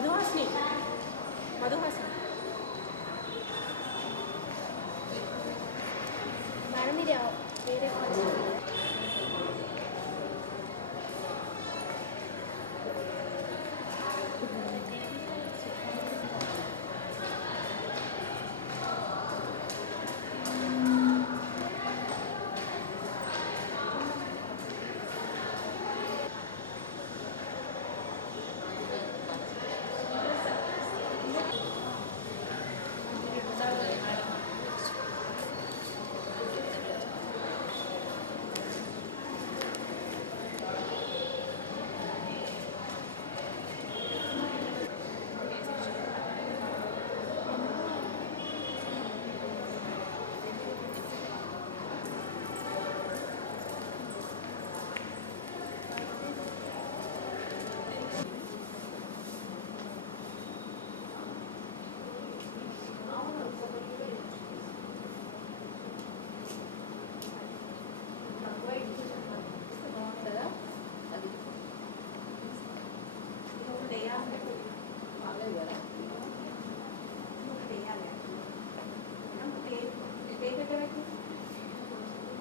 Madhuhasini. Madhuhasini. Madam, ఇది వేరే concept.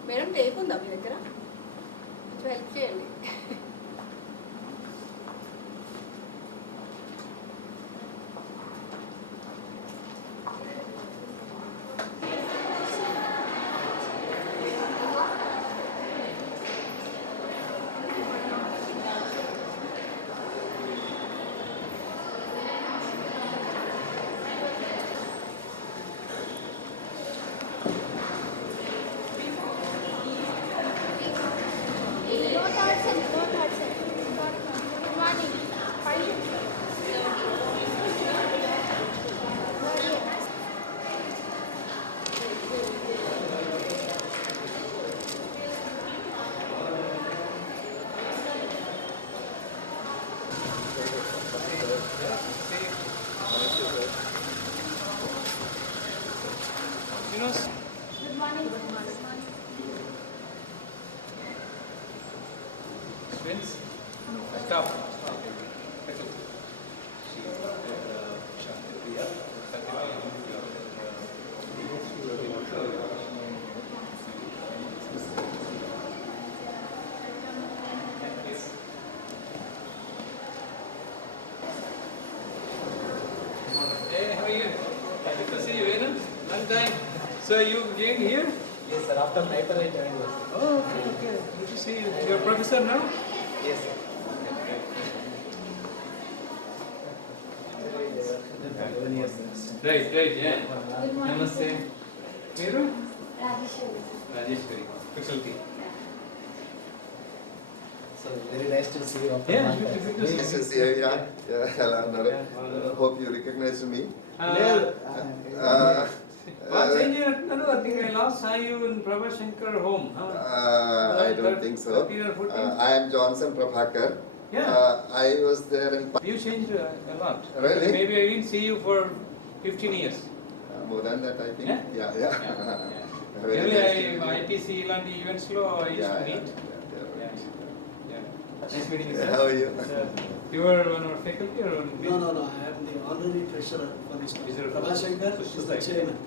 Madam tape ఉందా మీ దగ్గర? కొంచెం హెల్ప్ చేయండి. Good morning. Friends? Stop. Hey, how are you? Good to see you, Venom. Long time. So you came here? Yes, sir. After paper, I joined us. Oh, okay, okay. Good to see you. You're a professor now? Yes, sir. Right, right, yeah. Namaste. Meeru? Rajeshwari. Rajeshwari. Faculty. So very nice to see you. After Yeah, long good time. to see you. Yes, yes, yeah. Hello, Nara. Yeah. Hope you recognize me. Yeah. What's changing? I think I last saw you in Prabhashankar home. Huh? I don't think so. 13 or 14? I am Johnson Prabhakar. Yeah. I was there in You changed a lot. Really? Maybe I didn't see you for 15 years. More than that, I think. Yeah? Yeah. Very Really, nice to meet you. IPC ఇలాంటి events లో I used to meet. Yeah. Yeah. Nice meeting you, sir. How are you? You were one of our faculty or one? No. I am the honorary treasurer for this Is there a- Prabhashankar is the chairman.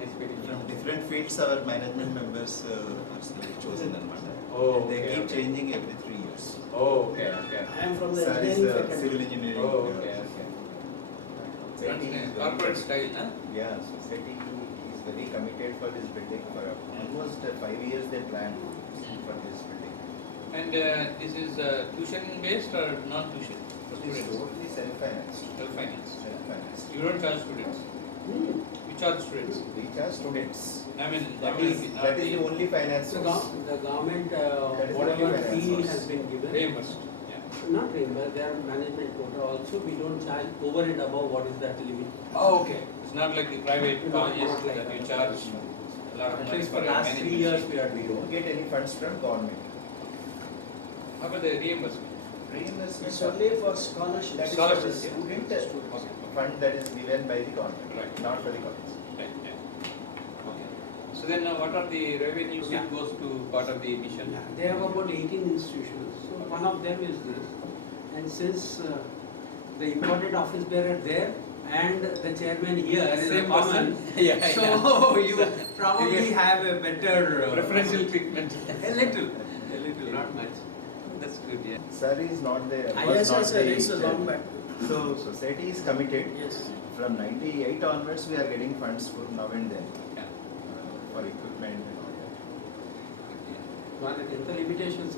Nice meeting you. From different fields, our management members are chosen and Oh, they okay, keep okay. changing every 3 years. Oh, okay, okay. I am from the Sir is engineering faculty. civil engineering. Oh, okay, okay. SETI is very- Corporate style, huh? Yeah, so SETI is very committed for this building. For almost 5 years, they planned for this building. And this is tuition based or non-tuition for It is students? totally self-financed. Self-finance. Self-financed. You don't charge students. You charge students. We charge students. I mean, That is the only finance The, source. the government, That is whatever the finance fee source. has been given, reimbursed. Yeah. not reimbursed, their management quota also, we don't charge over and above what is that limit. Oh, okay. It's not like the private No, colleges not like that you that. charge a lot of At money least for for last 3 management. years we are We doing. don't get any funds from government. How about the reimbursement? Reimbursement. It's only for scholarship. That is Scholarships, for the yeah. student Okay. fund that is given by the government, Right. not for the college. Right, yeah. Okay. So then what are the revenues that goes to part of the mission? Yeah, they have about 18 institutions, so one of them is this. And since the important office bearer there and the chairman here is a Same common. person. Yeah, So you probably have a better Preferential treatment. a little, not much. That's good, yeah. Sir is not there. Yes, not sir, the it's a long chairman. back. So society is committed. Yes. From 98 onwards, we are getting funds for now and then Yeah. for equipment and all that. వాళ్ళకి ఎంత limitations.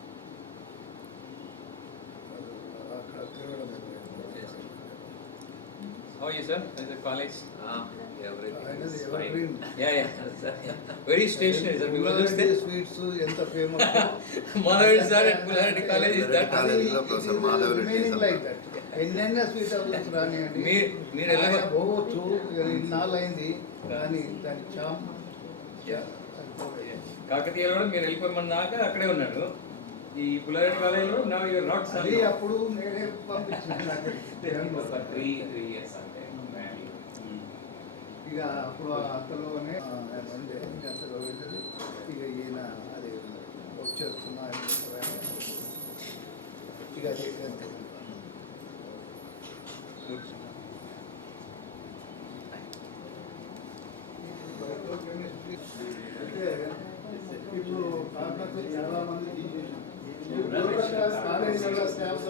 How are you, sir? As a college? Everything is fine. Yeah. Very stationary, sir. Because just there. Sweets ఎంత famous Madhavi sir at Pullareddy College is that. College లో Professor Madhavi Reddy like that ఎన్నెన్న sweet houses రానియండి మీరు ఎలా పోవచ్చు ఇన్నాళ్ళు అయింది కానీ దాని చామ్ కాకతీయలో కూడా మీరు వెళ్ళిపోమని దాకా అక్కడే ఉన్నాడు. ఈ పుల్లారెడ్డి కాలేజీలో నా యువర్ నాట్ అది అప్పుడు నేనే పంపించిన త్రీ ఇయర్స్ అంటే ఇక అప్పుడు అంతలోనే ఉండే అంతలో వెళ్ళేది ఇక ఈయన అది వచ్చేస్తున్నా అని చెప్పారు. ఇక అది అంతే. అంటే ఇప్పుడు కారణకు చాలా మంది తీసేసాం. కాలేజీలో స్టాఫ్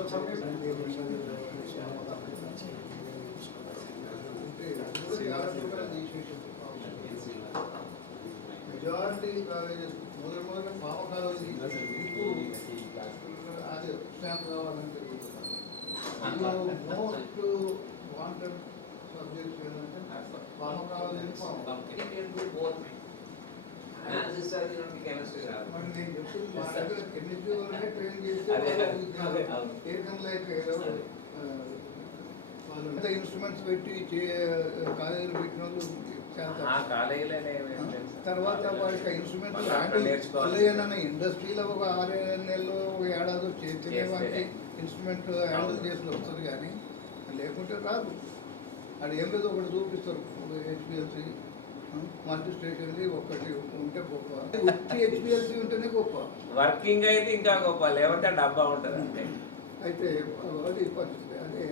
మెజారిటీ కాలేజెస్ మొదటి పావ కాలేజీ అది స్టాఫ్ కావాలని తిరుగుతున్నారు. అందులో మోస్ట్ వాంటెడ్ సబ్జెక్ట్స్ ఏంటంటే పావ కాలేజీ మరి నేను చెప్తుంది మా దగ్గర కెమిస్ట్రీ వల్లనే ట్రైన్ చేస్తే ఏకం లైక్ వాళ్ళు ఇన్స్ట్రుమెంట్స్ పెట్టి కాలేజీలు పెట్టిన వాళ్ళు తర్వాత వాడికి ఇన్స్ట్రుమెంట్ ఇండస్ట్రీలో ఒక 6 నెలలు ఒక ఏడాది చేస్తే వాడికి ఇన్స్ట్రుమెంట్ హ్యాండిల్ చేసి వస్తుంది కానీ లేకుంటే రాదు. అది ఏం లేదు ఒకటి చూపిస్తారు హెచ్పిఎల్సి మల్టీ స్టేషన్ది ఒకటి ఉంటే గొప్ప, హెచ్పిఎల్సి ఉంటేనే గొప్ప. వర్కింగ్ అయితే ఇంకా గొప్ప, లేకపోతే డబ్బా ఉంటుంది అంతే. అయితే అది పరిస్థితి అదే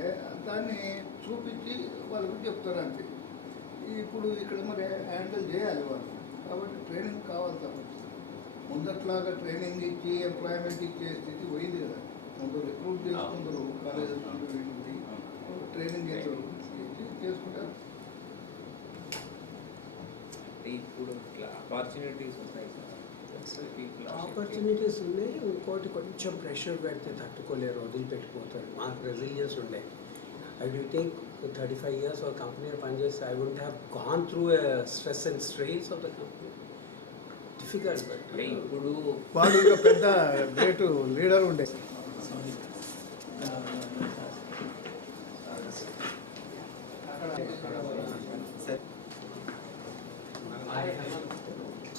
దాన్ని చూపించి వాళ్ళకి చెప్తారు అంతే. ఇప్పుడు ఇక్కడ మరి హ్యాండిల్ చేయాలి వాళ్ళు, కాబట్టి ట్రైనింగ్ కావాలి తప్పదు. ముందట్లాగా ట్రైనింగ్ ఇచ్చి ఎంప్లాయ్మెంట్ ఇచ్చే స్థితి పోయింది కదా. ముందు రిక్రూట్ చేసుకుంటారు కాలేజెస్ నుండి ట్రైనింగ్ చేస్తారు చేసుకుంటారు. ఇప్పుడు ఆపర్చునిటీస్ ఉన్నాయి సార్, ఆపర్చునిటీస్ ఉన్నాయి. ఇంకోటి కొంచెం ప్రెషర్ పెడితే తట్టుకోలేరు, వదిలిపెట్టిపోతారు. మాకు రెసిలియన్స్ ఉండే. ఐ విల్ టేక్ 35 years ఒక కంపెనీలో పనిచేస్తే I would have gone through stress and strains of the company. Difficult. But ఇప్పుడు వాడు ఇక పెద్ద గ్రేట్ లీడర్ ఉండే.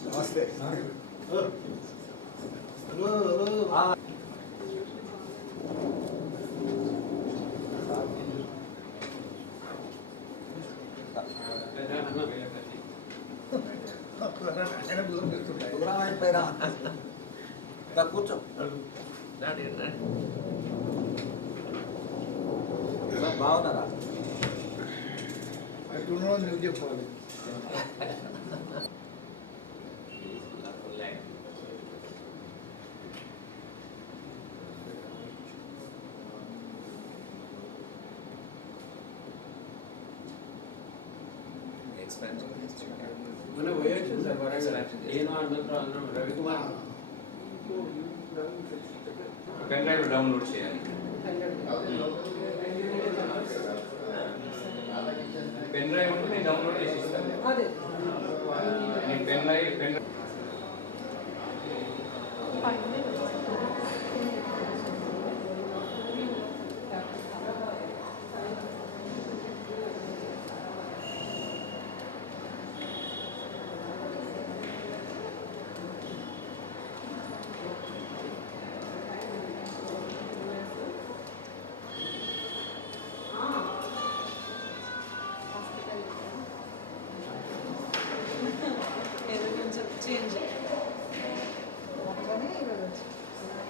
నమస్తే. కూర్చో బాగున్నారా? ఎట్లున్నా నువ్వు చెప్పాలి. మన పోయొచ్చు సార్ వరంగల్. నేను అందరం రవికుమార్ పెన్ డ్రైవ్ డౌన్లోడ్ చేయాలి. పెన్ డ్రైవ్ ఉంటే నేను డౌన్లోడ్ చేసి ఇస్తాను. నేను పెన్ డ్రైవ్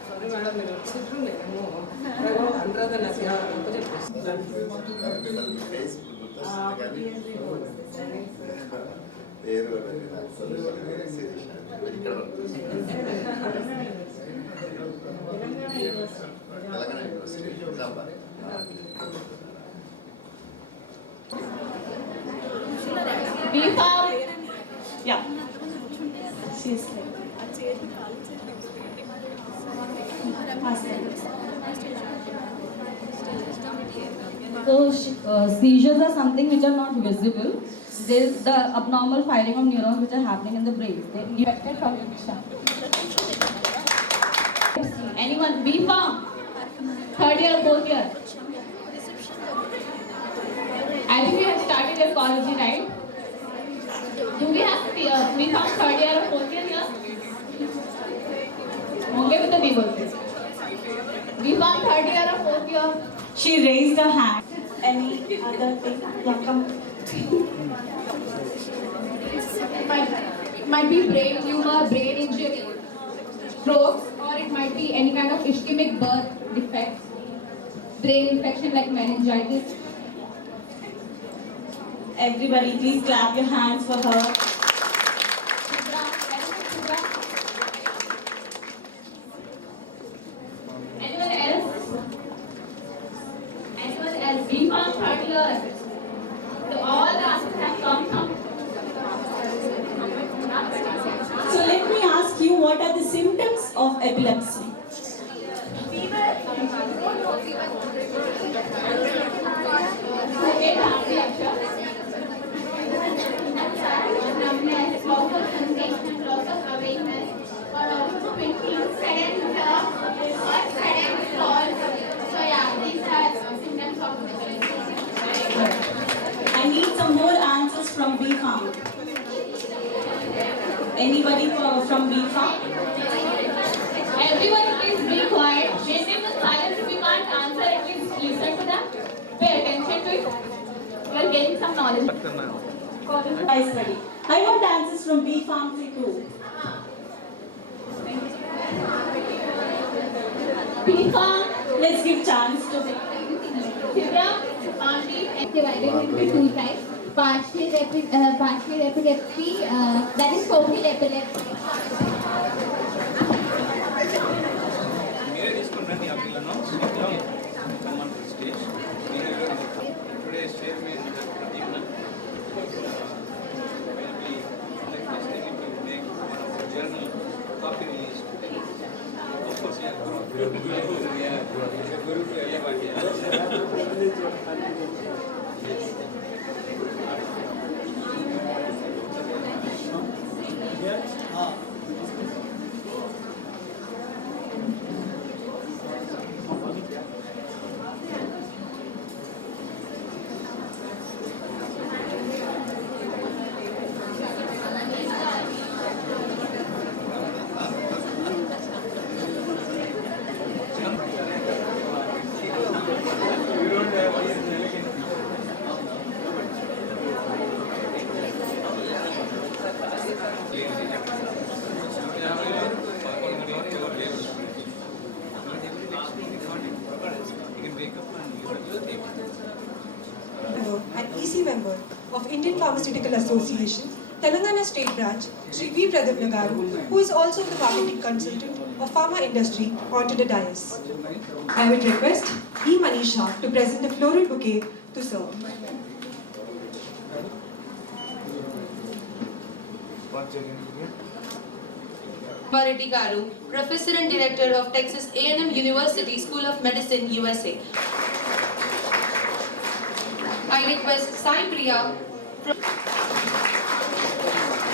సారీ మేడం, మీరు వచ్చిండ్రు, నేను అనురాధన చెప్పేసి ఫేస్ గుర్తొస్తుంది కానీ పేరు అసలు శిరీష ఇక్కడ Telangana university Nizamabad. Yeah. Seriously. So seizures are something which are not visible. There is the abnormal firing of neurons which are happening in the brain. They infected from anyone? B farm. Third year, fourth year. I think we have started ecology, right? Do we have B farm third year or fourth year here? होंगे भी तो नहीं बोलते. B farm third year or fourth year? She raised her hand. Any other thing? Yeah, come. It might be brain tumor, brain injury, strokes, or it might be any kind of ischemic birth defect, brain infection like meningitis. Everybody, please clap your hands for her. Anyone else? Anyone else? B farm third year. So all the answers have come from. So let me ask you, what are the symptoms of epilepsy? Okay, numbness, loss of sensation, loss of awareness, or also thinking, sudden jump, or sudden fall. So yeah, these are symptoms of epilepsy. I need some more answers from B farm. Anybody from B farm? Everyone please be quiet. Maintain the silence. If you can't answer, at least listen to them. Pay attention to it. You are gaining some knowledge. I study. I want answers from B farm too. B farm. Let's give chance to Divya, Auntie, divided into two types. Partial epilepsy, that is focal epilepsy. మీరే తీసుకుంటారండి ఆ పిల్లను come on stage today chairman ప్రదీప్న journal copy release today. Of course, yeah, Guru to everybody. An EC member of Indian Pharmaceutical Association, Telangana State Branch, Sri V. Pradip Nagaru, who is also the marketing consultant of pharma industry, onto the dais. I would request E. Manisha to present the floral bouquet to serve. Varity Garu, Professor and Director of Texas A&M University School of Medicine, USA. I request Sai Priya.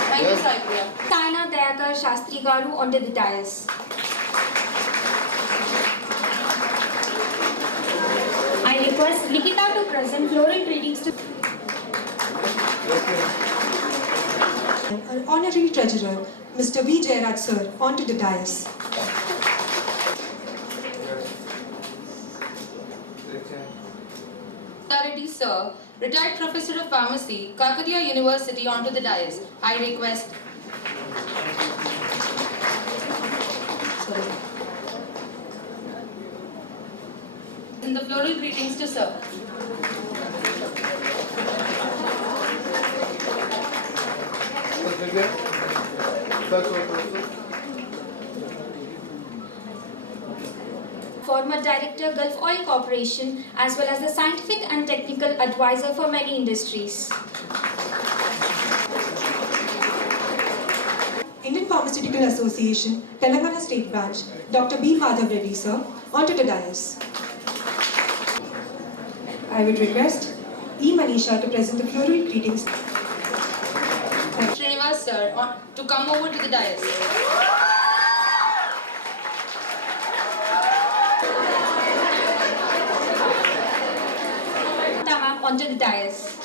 Thank you, Sai Priya. Taina Dayakar Shastri Garu onto the dais. I request Nikita to present floral greetings to Our Honorary Treasurer, Mr. V. Jairaj Sir, onto the dais. Varity Sir, Retired Professor of Pharmacy, Kakatiya University, onto the dais. I request. In the floral greetings to sir. Former Director, Gulf Oil Corporation, as well as the scientific and technical advisor for many industries. Indian Pharmaceutical Association, Telangana State Branch, Dr. B. Madhav Reddy, sir, onto the dais. I would request E. Manisha to present the floral greetings. Srinivas sir to come over to the dais. Tamam onto the dais.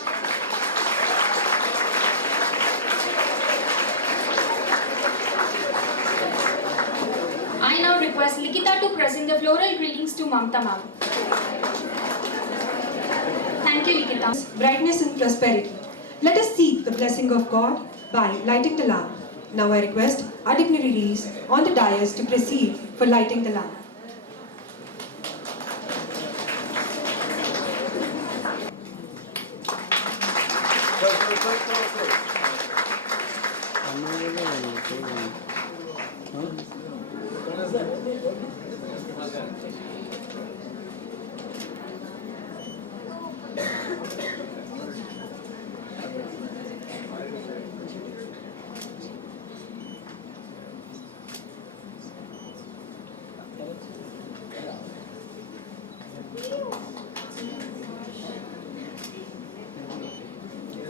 I now request Likita to present the floral greetings to Mamta ma'am. Thank you, Likita. Brightness and prosperity. Let us seek the blessing of God by lighting the lamp. Now I request our dignitaries on the dais to proceed for lighting the lamp.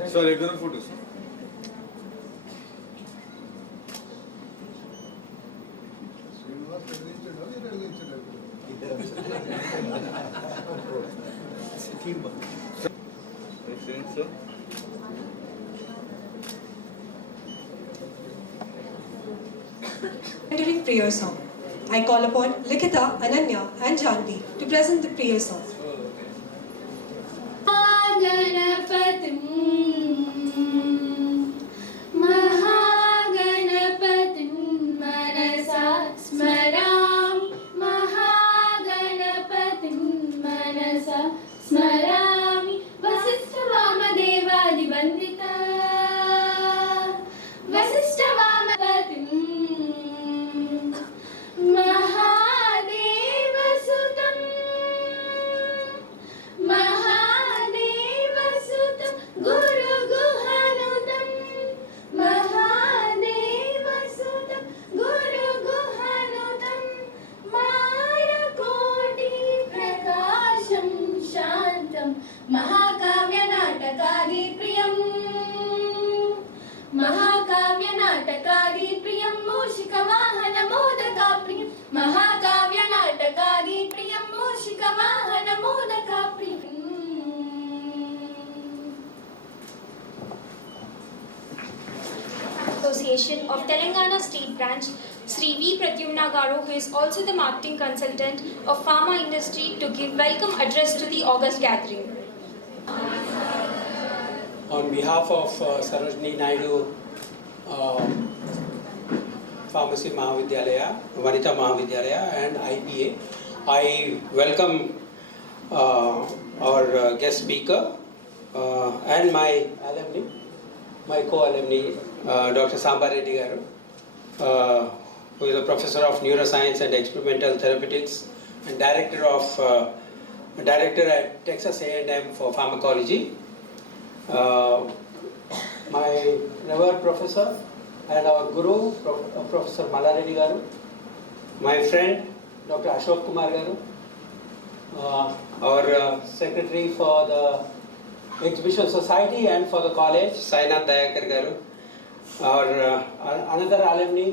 So regular photos. Excellent, sir. Entering prayer song. I call upon Likita, Ananya and Janvi to present the prayer song. Association of Telangana State Branch, Sri V. Pradyumna Garu, who is also the marketing consultant of pharma industry, to give welcome address to the August gathering. On behalf of Sarojini Naidu Pharmacy Mahavidyalaya, Vanitha Mahavidyalaya and IPA, I welcome our guest speaker and my alumni, my co-alumni, Dr. Samba Reddy Garu, who is a professor of neuroscience and experimental therapeutics and director at Texas A&M for pharmacology. My revered professor and our guru, Professor Malaredi Garu, my friend, Dr. Ashok Kumar Garu, our secretary for the Exhibition Society and for the college, Sainath Dayakar Garu, our another alumni,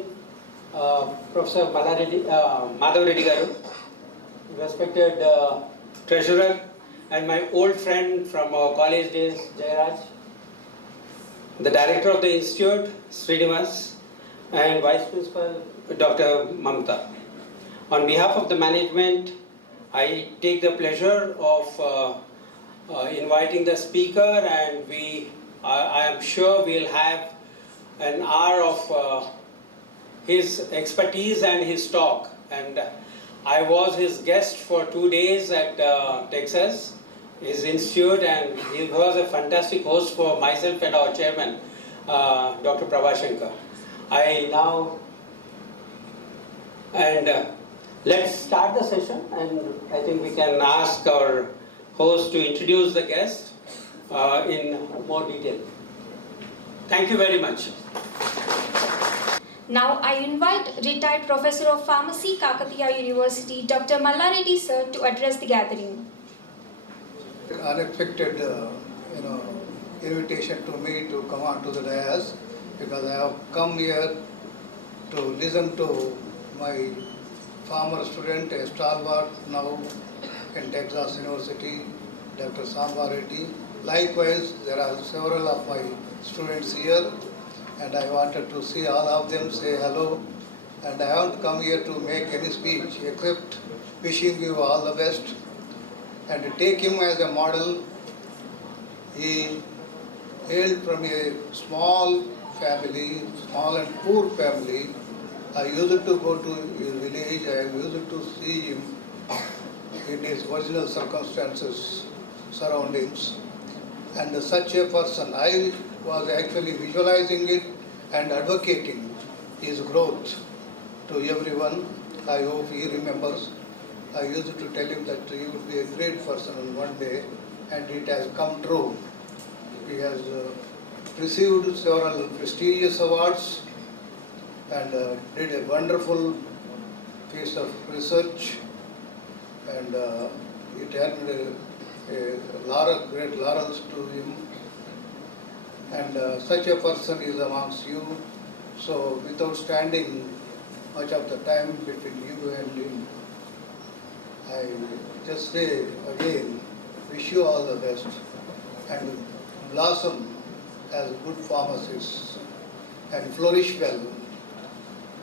Professor Madhav Reddy Garu, respected treasurer, and my old friend from our college days, Jayaraj, the director of the institute, Srinivas, and vice principal, Dr. Mamta. On behalf of the management, I take the pleasure of inviting the speaker, and I am sure we'll have an hour of his expertise and his talk. And I was his guest for 2 days at Texas, his institute, and he was a fantastic host for myself and our chairman, Dr. Prabhashankar. Let's start the session, and I think we can ask our host to introduce the guest in more detail. Thank you very much. Now I invite retired Professor of Pharmacy, Kakatiya University, Dr. Mallareddy sir, to address the gathering. Unexpected, invitation to me to come on to the dais, because I have come here to listen to my former student, a stalwart now in Texas University, Dr. Samba Reddy. Likewise, there are several of my students here, and I wanted to see all of them, say hello. And I haven't come here to make any speech except wishing you all the best and take him as a model. He hailed from a small family, small and poor family. I used to go to his village, I used to see him in his original circumstances, surroundings. And such a person, I was actually visualizing it and advocating his growth to everyone. I hope he remembers. I used to tell him that he would be a great person one day, and it has come true. He has received several prestigious awards and did a wonderful piece of research, and it earned great laurels to him. And such a person is amongst you. So without standing much of the time between you and him, I just say again, wish you all the best and blossom as good pharmacists and flourish well,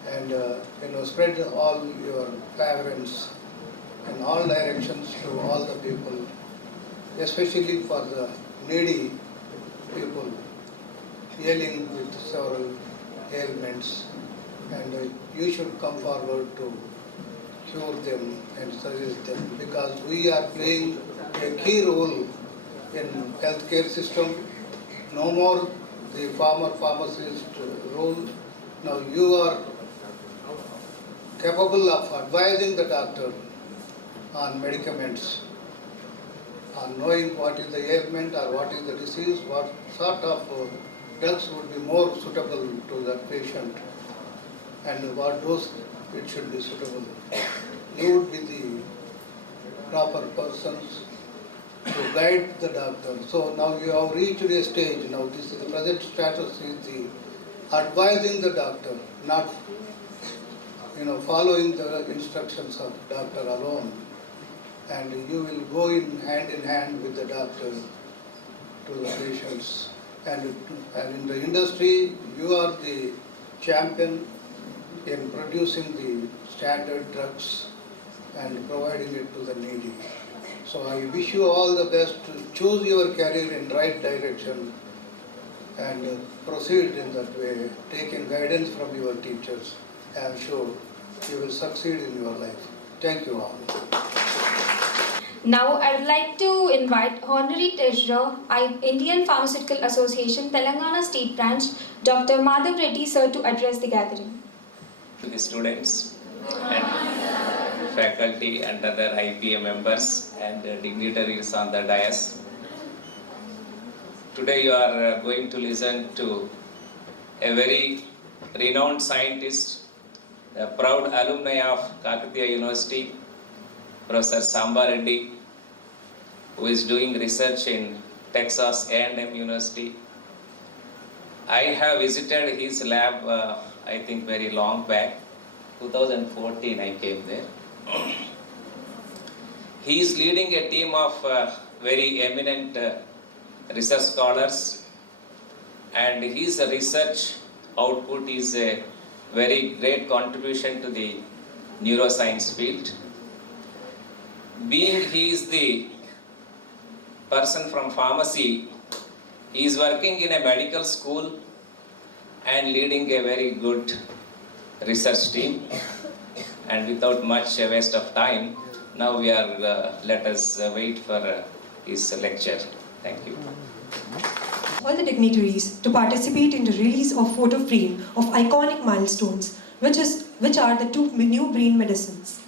and spread all your fragrance in all directions to all the people, especially for the needy people dealing with several ailments, and you should come forward to cure them and service them, because we are playing a key role in healthcare system. No more the farmer pharmacist role. Now you are capable of advising the doctor on medicaments, on knowing what is the ailment or what is the disease, what sort of drugs would be more suitable to that patient, and what dose it should be suitable. You would be the proper persons to guide the doctor. So now you have reached a stage, now this is the present status is the advising the doctor, not following the instructions of the doctor alone. And you will go in hand with the doctor to the patients. And in the industry, you are the champion in producing the standard drugs and providing it to the needy. So I wish you all the best to choose your career in right direction and proceed in that way, taking guidance from your teachers. I am sure you will succeed in your life. Thank you all. Now I would like to invite Honorary Treasurer, Indian Pharmaceutical Association, Telangana State Branch, Dr. Madhav Reddy sir, to address the gathering. To the students and faculty and other IPA members and dignitaries on the dais. Today you are going to listen to a very renowned scientist, a proud alumni of Kakatiya University, Professor Samba Reddy, who is doing research in Texas A&M University. I have visited his lab, I think very long back, 2014 I came there. He is leading a team of very eminent research scholars, and his research output is a very great contribution to the neuroscience field. Being he is the person from pharmacy, he is working in a medical school and leading a very good research team. and without much waste of time, now we are, let us wait for his lecture. Thank you. All the dignitaries to participate in the release of photo frame of iconic milestones, which are the two new brain medicines.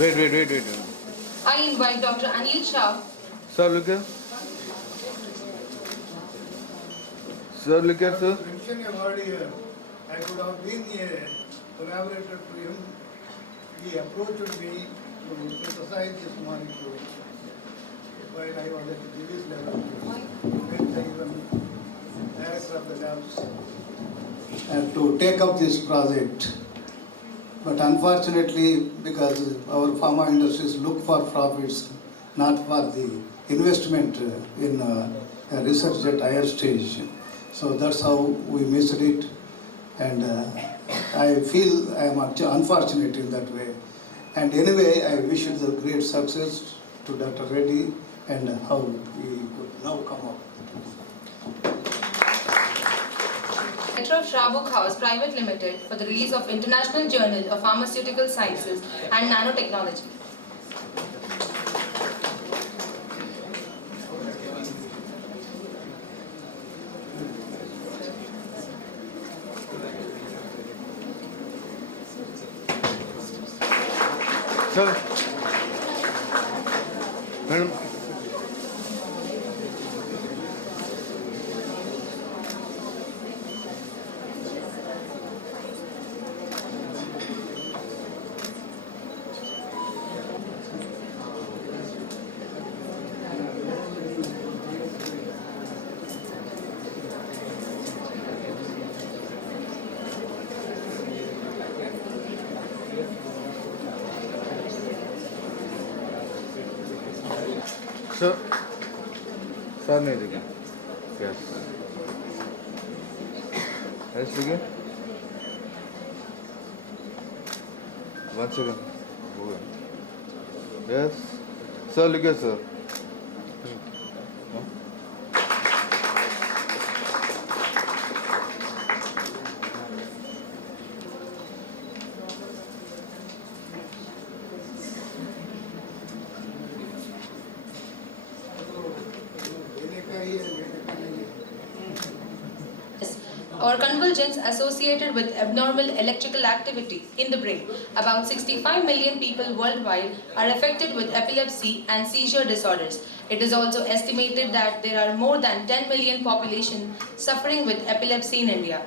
Wait. I invite Dr. Anil Shah. Sir, look here. Sir, look here, sir. Mention a word here. I could have been a collaborator to him. He approached me to synthesize this molecule while I was at the British level. When I even director of the labs. And to take up this project. But unfortunately, because our pharma industries look for profits, not for the investment in research at higher stage. So that's how we missed it. And I feel I am unfortunate in that way. And anyway, I wish the great success to Dr. Reddy and how we could now come up. Director of Shrabuk House Private Limited for the release of International Journal of Pharmaceutical Sciences and Nanotechnology. Sir. Madam. Sir, sir नहीं दिखे. Yes. Yes दिखे. One second. Yes. Sir, लिखे sir. Or convulsions associated with abnormal electrical activity in the brain. About 65 million people worldwide are affected with epilepsy and seizure disorders. It is also estimated that there are more than 10 million population suffering with epilepsy in India.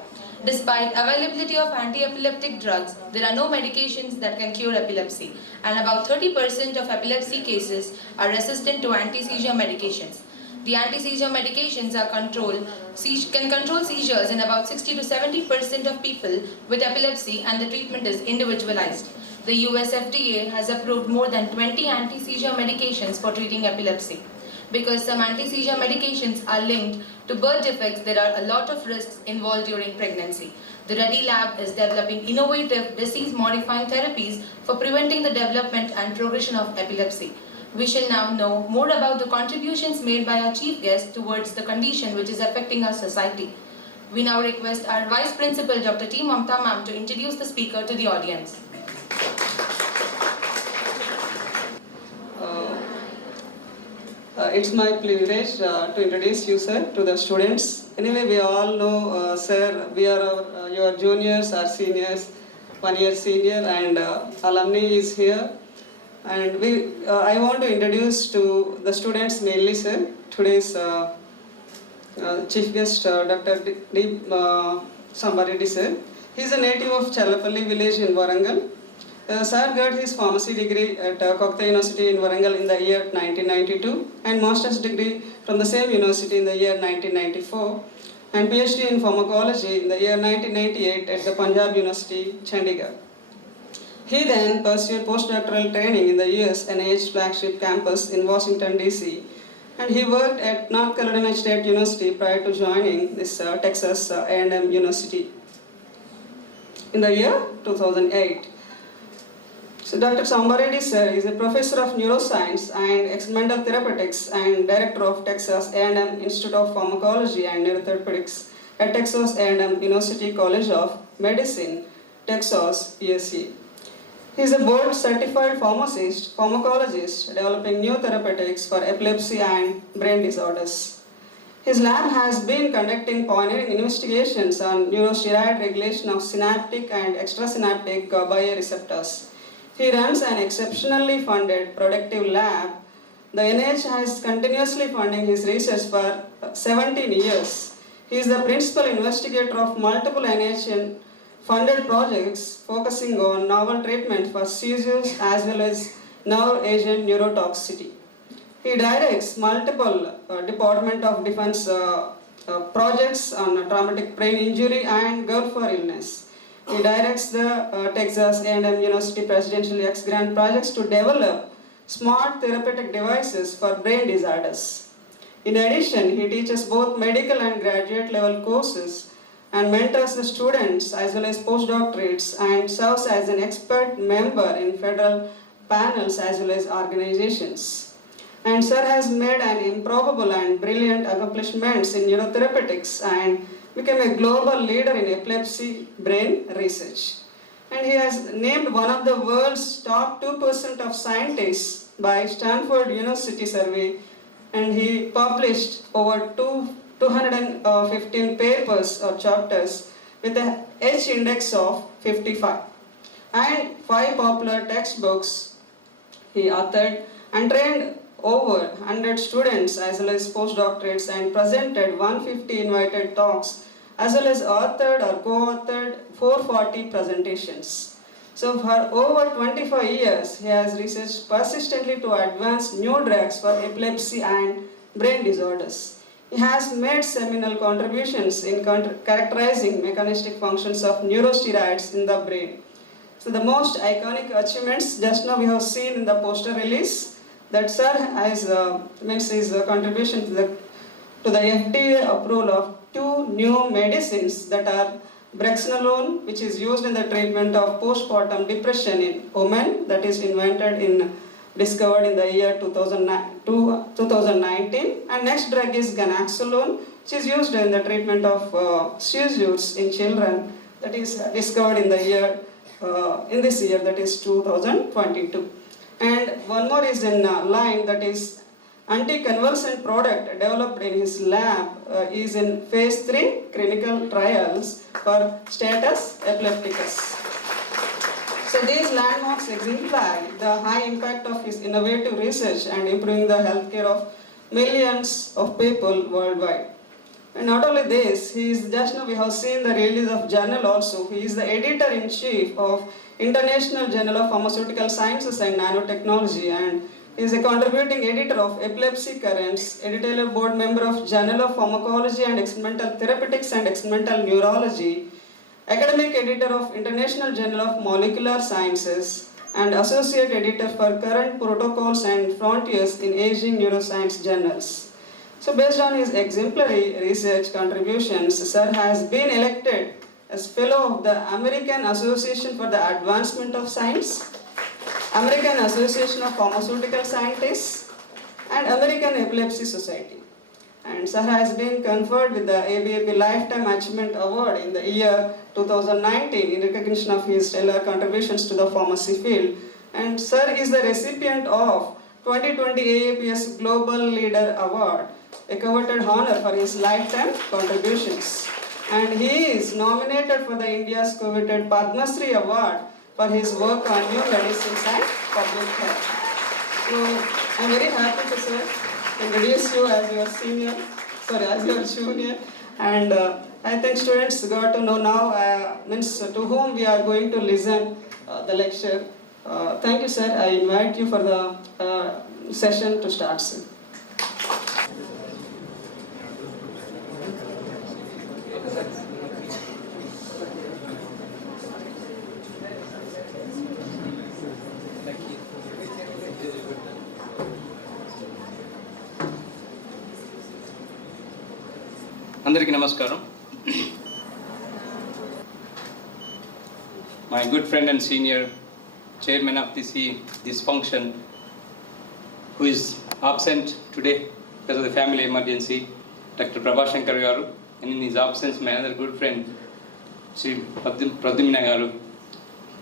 Despite availability of anti-epileptic drugs, there are no medications that can cure epilepsy, and about 30% of epilepsy cases are resistant to anti-seizure medications. The anti-seizure medications can control seizures in about 60 to 70% of people with epilepsy, and the treatment is individualized. The US FDA has approved more than 20 anti-seizure medications for treating epilepsy. Because some anti-seizure medications are linked to birth defects, there are a lot of risks involved during pregnancy. The Reddy Lab is developing innovative disease-modifying therapies for preventing the development and progression of epilepsy. We shall now know more about the contributions made by our chief guest towards the condition which is affecting our society. We now request our Vice Principal, Dr. T. Mamta Ma'am, to introduce the speaker to the audience. It's my privilege to introduce you, sir, to the students. Anyway, we all know, sir, we are your juniors or seniors, 1 year senior, and alumni is here. And I want to introduce to the students mainly, sir, today's chief guest, Dr. D. Sambareddy, sir. He is a native of Chalapalli village in Warangal. Sir got his pharmacy degree at Kolkata University in Warangal in the year 1992 and master's degree from the same university in the year 1994 and PhD in pharmacology in the year 1998 at the Punjab University, Chandigarh. He then pursued postdoctoral training in the US NIH flagship campus in Washington, D.C. and he worked at North Carolina State University prior to joining this Texas A&M University in the year 2008. So Dr. Sambareddy sir is a professor of neuroscience and experimental therapeutics and director of Texas A&M Institute of Pharmacology and Neurotherapeutics at Texas A&M University College of Medicine, Texas, USA. He is a board certified pharmacist, pharmacologist developing new therapeutics for epilepsy and brain disorders. His lab has been conducting pioneering investigations on neurosteroid regulation of synaptic and extrasynaptic bioreceptors. He runs an exceptionally funded productive lab. The NIH has continuously funding his research for 17 years. He is the principal investigator of multiple NIH funded projects focusing on novel treatment for seizures as well as nerve-agent neurotoxicity. He directs multiple Department of Defense projects on traumatic brain injury and Gulf War illness. He directs the Texas A&M University Presidential X Grant projects to develop smart therapeutic devices for brain disorders. In addition, he teaches both medical and graduate level courses and mentors the students as well as postdoctorates and serves as an expert member in federal panels as well as organizations. And sir has made an improbable and brilliant accomplishments in neurotherapeutics and became a global leader in epilepsy brain research. And he has named one of the world's top 2% of scientists by Stanford University survey, and he published over 215 papers or chapters with a H index of 55 and 5 popular textbooks. He authored and trained over 100 students as well as postdoctorates and presented 150 invited talks as well as authored or co-authored 440 presentations. So for over 25 years, he has researched persistently to advance new drugs for epilepsy and brain disorders. He has made seminal contributions in characterizing mechanistic functions of neurosteroids in the brain. So the most iconic achievements just now we have seen in the poster release that sir has his contribution to the FDA approval of 2 new medicines that are brexanolone, which is used in the treatment of postpartum depression in women, that is discovered in the year 2019, and next drug is ganaxolone, which is used in the treatment of seizures in children, that is discovered in this year, that is 2022. And one more is in line, that is anticonvulsant product developed in his lab is in phase 3 clinical trials for status epilepticus. So these landmarks exemplify the high impact of his innovative research and improving the healthcare of millions of people worldwide. And not only this, he is just now we have seen the release of journal also. He is the editor-in-chief of International Journal of Pharmaceutical Sciences and Nanotechnology, and he is a contributing editor of Epilepsy Currents, editorial board member of Journal of Pharmacology and Experimental Therapeutics and Experimental Neurology, academic editor of International Journal of Molecular Sciences, and associate editor for Current Protocols and Frontiers in Aging Neuroscience Journals. So based on his exemplary research contributions, sir has been elected as fellow of the American Association for the Advancement of Science, American Association of Pharmaceutical Scientists, and American Epilepsy Society. And sir has been conferred with the ABAP Lifetime Achievement Award in the year 2019 in recognition of his stellar contributions to the pharmacy field. And sir is the recipient of 2020 AAPS Global Leader Award, a coveted honor for his lifetime contributions. And he is nominated for the India's coveted Padma Shri Award for his work on new medicines and public health. So I am very happy to introduce you as your junior. And I think students got to know now to whom we are going to listen the lecture. Thank you, sir. I invite you for the session to start, sir. అందరికీ నమస్కారం. My good friend and senior chairman of this function, who is absent today because of the family emergency, Dr. Prabhashankar garu, and in his absence my other good friend Sri Pradyumna garu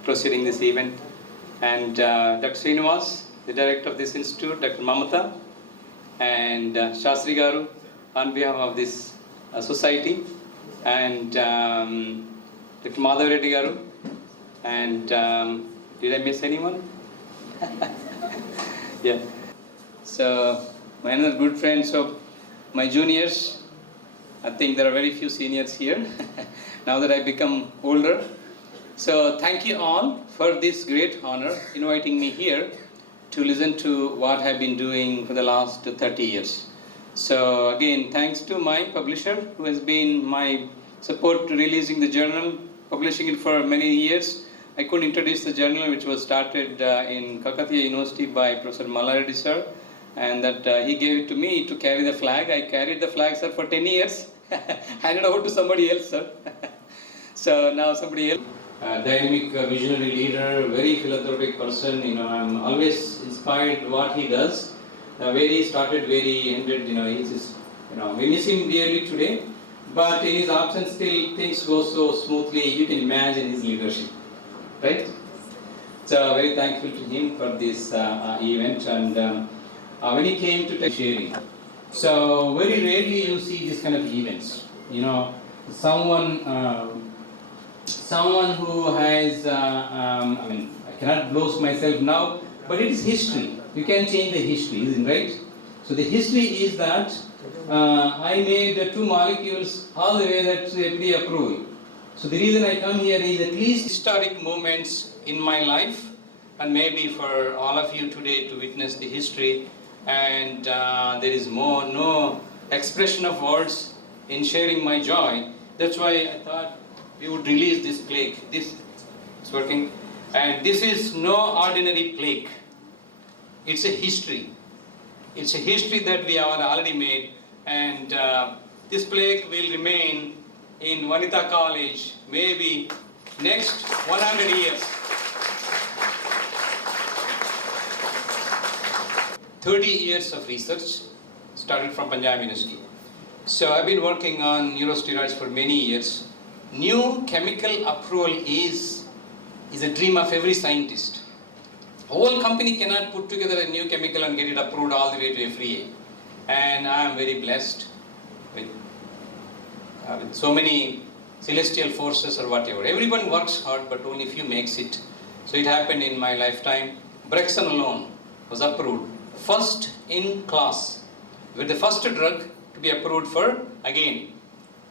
proceeding this event, and Dr. Srinivas, the director of this institute, Dr. Mamatha, and Shastri garu on behalf of this society, and Dr. Madhav Reddy garu, and did I miss anyone? Yeah. So my another good friends, so my juniors, I think there are very few seniors here now that I become older. So thank you all for this great honor inviting me here to listen to what I've been doing for the last 30 years. So again, thanks to my publisher who has been my support to releasing the journal, publishing it for many years. I couldn't introduce the journal, which was started in Kakatiya University by Professor Mallareddy sir, and that he gave it to me to carry the flag. I carried the flag, sir, for 10 years. Handed over to somebody else, sir. So now somebody else. Dynamic visionary leader, very philanthropic person. I'm always inspired what he does. Where he started, where he ended, he's just, we miss him dearly today, but in his absence still things go so smoothly. You can imagine his leadership, right? So very thankful to him for this event, and when he came to sharing. So very rarely you see this kind of events. Someone who has, I cannot boast myself now, but it is history. You can change the history, isn't it, right? So the history is that I made 2 molecules all the way that FDA approval. So the reason I come here is at least historic moments in my life, and maybe for all of you today to witness the history, and there is no expression of words in sharing my joy. That's why I thought we would release this plaque. This is working, and this is no ordinary plaque. It's a history. It's a history that we have already made, and this plaque will remain in Vanitha College maybe next 100 years. 30 years of research started from Punjab University. So I've been working on neurosteroids for many years. New chemical approval is a dream of every scientist. A whole company cannot put together a new chemical and get it approved all the way to FDA. And I am very blessed with so many celestial forces or whatever. Everyone works hard, but only few makes it. So it happened in my lifetime. Brexon alone was approved, first in class, with the first drug to be approved for, again,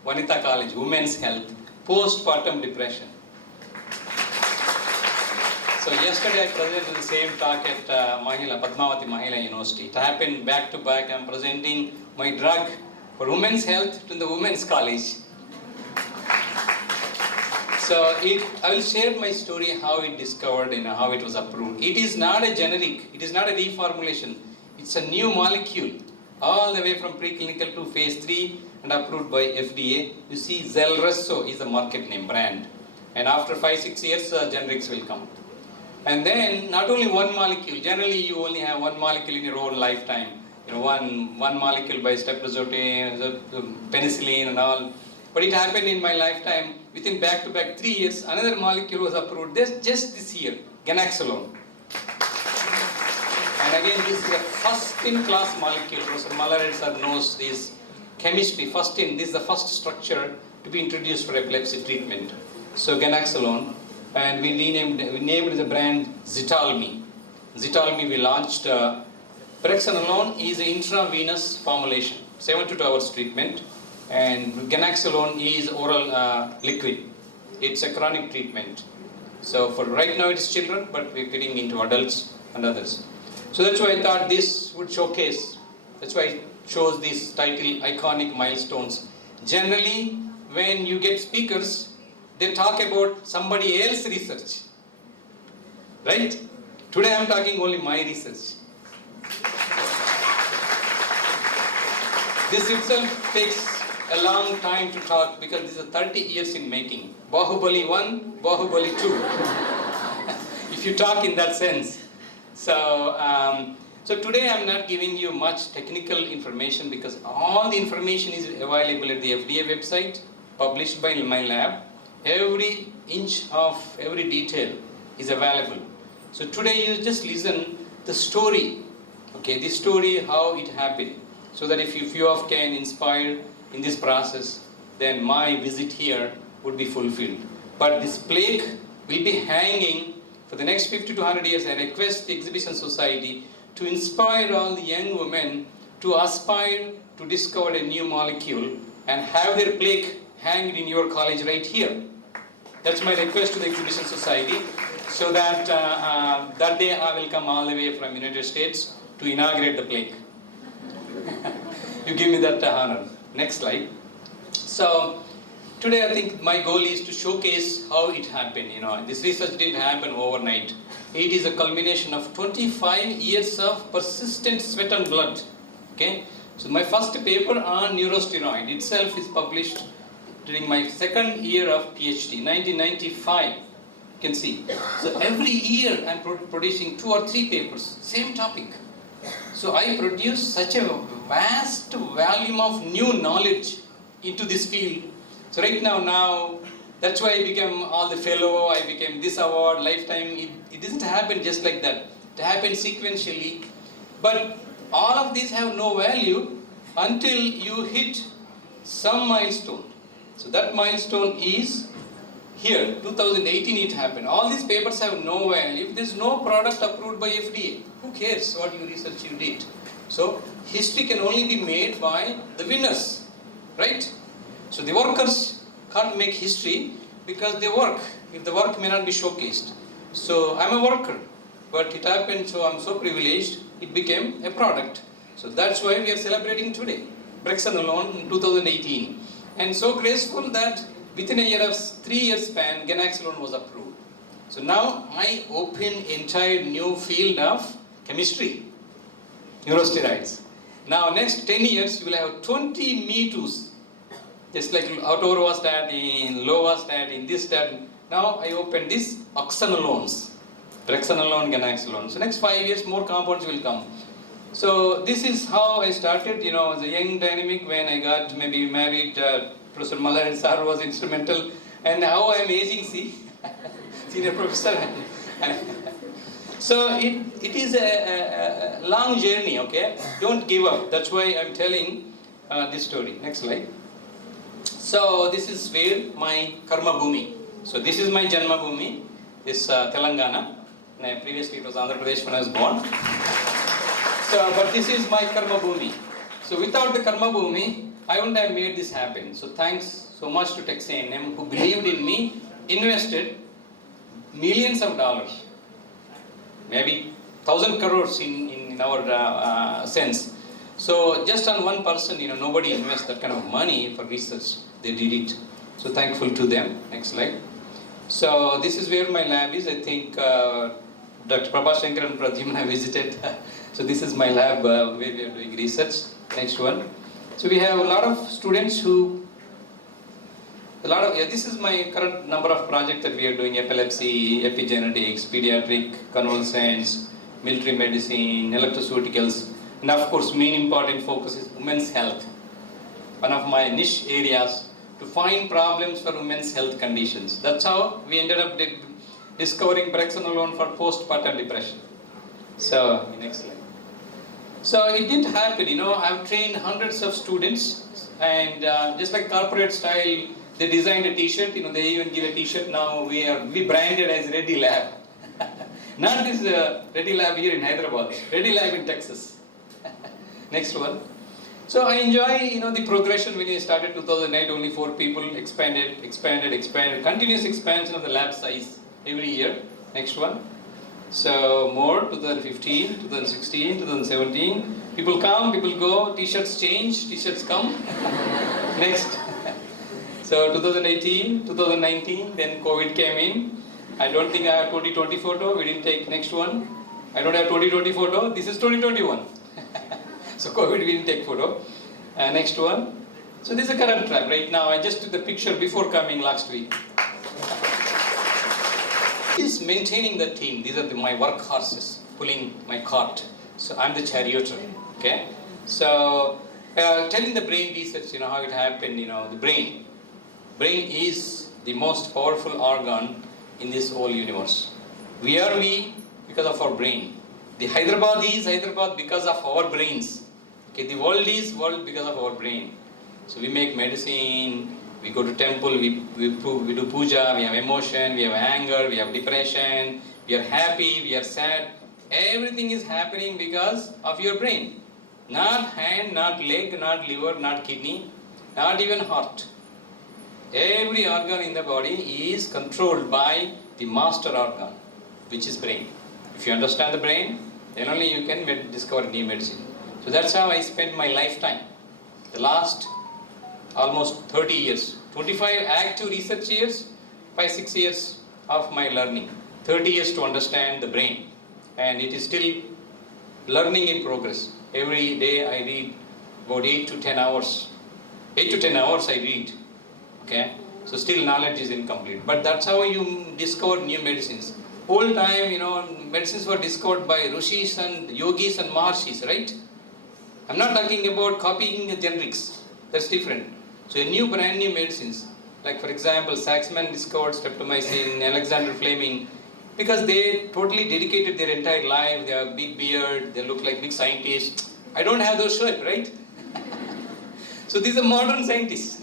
Vanitha College, women's health, postpartum depression. So yesterday I presented the same talk at Padmavati Mahila University. It happened back to back. I am presenting my drug for women's health to the women's college. So I will share my story, how it discovered and how it was approved. It is not a generic, it is not a reformulation. It's a new molecule, all the way from preclinical to phase 3 and approved by FDA. You see, Zelresso is the market name, brand. And after 5-6 years, generics will come. And then not only one molecule, generally you only have one molecule in your own lifetime. One molecule by streptozotane, penicillin and all. But it happened in my lifetime, within back-to-back 3 years, another molecule was approved just this year, ganaxolone. And again, this is a first-in-class molecule. Professor Mallareddy sir knows this chemistry, this is the first structure to be introduced for epilepsy treatment. So ganaxolone. And we named the brand Zitalmi. Zitalmi we launched. Brexanolone is an intravenous formulation, 7 to 2 hours treatment, and ganaxolone is oral liquid. It's a chronic treatment. So for right now it is children, but we're getting into adults and others. So that's why I thought this would showcase. That's why I chose this title, Iconic Milestones. Generally, when you get speakers, they talk about somebody else's research. Right? Today I'm talking only my research. This itself takes a long time to talk because this is 30 years in making. Bahubali 1, Bahubali 2. If you talk in that sense. So today I'm not giving you much technical information because all the information is available at the FDA website, published by my lab. Every inch of every detail is available. So today you just listen the story, okay, the story how it happened, so that if you can inspire in this process, then my visit here would be fulfilled. But this plaque will be hanging for the next 50 to 100 years. I request the Exhibition Society to inspire all the young women to aspire to discover a new molecule and have their plaque hanged in your college right here. That's my request to the Exhibition Society, so that that day I will come all the way from United States to inaugurate the plaque. You give me that honor. Next slide. So today I think my goal is to showcase how it happened. This research didn't happen overnight. It is a culmination of 25 years of persistent sweat and blood. Okay. So my first paper on neurosteroid itself is published during my second year of PhD, 1995. You can see. So every year I'm producing 2 or 3 papers, same topic. So I produce such a vast volume of new knowledge into this field. So right now, that's why I became all the fellow, I became this award, lifetime. It doesn't happen just like that. It happens sequentially. But all of these have no value until you hit some milestone. So that milestone is here, 2018 it happened. All these papers have no value. If there's no product approved by FDA, who cares what you research you did? So history can only be made by the winners, right? So the workers can't make history because they work. If the work may not be showcased. So I'm a worker, but it happened, so I'm so privileged, it became a product. So that's why we are celebrating today, Brexanolone in 2018. And so graceful that within a year of 3 years span, ganaxolone was approved. So now I open entire new field of chemistry, neurosteroids. Now next 10 years, you will have 20 Me Too's. Just like atorvastatin, lovastatin, this statin. Now I open this oxanolones, brexanolone, ganaxolone. So next 5 years, more compounds will come. So this is how I started, as a young dynamic when I got maybe married. Professor Malhar sir was instrumental, and how I am aging, see, senior professor. So it is a long journey, okay? Don't give up. That's why I'm telling this story. Next slide. So this is where my karma bhumi. So this is my janma bhumi, this Telangana. Previously it was Andhra Pradesh when I was born. So, but this is my karma bhumi. So without the karma bhumi, I wouldn't have made this happen. So thanks so much to Texas A&M who believed in me, invested millions of dollars, maybe 1,000 crores in our sense. So just on one person, nobody invests that kind of money for research. They did it. So thankful to them. Next slide. So this is where my lab is. I think Dr. Prabhashankar and Pradyumna visited. So this is my lab where we are doing research. Next one. So we have a lot of students this is my current number of projects that we are doing: epilepsy, epigenetics, pediatric convalescence, military medicine, electroceuticals, and of course main important focus is women's health. One of my niche areas to find problems for women's health conditions. That's how we ended up discovering brexanolone for postpartum depression. So, next slide. So it didn't happen, I've trained hundreds of students, and just like corporate style, they designed a t-shirt, they even give a t-shirt now, we branded as Reddy Lab. Not this Reddy Lab here in Hyderabad, Reddy Lab in Texas. Next one. So I enjoy, the progression. When we started 2008, only 4 people, expanded, continuous expansion of the lab size. every year. Next one. So more, 2015, 2016, 2017. People come, people go, t-shirts change, t-shirts come. Next. So 2018, 2019, then COVID came in. I don't think I have 2020 photo, we didn't take next one. I don't have 2020 photo, this is 2021. So COVID, we didn't take photo. Next one. So this is a current trap right now. I just took the picture before coming last week. Is maintaining the team. These are my workhorses pulling my cart. So I'm the charioteer. Okay. So telling the brain research, how it happened. The brain. Brain is the most powerful organ in this whole universe. We are we because of our brain. The Hyderabad is Hyderabad because of our brains. Okay. The world is world because of our brain. So we make medicine. We go to temple, we do puja, we have emotion, we have anger, we have depression, we are happy, we are sad. Everything is happening because of your brain. Not hand, not leg, not liver, not kidney, not even heart. Every organ in the body is controlled by the master organ, which is brain. If you understand the brain, then only you can discover new medicine. So that's how I spent my lifetime. The last almost 30 years, 25 active research years, 5-6 years of my learning, 30 years to understand the brain, and it is still learning in progress. Every day I read about 8 to 10 hours. 8 to 10 hours I read, okay? So still knowledge is incomplete, but that's how you discover new medicines. Whole time, medicines were discovered by rishis and yogis and maharshis, right? I'm not talking about copying the generics, that's different. So brand new medicines, like for example, Saxman discovered streptomycin, Alexander Fleming, because they totally dedicated their entire life, they have big beard, they look like big scientists. I don't have those shape, right? So these are modern scientists.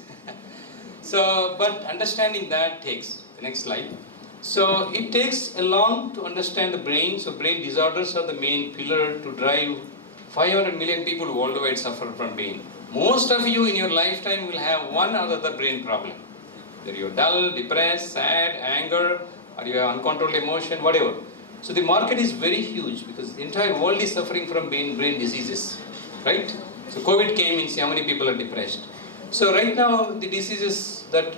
So, but understanding that takes, the next slide. So it takes a long to understand the brain, so brain disorders are the main pillar to drive 500 million people worldwide suffer from brain. Most of you in your lifetime will have one or other brain problem. Whether you're dull, depressed, sad, anger, or you have uncontrolled emotion, whatever. So the market is very huge because the entire world is suffering from brain diseases, right? So COVID came in, see how many people are depressed. So right now the diseases that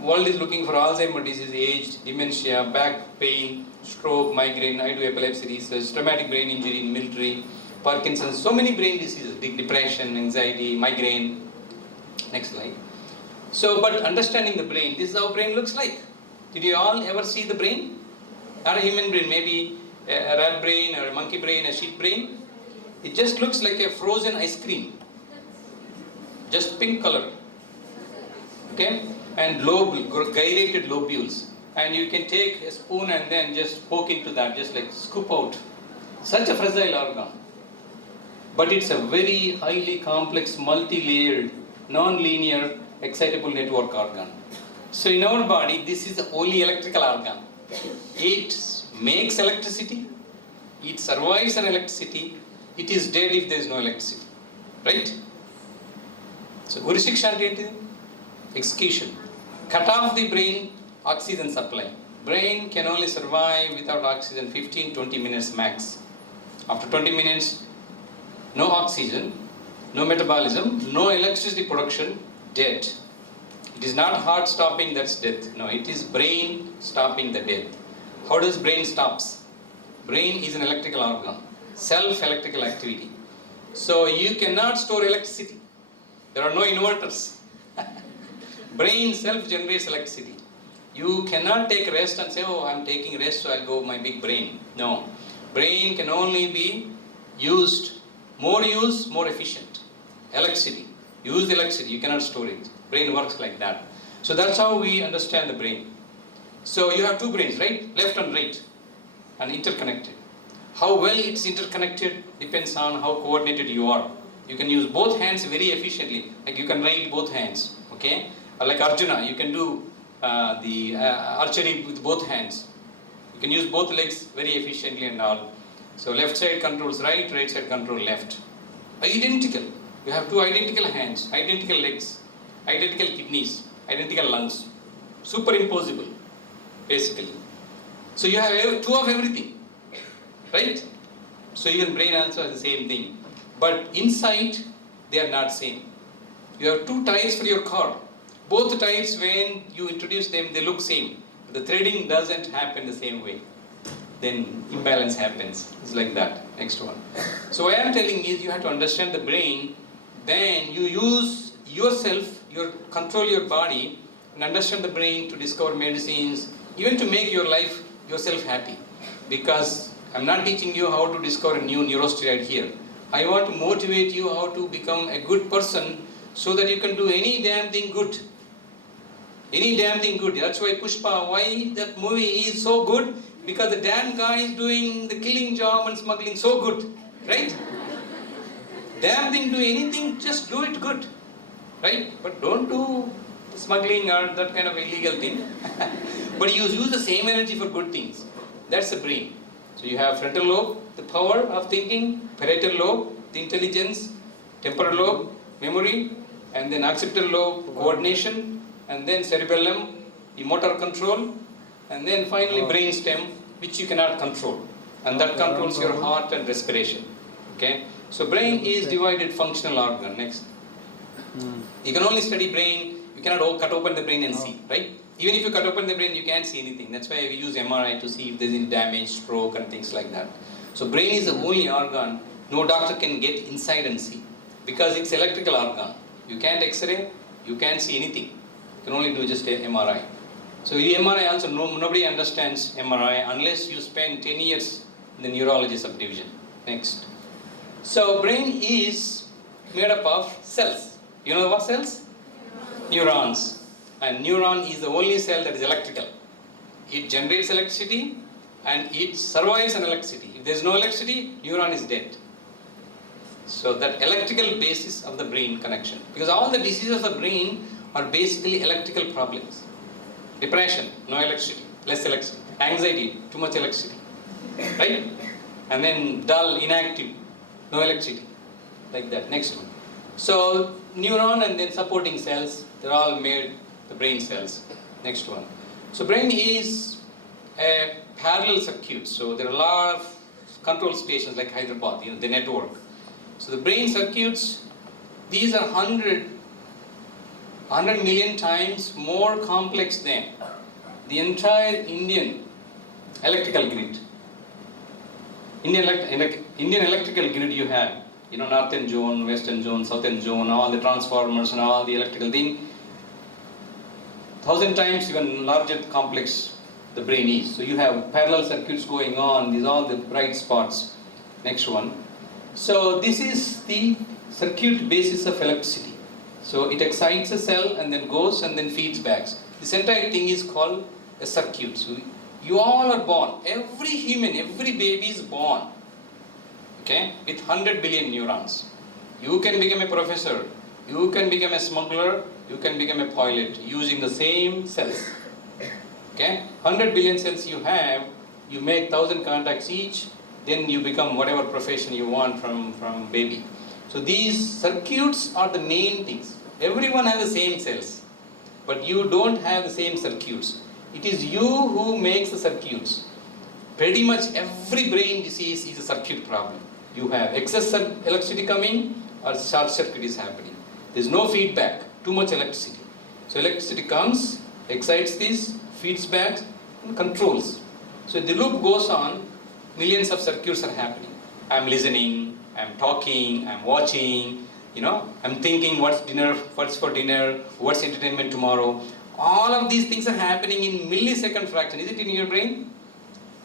world is looking for: Alzheimer's disease, aged, dementia, back pain, stroke, migraine. I do epilepsy research, traumatic brain injury in military, Parkinson's, so many brain diseases, depression, anxiety, migraine. Next slide. So, but understanding the brain, this is how brain looks like. Did you all ever see the brain? Not a human brain, maybe a rat brain or a monkey brain, a sheep brain. It just looks like a frozen ice cream. Just pink color. Okay? And gyrated lobules. And you can take a spoon and then just poke into that, just like scoop out. Such a fragile organ. But it's a very highly complex, multi-layered, non-linear, excitable network organ. So in our body, this is the only electrical organ. It makes electricity, it survives on electricity, it is dead if there is no electricity. Right? So jurisdiction ante execution. Cut off the brain oxygen supply. Brain can only survive without oxygen 15-20 minutes max. After 20 minutes, no oxygen, no metabolism, no electricity production, dead. It is not heart stopping, that's death. No, it is brain stopping the death. How does brain stops? Brain is an electrical organ, self-electrical activity. So you cannot store electricity. There are no inverters. Brain self-generates electricity. You cannot take rest and say, oh, I'm taking rest, so I'll go my big brain. No. Brain can only be used. More use, more efficient. Electricity. Use the electricity, you cannot store it. Brain works like that. So that's how we understand the brain. So you have two brains, right? Left and right. And interconnected. How well it's interconnected depends on how coordinated you are. You can use both hands very efficiently. Like you can write both hands. Okay? Or like Arjuna, you can do the archery with both hands. You can use both legs very efficiently and all. So left side controls right, right side controls left. Identical. You have two identical hands, identical legs, identical kidneys, identical lungs. Superimposable, basically. So you have two of everything, right? So even brain also has the same thing. But inside, they are not same. You have two tires for your car. Both tires, when you introduce them, they look same. The threading doesn't happen the same way. Then imbalance happens. It's like that. Next one. So what I am telling is you have to understand the brain. Then you use yourself, control your body, and understand the brain to discover medicines, even to make your life yourself happy. Because I'm not teaching you how to discover a new neurosteroid here. I want to motivate you how to become a good person so that you can do any damn thing good. Any damn thing good. That's why Pushpa, why that movie is so good? Because the damn guy is doing the killing job and smuggling so good. Right? Damn thing, do anything, just do it good. Right? But don't do smuggling or that kind of illegal thing. But you use the same energy for good things. That's the brain. So you have frontal lobe, the power of thinking, parietal lobe, the intelligence, temporal lobe, memory, and then occipital lobe, coordination, and then cerebellum, the motor control, and then finally brain stem, which you cannot control. And that controls your heart and respiration. Okay? So brain is divided functional organ. Next. You can only study brain, you cannot cut open the brain and see, right? Even if you cut open the brain, you can't see anything. That's why we use MRI to see if there's any damage, stroke and things like that. So brain is the only organ no doctor can get inside and see. Because it's electrical organ. You can't X-ray, you can't see anything. You can only do just a MRI. So MRI also, nobody understands MRI unless you spend 10 years in the neurology subdivision. Next. So brain is made up of cells. You know what cells? Neurons. And neuron is the only cell that is electrical. It generates electricity and it survives on electricity. If there is no electricity, neuron is dead. So that electrical basis of the brain connection. Because all the diseases of the brain are basically electrical problems. Depression, no electricity, less electricity. Anxiety, too much electricity. Right? And then dull, inactive, no electricity. Like that. Next one. So neuron and then supporting cells, they're all made the brain cells. Next one. So brain is a parallel circuit. So there are a lot of control stations like Hyderabad, the network. So the brain circuits, these are 100 million times more complex than the entire Indian electrical grid. Indian electrical grid you have, northern zone, western zone, southern zone, all the transformers and all the electrical thing. 1,000 times even larger complex the brain is. So you have parallel circuits going on, these are all the bright spots. Next one. So this is the circuit basis of electricity. So it excites a cell and then goes and then feeds back. This entire thing is called a circuit. So you all are born, every human, every baby is born, okay, with 100 billion neurons. You can become a professor, you can become a smuggler, you can become a pilot using the same cells. Okay? 100 billion cells you have, you make 1,000 contacts each, then you become whatever profession you want from baby. So these circuits are the main things. Everyone has the same cells, but you don't have the same circuits. It is you who makes the circuits. Pretty much every brain disease is a circuit problem. You have excess electricity coming or short circuit is happening. There is no feedback, too much electricity. So electricity comes, excites this, feeds back, and controls. So the loop goes on, millions of circuits are happening. I'm listening, I'm talking, I'm watching, I'm thinking what's for dinner, what's entertainment tomorrow. All of these things are happening in millisecond fraction. Is it in your brain?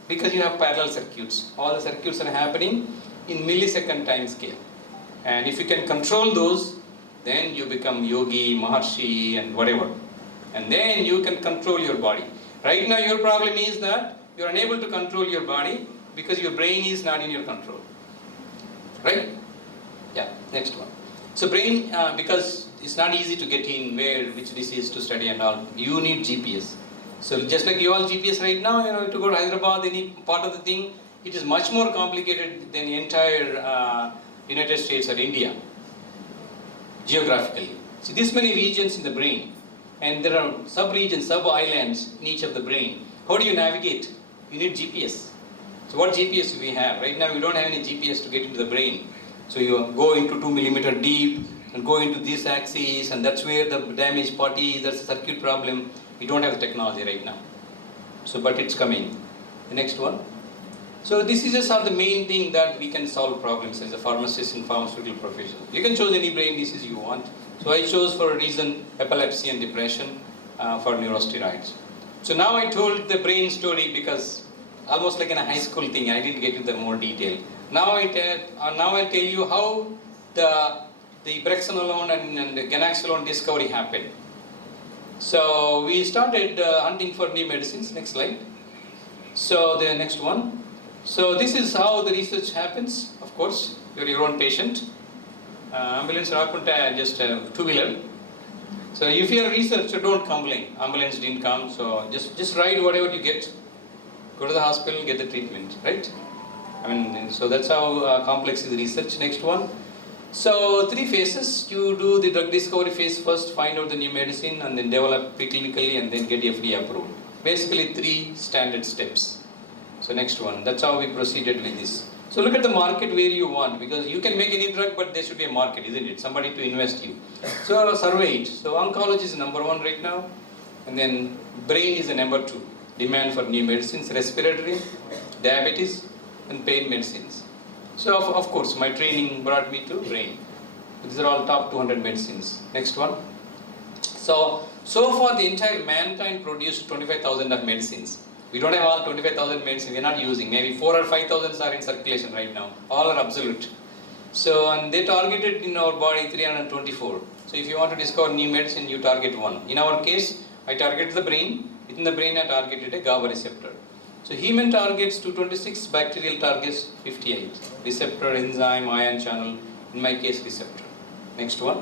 Because you have parallel circuits. All the circuits are happening in millisecond time scale. And if you can control those, then you become yogi, maharshi and whatever. And then you can control your body. Right now your problem is that you are unable to control your body because your brain is not in your control. Right? Yeah, next one. So brain, because it's not easy to get in which disease to study and all, you need GPS. So just like you all GPS right now, to go to Hyderabad, any part of the thing, it is much more complicated than the entire United States or India, geographically. See, this many regions in the brain, and there are sub-regions, sub-islands in each of the brain. How do you navigate? You need GPS. So what GPS do we have? Right now we don't have any GPS to get into the brain. So you go into 2 millimeter deep and go into this axis, and that's where the damaged part is, that's a circuit problem. We don't have the technology right now. So, but it's coming. The next one. So this is just the main thing that we can solve problems as a pharmacist and pharmaceutical professional. You can choose any brain disease you want. So I chose for a reason epilepsy and depression for neurosteroids. So now I told the brain story because almost like in a high school thing, I didn't get into the more detail. Now I tell you how the brexanolone and the ganaxolone discovery happened. So we started hunting for new medicines. Next slide. So the next one. So this is how the research happens. Of course, you're your own patient. Ambulance raakunta just two-wheeler. So if you're a researcher, don't complain. Ambulance didn't come, so just ride whatever you get. Go to the hospital, get the treatment, right? I mean, so that's how complex is the research. Next one. So 3 phases. You do the drug discovery phase first, find out the new medicine, and then develop preclinically, and then get FDA approved. Basically 3 standard steps. So next one. That's how we proceeded with this. So look at the market where you want, because you can make any drug, but there should be a market, isn't it? Somebody to invest you. So survey it. So oncology is number 1 right now, and then brain is the number 2. Demand for new medicines, respiratory, diabetes, and pain medicines. So of course, my training brought me to brain. These are all top 200 medicines. Next one. So far the entire mankind produced 25,000 of medicines. We don't have all 25,000 medicines, we are not using. Maybe 4,000 or 5,000 are in circulation right now. All are absolute. So, and they targeted in our body 324. So if you want to discover new medicine, you target one. In our case, I targeted the brain. Within the brain, I targeted a GABA receptor. So human targets 226, bacterial targets 58. Receptor, enzyme, ion channel, in my case receptor. Next one.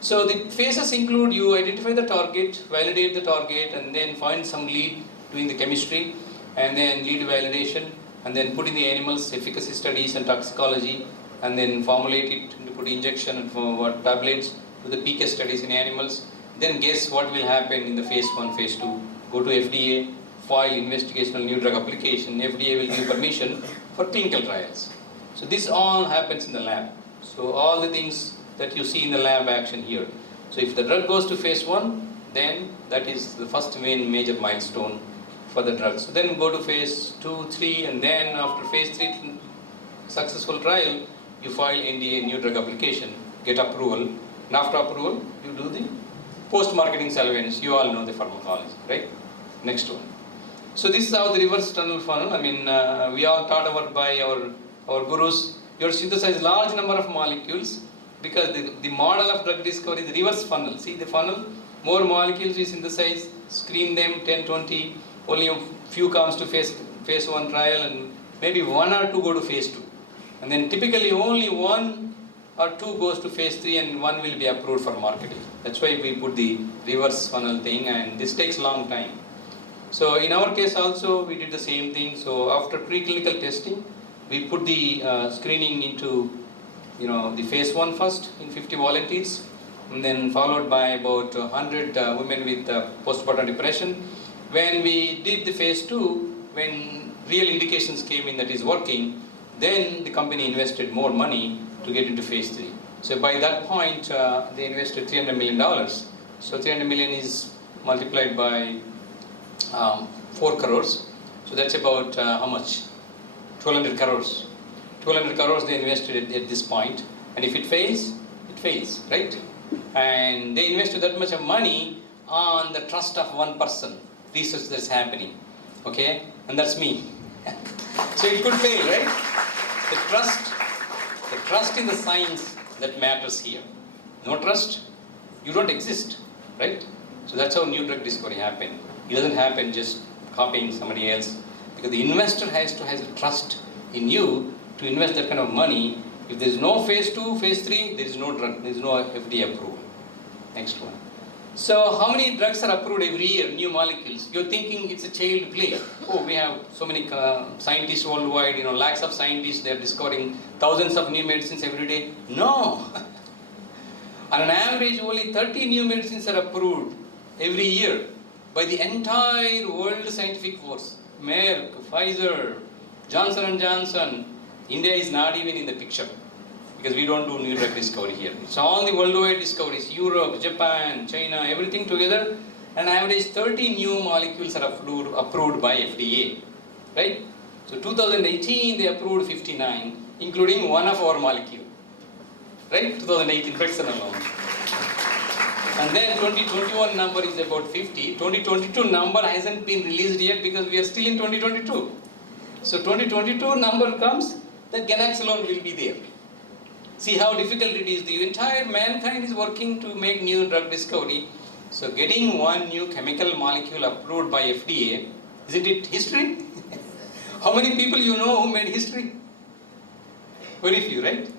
So the phases include you identify the target, validate the target, and then find some lead doing the chemistry, and then lead validation, and then put in the animals, efficacy studies and toxicology, and then formulate it and put injection and for tablets, do the PK studies in animals, then guess what will happen in the phase 1, phase 2, go to FDA, file investigational new drug application, FDA will give permission for clinical trials. So this all happens in the lab. So all the things that you see in the lab action here. So if the drug goes to phase 1, then that is the first major milestone for the drug. So then go to phase 2, 3, and then after phase 3 successful trial, you file NDA, new drug application, get approval, and after approval, you do the post-marketing surveillance. You all know the pharmacology, right? Next one. So this is how the reverse tunnel funnel. I mean, we all taught by our gurus. You have to synthesize large number of molecules because the model of drug discovery is the reverse funnel. See the funnel? More molecules we synthesize, screen them 10, 20, only a few comes to phase 1 trial, and maybe 1 or 2 go to phase 2. And then typically only 1 or 2 goes to phase 3 and 1 will be approved for marketing. That's why we put the reverse funnel thing, and this takes long time. So in our case also we did the same thing. So after preclinical testing, we put the screening into the phase 1 first in 50 volunteers, and then followed by about 100 women with postpartum depression. When we did the phase 2, when real indications came in that is working, then the company invested more money to get into phase 3. So by that point, they invested $300 million. So 300 million is multiplied by 4 crores. So that's about how much? 1,200 crores. 1,200 crores they invested at this point. And if it fails, right? And they invested that much of money on the trust of one person, research that's happening. Okay? And that's me. So it could fail, right? The trust in the science that matters here. No trust, you don't exist, right? So that's how new drug discovery happened. It doesn't happen just copying somebody else, because the investor has trust in you to invest that kind of money. If there is no phase 2, phase 3, there is no drug, there is no FDA approval. Next one. So how many drugs are approved every year, new molecules? You're thinking it's a child play. Oh, we have so many scientists worldwide, lakhs of scientists, they're discovering thousands of new medicines every day. No. On an average, only 30 new medicines are approved every year by the entire world scientific force. Merck, Pfizer, Johnson & Johnson, India is not even in the picture because we don't do new drug discovery here. It's all the worldwide discoveries, Europe, Japan, China, everything together. And average 30 new molecules are approved by FDA, right? So 2018 they approved 59, including one of our molecule, right? 2018 Brexan alone. And then 2021 number is about 50. 2022 number hasn't been released yet because we are still in 2022. So 2022 number comes, the ganaxolone will be there. See how difficult it is. The entire mankind is working to make new drug discovery. So getting one new chemical molecule approved by FDA, isn't it history? How many people you know who made history? Very few, right?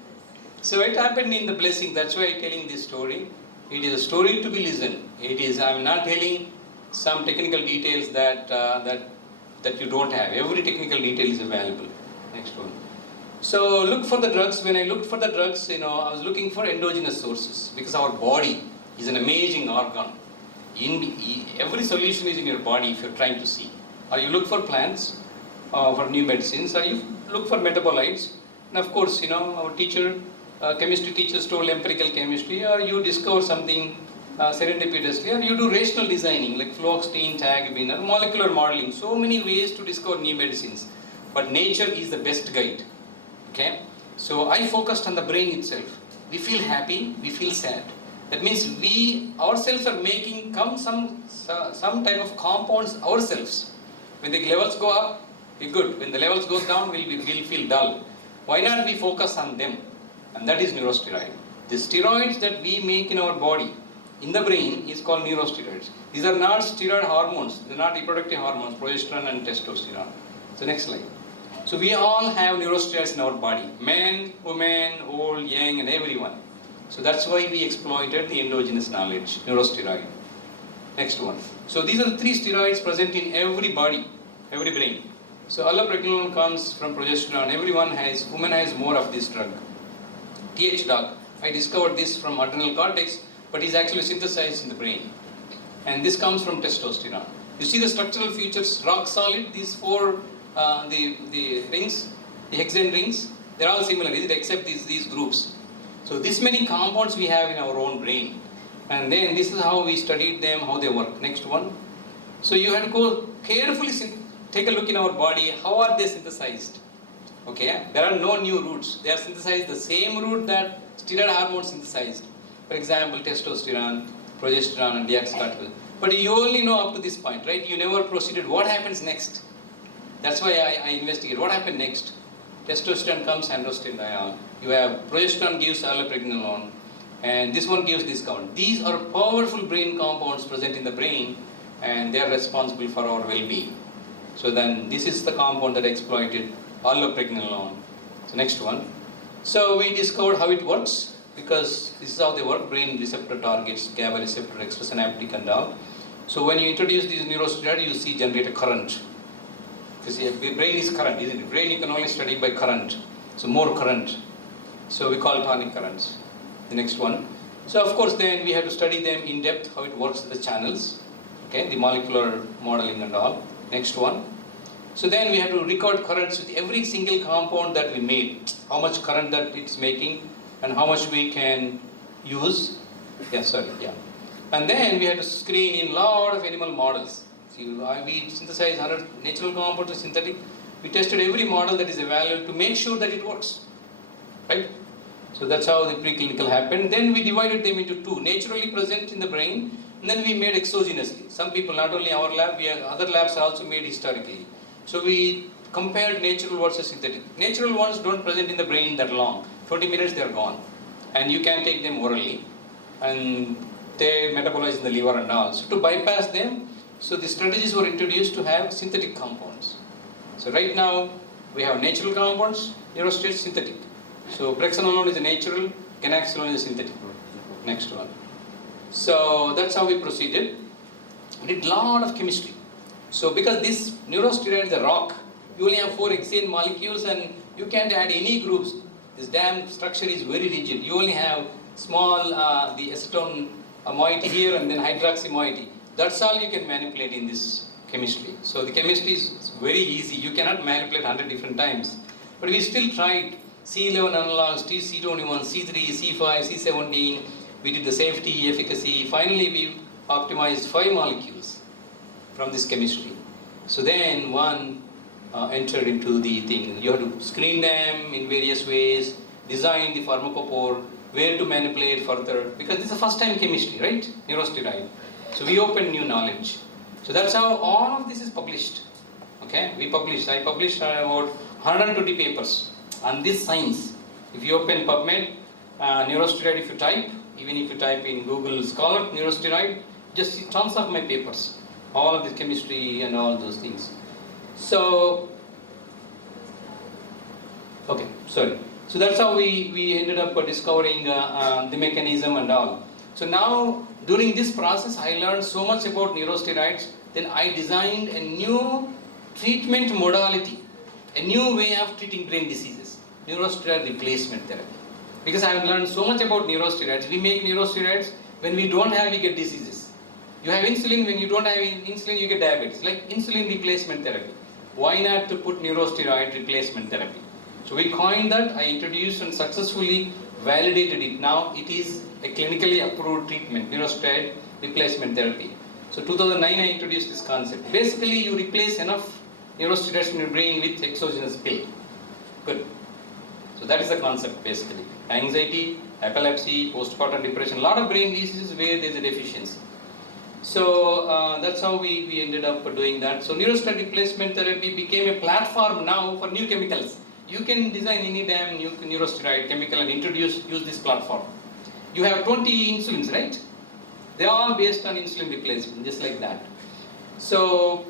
So it happened in the blessing. That's why I'm telling this story. It is a story to be listened. It is. I'm not telling some technical details that you don't have. Every technical detail is available. Next one. So look for the drugs. When I looked for the drugs, I was looking for endogenous sources because our body is an amazing organ. Every solution is in your body if you're trying to see. Or you look for plants, for new medicines, or you look for metabolites. And of course, our chemistry teachers told empirical chemistry, or you discover something serendipitously, or you do rational designing like fluoxetine, tagabine, or molecular modeling. So many ways to discover new medicines. But nature is the best guide. Okay? So I focused on the brain itself. We feel happy, we feel sad. That means we ourselves are making some type of compounds ourselves. When the levels go up, we're good. When the levels goes down, we'll feel dull. Why not we focus on them? And that is neurosteroid. The steroids that we make in our body, in the brain, is called neurosteroids. These are not steroid hormones. They're not reproductive hormones, progesterone and testosterone. So next slide. So we all have neurosteroids in our body. Men, women, old, young, and everyone. So that's why we exploited the endogenous knowledge, neurosteroid. Next one. So these are the 3 steroids present in every body, every brain. So allopregnanolone comes from progesterone. Woman has more of this drug. TH-DOG. I discovered this from adrenal cortex, but is actually synthesized in the brain. And this comes from testosterone. You see the structural features, rock solid, these 4, the rings, the hexane rings, they're all similar, except these groups. So this many compounds we have in our own brain. And then this is how we studied them, how they work. Next one. So you have to go carefully take a look in our body, how are they synthesized? Okay, there are no new roots. They are synthesized the same root that steroid hormones synthesized. For example, testosterone, progesterone, and deoxycorticoid. But you only know up to this point, right? You never proceeded. What happens next? That's why I investigate. What happened next? Testosterone comes androstenediol. You have progesterone gives allopregnanolone, and this one gives discount. These are powerful brain compounds present in the brain, and they are responsible for our well-being. So then this is the compound that exploited allopregnanolone. So next one. So we discovered how it works because this is how they work. Brain receptor targets, GABA receptor, extrasynaptic and all. So when you introduce these neurosteroids, you see generate a current. Because the brain is current, isn't it? Brain you can only study by current. So more current. So we call tonic currents. The next one. So of course then we have to study them in depth, how it works in the channels. Okay, the molecular modeling and all. Next one. So then we have to record currents with every single compound that we made. How much current that it's making and how much we can use. And then we have to screen in lot of animal models. See, we synthesize 100 natural compounds to synthetic. We tested every model that is available to make sure that it works. Right? So that's how the preclinical happened. Then we divided them into 2. Naturally present in the brain, and then we made exogenously. Some people, not only our lab, other labs are also made historically. So we compared natural versus synthetic. Natural ones don't present in the brain that long. 20 minutes they are gone. And you can take them orally. And they metabolize in the liver and all. So to bypass them, so the strategies were introduced to have synthetic compounds. So right now, we have natural compounds, neurosteroids, synthetic. So brexanolone is a natural, ganaxolone is a synthetic. Next one. So that's how we proceeded. We did a lot of chemistry. So because this neurosteroid is a rock, you only have 4 hexane molecules and you can't add any groups. This damn structure is very rigid. You only have small, the acetone moiety here and then hydroxy moiety. That's all you can manipulate in this chemistry. So the chemistry is very easy. You cannot manipulate 100 different times. But we still tried C11 analogs, C21, C3, C5, C17. We did the safety, efficacy. Finally, we optimized 5 molecules from this chemistry. So then one entered into the thing. You have to screen them in various ways, design the pharmacophore, where to manipulate further, because this is the first time chemistry, right? Neurosteroid. So we opened new knowledge. So that's how all of this is published. Okay, I published about 120 papers on this science. If you open PubMed, neurosteroid, if you type, even if you type in Google Scholar, neurosteroid, just see tons of my papers. All of the chemistry and all those things. So, okay, sorry. So that's how we ended up discovering the mechanism and all. So now, during this process, I learned so much about neurosteroids. Then I designed a new treatment modality, a new way of treating brain diseases, neurosteroid replacement therapy. Because I have learned so much about neurosteroids. We make neurosteroids when we don't have, we get diseases. You have insulin, when you don't have insulin, you get diabetes, like insulin replacement therapy. Why not to put neurosteroid replacement therapy? So we coined that, I introduced and successfully validated it. Now it is a clinically approved treatment, neurosteroid replacement therapy. So 2009 I introduced this concept. Basically you replace enough neurosteroids in your brain with exogenous pill. Good. So that is the concept basically. Anxiety, epilepsy, postpartum depression, a lot of brain diseases where there is a deficiency. So that's how we ended up doing that. So neurosteroid replacement therapy became a platform now for new chemicals. You can design any damn new neurosteroid chemical and use this platform. You have 20 insulins, right? They are all based on insulin replacement, just like that. So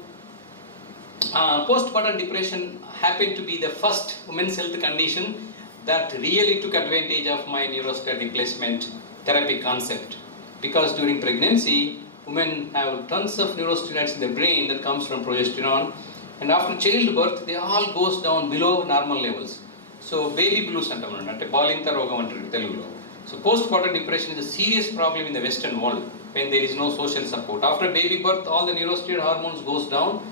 postpartum depression happened to be the first women's health condition that really took advantage of my neurosteroid replacement therapy concept. Because during pregnancy, women have tons of neurosteroids in their brain that comes from progesterone, and after childbirth, they all goes down below normal levels. So baby blues antamante balintha rogam antaru Telugulo. So postpartum depression is a serious problem in the Western world when there is no social support. After baby birth, all the neurosteroid hormones goes down.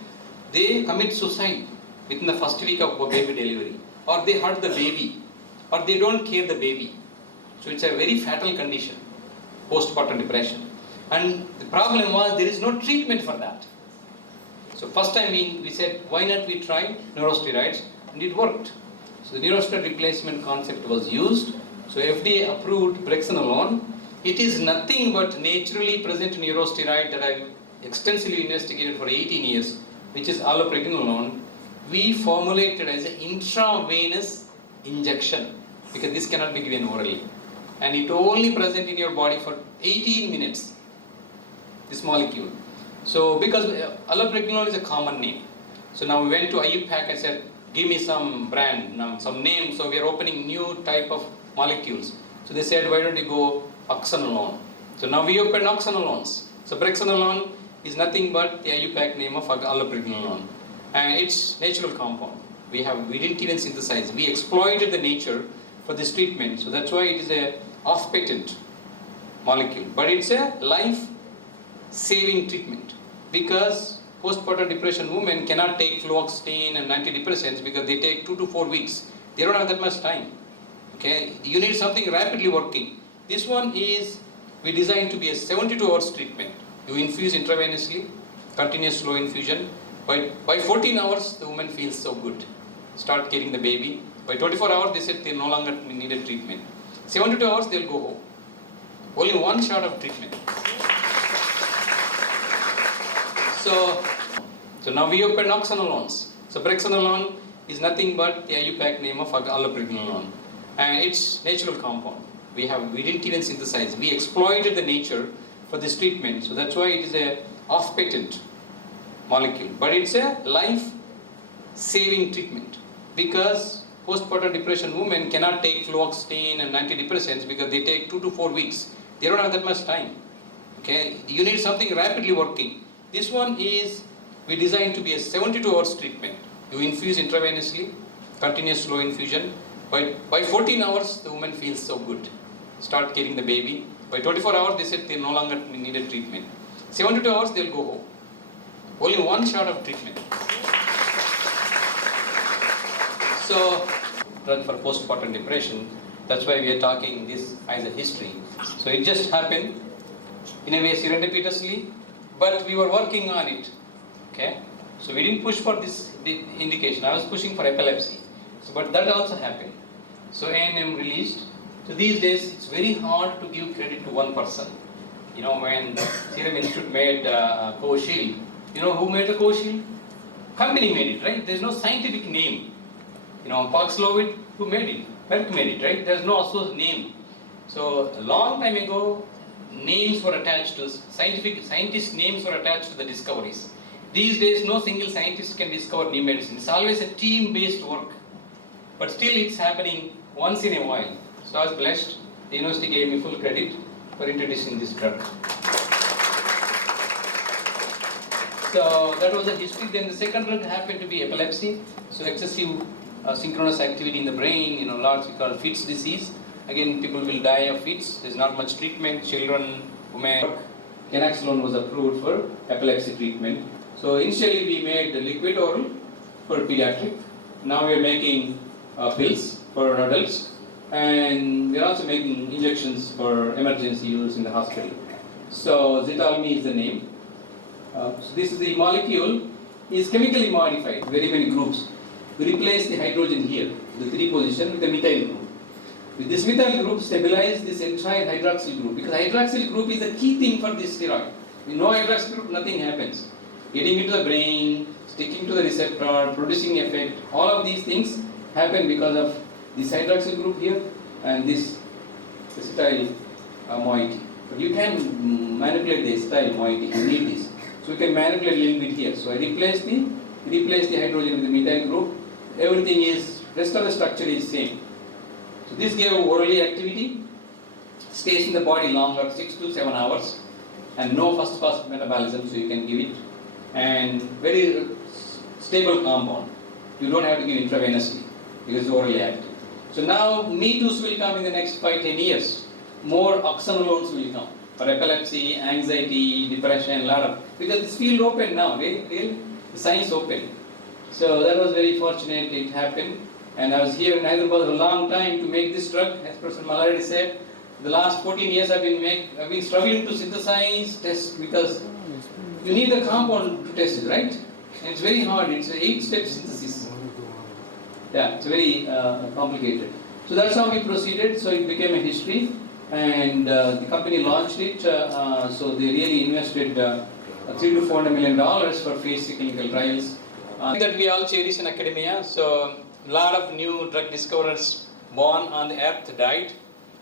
They commit suicide within the first week of baby delivery, or they hurt the baby, or they don't care the baby. So it's a very fatal condition, postpartum depression. And the problem was there is no treatment for that. So first time we said, why not we try neurosteroids, and it worked. So the neurosteroid replacement concept was used. So FDA approved brexanolone. It is nothing but naturally present neurosteroid that I've extensively investigated for 18 years, which is allopregnanolone. We formulated as an intravenous injection, because this cannot be given orally. And it only present in your body for 18 minutes, this molecule. So because allopregnanolone is a common name. So now we went to IUPAC and said, give me some brand, some name. So we are opening new type of molecules. So they said, why don't you go oxanolone? So now we open oxanolones. So brexanolone is nothing but the IUPAC name of allopregnanolone. And it's natural compound. We didn't even synthesize. We exploited the nature for this treatment. So that's why it is a off-patent molecule. But it's a life-saving treatment. Because postpartum depression women cannot take fluoxetine and antidepressants because they take 2 to 4 weeks. They don't have that much time. Okay, you need something rapidly working. This one is, we designed to be a 72 hours treatment. You infuse intravenously, continuous slow infusion. By 14 hours, the woman feels so good. Start carrying the baby. By 24 hours, they said they no longer needed treatment. 72 hours, they'll go home. Only one shot of treatment. So now we open oxanolones. So brexanolone is nothing but the IUPAC name of allopregnanolone. And it's natural compound. We didn't even synthesize. We exploited the nature for this treatment. So that's why it is a off-patent molecule. But it's a life-saving treatment. Because postpartum depression women cannot take fluoxetine and antidepressants because they take 2 to 4 weeks. They don't have that much time. Okay, you need something rapidly working. This one is, we designed to be a 72 hours treatment. You infuse intravenously, continuous slow infusion. By 14 hours, the woman feels so good. Start carrying the baby. By 24 hours, they said they no longer needed treatment. 72 hours, they'll go home. Only one shot of treatment. So, drug for postpartum depression, that's why we are talking this as a history. So it just happened in a way serendipitously, but we were working on it. Okay? So we didn't push for this indication. I was pushing for epilepsy. So, but that also happened. So A&M released. So these days it's very hard to give credit to one person. You know, when Serum Institute made Co-Shield, you know who made the Co-Shield? Company made it, right? There's no scientific name. You know, Paxlovid, who made it? Merck made it, right? There's no associated name. So a long time ago, names were attached to scientist names were attached to the discoveries. These days, no single scientist can discover new medicine. It's always a team-based work. But still, it's happening once in a while. So I was blessed. The university gave me full credit for introducing this drug. So that was the history. Then the second drug happened to be epilepsy. So excessive synchronous activity in the brain, you know, largely called Fitz disease. Again, people will die of fits. There's not much treatment. Children, women. Ganaxolone was approved for epilepsy treatment. So initially we made the liquid oral for pediatric. Now we are making pills for adults, and we are also making injections for emergency use in the hospital. So Zitalmi is the name. So this is the molecule. Is chemically modified. Very many groups. We replace the hydrogen here, the 3 position, with the methyl group. With this methyl group, stabilize this entire hydroxyl group, because hydroxyl group is the key thing for this steroid. With no hydroxyl group, nothing happens. Getting into the brain, sticking to the receptor, producing effect, all of these things happen because of this hydroxyl group here and this acetyl moiety. But you can manipulate the acetyl moiety, you need this. So we can manipulate a little bit here. So I replace the hydrogen with the methyl group. Everything is, rest of the structure is same. So this gave orally activity, stays in the body longer, 6 to 7 hours, and no first pass metabolism, so you can give it, and very stable compound. You don't have to give intravenously because it's orally active. So now Me Too's will come in the next 5-10 years. More oxanolones will come for epilepsy, anxiety, depression, lot of, because this field open now, really, the science open. So that was very fortunate it happened. And I was here in Hyderabad a long time to make this drug. As Professor Malari said, the last 14 years I've been struggling to synthesize, test, because you need a compound to test it, right? And it's very hard. It's an 8-step synthesis. Yeah, it's very complicated. So that's how we proceeded. So it became a history, and the company launched it. So they really invested $300 to $400 million for phase 3 clinical trials. That we all cherish in academia. So a lot of new drug discoverers born on the earth died,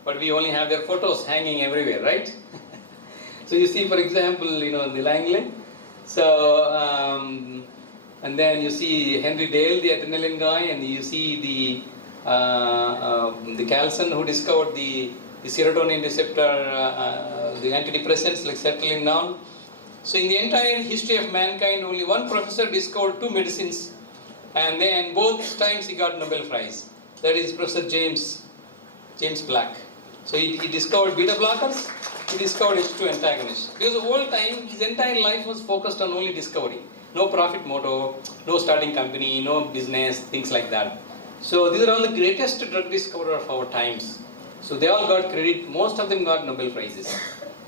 but we only have their photos hanging everywhere, right? So you see, for example, you know, the Langley. So, and then you see Henry Dale, the adrenaline guy, and you see the Carlson who discovered the serotonin receptor, the antidepressants like sertraline. So in the entire history of mankind, only one professor discovered 2 medicines, and then both times he got Nobel Prize. That is Professor James Black. So he discovered beta blockers, he discovered H2 antagonists. Because the whole time, his entire life was focused on only discovery. No profit motto, no starting company, no business, things like that. So these are all the greatest drug discoverers of our times. So they all got credit, most of them got Nobel Prizes.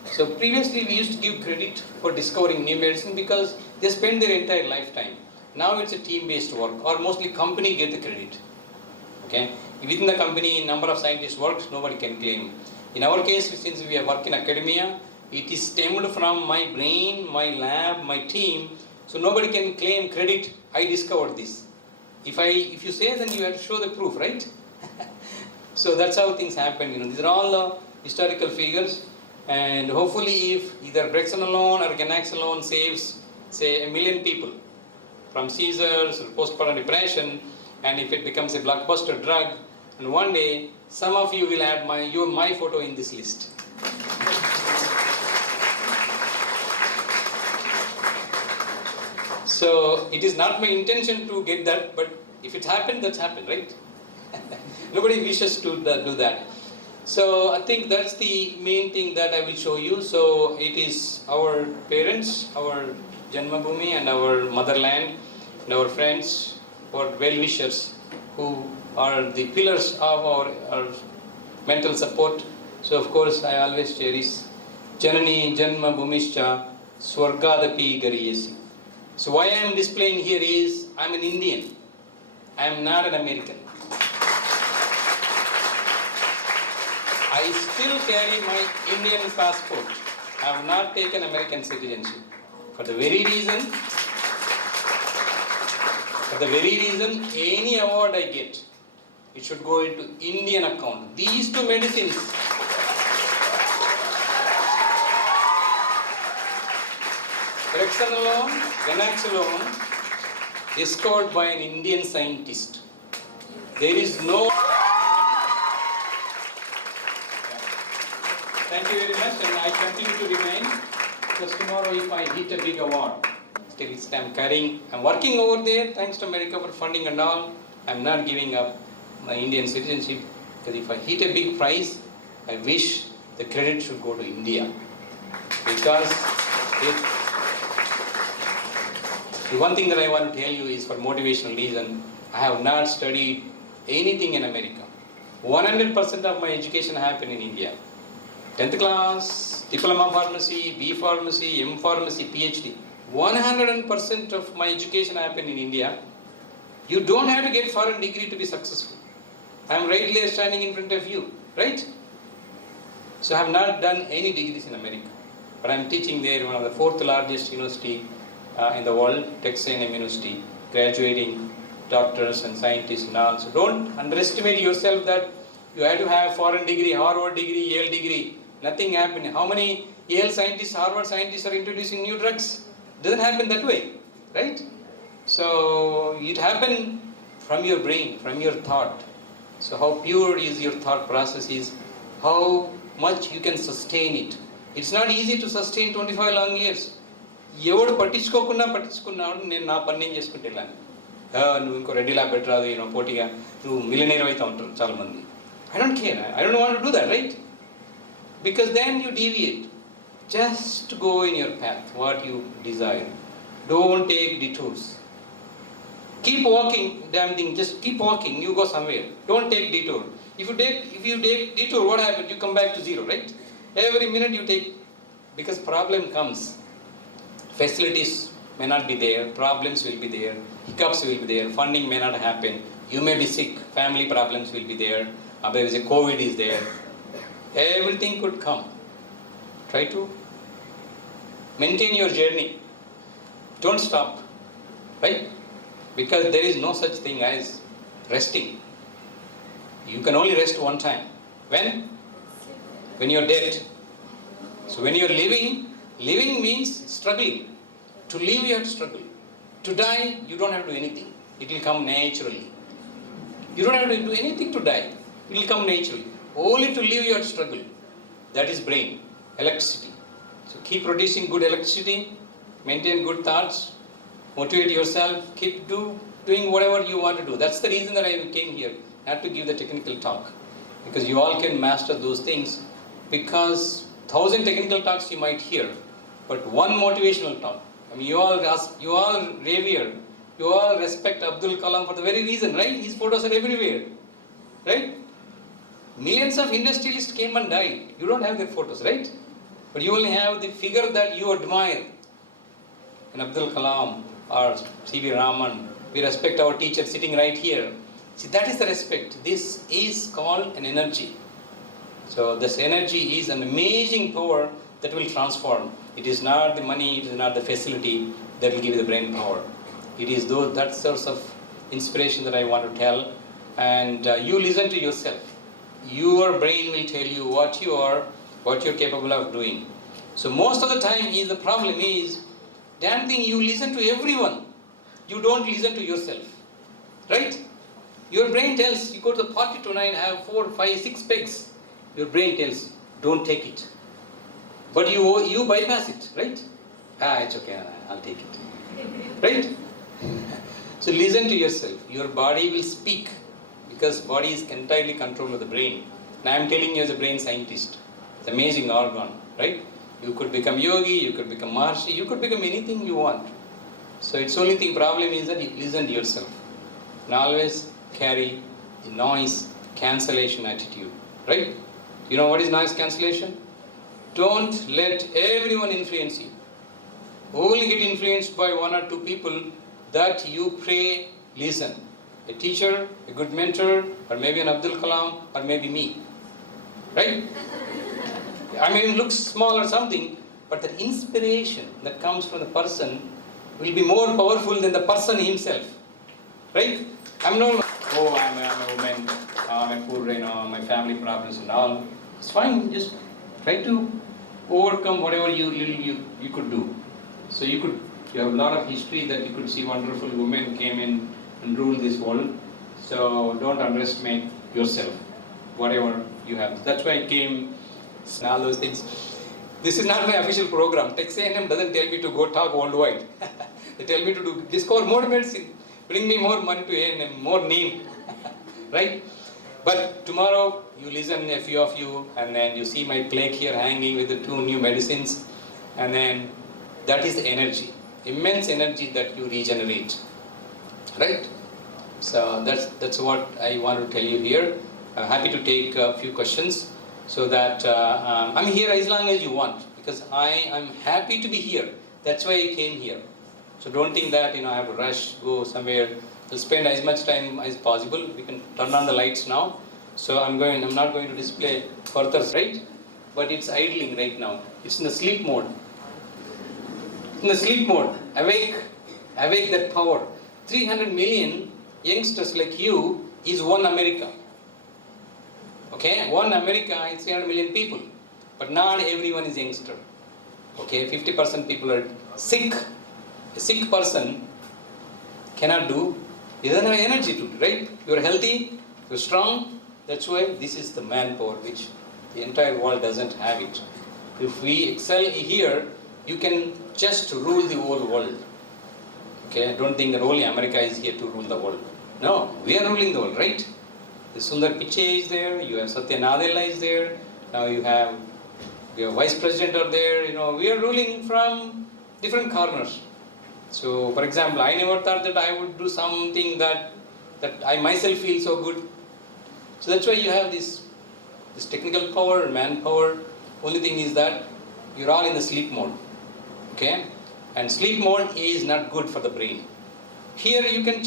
So previously we used to give credit for discovering new medicine because they spend their entire lifetime. Now it's a team-based work, or mostly company get the credit. Okay? Within the company, number of scientists worked, nobody can claim. In our case, since we work in academia, it is stemmed from my brain, my lab, my team. So nobody can claim credit, I discovered this. If you say, then you have to show the proof, right? So that's how things happen. You know, these are all historical figures. And hopefully if either brexanolone or ganaxolone saves, say, 1 million people from seizures or postpartum depression, and if it becomes a blockbuster drug, and one day some of you will add my photo in this list. So it is not my intention to get that, but if it happened, that's happened, right? Nobody wishes to do that. So I think that's the main thing that I will show you. So it is our parents, our Janmabhoomi and our motherland and our friends, our well-wishers who are the pillars of our mental support. So of course I always cherish Janani Janma Bhumischa Swargadapi Gariyasi. So why I am displaying here is I am an Indian. I am not an American. I still carry my Indian passport. I have not taken American citizenship. For the very reason, any award I get, it should go into Indian account. These two medicines, Brexanolone, Ganaxolone, discovered by an Indian scientist. There is no... Thank you very much, and I continue to remain, because tomorrow if I hit a big award, still I'm carrying, I'm working over there, thanks to America for funding and all. I'm not giving up my Indian citizenship, because if I hit a big prize, I wish the credit should go to India. Because the one thing that I want to tell you is, for motivational reason, I have not studied anything in America. 100% of my education happened in India. 10th class, diploma pharmacy, B pharmacy, M pharmacy, PhD. 100% of my education happened in India. You don't have to get foreign degree to be successful. I am right here standing in front of you, right? So I have not done any degrees in America. But I am teaching there, one of the 4th largest university in the world, Texas A&M University, graduating doctors and scientists and all. So don't underestimate yourself that you have to have foreign degree, Harvard degree, Yale degree. Nothing happened. How many Yale scientists, Harvard scientists are introducing new drugs? Doesn't happen that way, right? So it happened from your brain, from your thought. So how pure is your thought process is how much you can sustain it. It's not easy to sustain 25 long years. ఎవడు పట్టించుకున్నాడు నేను నా పని నేను చేసుకుంటే వెళ్ళాను. నువ్వు ఇంకో రెడ్డిలా పెట్టరాదు పోటీగా నువ్వు మిలియనీర్ అవుతా ఉంటారు చాలామంది. I don't care. I don't want to do that, right? Because then you deviate. Just go in your path, what you desire. Don't take detours. Keep walking, damn thing, just keep walking, you go somewhere. Don't take detour. If you take detour, what happens? You come back to zero, right? Every minute you take, because problem comes. Facilities may not be there, problems will be there, hiccups will be there, funding may not happen, you may be sick, family problems will be there, there is a COVID is there. Everything could come. Try to maintain your journey. Don't stop, right? Because there is no such thing as resting. You can only rest one time. When? When you're dead. So when you're living means struggling. To live you have to struggle. To die, you don't have to do anything. It will come naturally. You don't have to do anything to die. It will come naturally. Only to live you have to struggle. That is brain, electricity. So keep producing good electricity, maintain good thoughts, motivate yourself, keep doing whatever you want to do. That's the reason that I came here, not to give the technical talk. Because you all can master those things. Because 1,000 technical talks you might hear, but one motivational talk. I mean, you all revere, you all respect Abdul Kalam for the very reason, right? His photos are everywhere, right? Millions of industrialists came and died. You don't have their photos, right? But you only have the figure that you admire. And Abdul Kalam or C.V. Raman, we respect our teacher sitting right here. See, that is the respect. This is called an energy. So this energy is an amazing power that will transform. It is not the money, it is not the facility that will give you the brain power. It is that source of inspiration that I want to tell. And you listen to yourself. Your brain will tell you what you are, what you're capable of doing. So most of the time the problem is, damn thing, you listen to everyone. You don't listen to yourself. Right? Your brain tells, you go to the party tonight, have 4, 5, 6 pegs. Your brain tells, don't take it. But you bypass it, right? It's okay, I'll take it. Right? So listen to yourself. Your body will speak, because body is entirely controlled by the brain. And I am telling you as a brain scientist, it's amazing organ, right? You could become yogi, you could become Maharshi, you could become anything you want. So it's only thing problem is that you listen to yourself. And always carry the noise cancellation attitude, right? You know what is noise cancellation? Don't let everyone influence you. Only get influenced by one or two people that you pray, listen. A teacher, a good mentor, or maybe an Abdul Kalam, or maybe me. Right? I mean, it looks small or something, but the inspiration that comes from the person will be more powerful than the person himself. Right? I'm not, oh, I'm a woman, I'm a poor, my family problems and all. It's fine, just try to overcome whatever you could do. So you have a lot of history that you could see wonderful women came in and ruled this world. So don't underestimate yourself, whatever you have. That's why I came, all those things. This is not my official program. Texas A&M doesn't tell me to go talk worldwide. They tell me to discover more medicine, bring me more money to A&M, more name, right? But tomorrow you listen, a few of you, and then you see my plaque here hanging with the 2 new medicines, and then that is the energy, immense energy that you regenerate, right? So that's what I want to tell you here. I'm happy to take a few questions, so that I'm here as long as you want, because I am happy to be here. That's why I came here. So don't think that I have to rush, go somewhere. I'll spend as much time as possible. We can turn on the lights now. So I'm not going to display further, right? But it's idling right now. It's in the sleep mode. In the sleep mode, awake that power. 300 million youngsters like you is one America. Okay, one America is 300 million people. But not everyone is youngster. Okay, 50% people are sick. A sick person cannot do, he doesn't have energy to do, right? You're healthy, you're strong. That's why this is the manpower which the entire world doesn't have it. If we excel here, you can just rule the whole world. Okay, don't think that only America is here to rule the world. No, we are ruling the world, right? The Sundar Pichai is there, you have Satya Nadella is there, now you have your vice president are there, we are ruling from different corners. So, for example, I never thought that I would do something that I myself feel so good. So that's why you have this technical power, manpower. Only thing is that you're all in the sleep mode. Okay? And sleep mode is not good for the brain. Here you can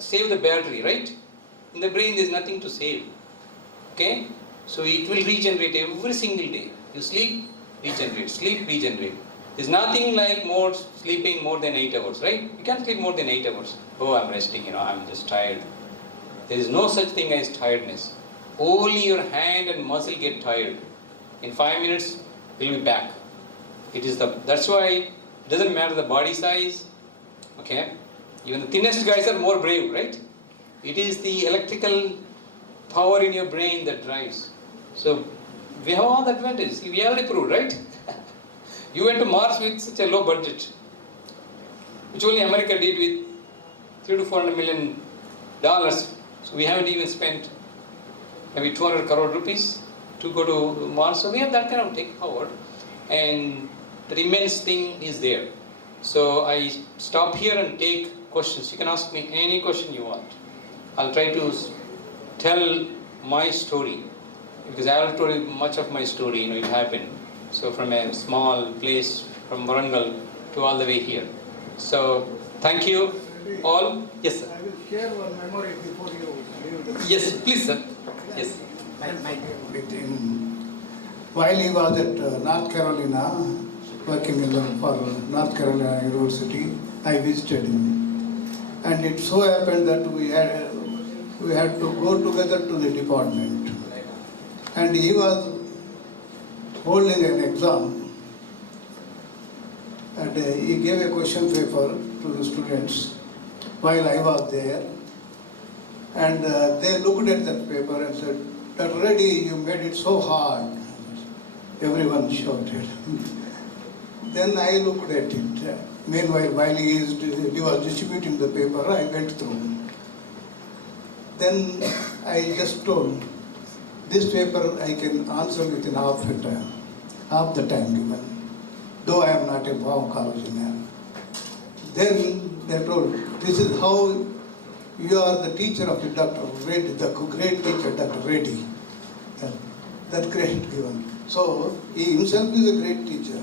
save the battery, right? In the brain there's nothing to save. Okay? So it will regenerate every single day. You sleep, regenerate. There's nothing like sleeping more than 8 hours, right? You can't sleep more than 8 hours. Oh, I'm resting, I'm just tired. There is no such thing as tiredness. Only your hand and muscle get tired. In 5 minutes, you'll be back. That's why it doesn't matter the body size. Okay? Even the thinnest guys are more brave, right? It is the electrical power in your brain that drives. So we have all the advantages. We already proved, right? You went to Mars with such a low budget, which only America did with $300 to $400 million. So we haven't even spent maybe 200 crore rupees to go to Mars. So we have that kind of tech power, and the immense thing is there. So I stop here and take questions. You can ask me any question you want. I'll try to tell my story, because I already told you much of my story. It happened. So from a small place from Warangal to all the way here. So thank you all. Yes, sir. I will share one memory before you leave. Yes, please, sir. Yes. With him. While he was at North Carolina, working for North Carolina University, I visited him. And it so happened that we had to go together to the department. And he was holding an exam, and he gave a question paper to the students while I was there, and they looked at that paper and said, "That already you made it so hard." Everyone shouted. Then I looked at it. Meanwhile, while he was distributing the paper, I went through. Then I just told, this paper I can answer within half the time given, though I am not a pharmacology man. Then they told, this is how you are the teacher of the Dr. Reddy, the great teacher Dr. Reddy. That great given. So he himself is a great teacher.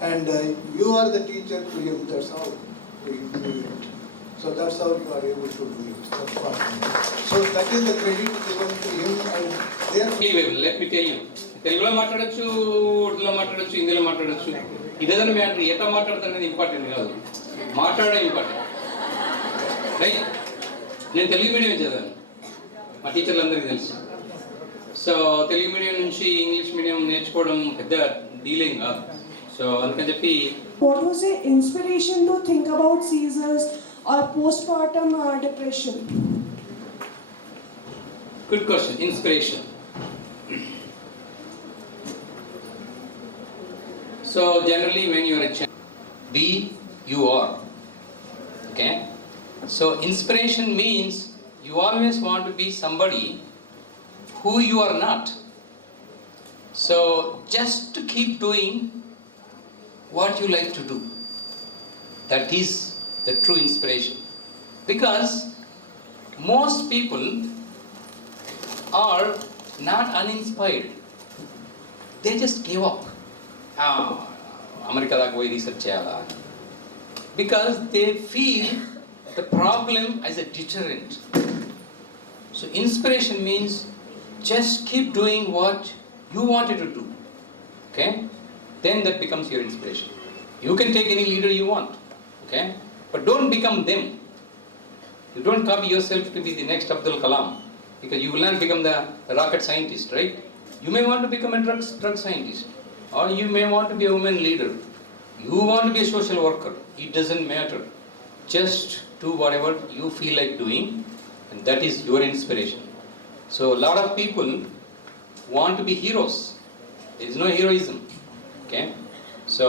And you are the teacher to him, that's how we do it. So that's how you are able to do it. That's what. So that is the credit given to him and therefore. Let me tell you. తెలుగులో మాట్లాడచ్చు, ఉర్దూలో మాట్లాడచ్చు, హిందీలో మాట్లాడచ్చు. It doesn't matter. ఎట్లా మాట్లాడతారనేది important కాదు. మాట్లాడడం important. Right? నేను తెలుగు మీడియం చదివాను. మా టీచర్లందరికీ తెలుసు. సో తెలుగు మీడియం నుంచి ఇంగ్లీష్ మీడియం నేర్చుకోవడం పెద్ద డీలేం కాదు. సో అందుకని చెప్పి What was the inspiration to think about seizures or postpartum depression? Good question. Inspiration. So generally when you are a child, be you are. Okay? So inspiration means you always want to be somebody who you are not. So just to keep doing what you like to do. That is the true inspiration. Because most people are not uninspired. They just give up. America daaka poi research cheyala. Because they feel the problem as a deterrent. So inspiration means just keep doing what you wanted to do. Okay? Then that becomes your inspiration. You can take any leader you want. Okay? But don't become them. You don't copy yourself to be the next Abdul Kalam. Because you will not become the rocket scientist, right? You may want to become a drug scientist. Or you may want to be a woman leader. You want to be a social worker. It doesn't matter. Just do whatever you feel like doing, and that is your inspiration. So a lot of people want to be heroes. There is no heroism. Okay? So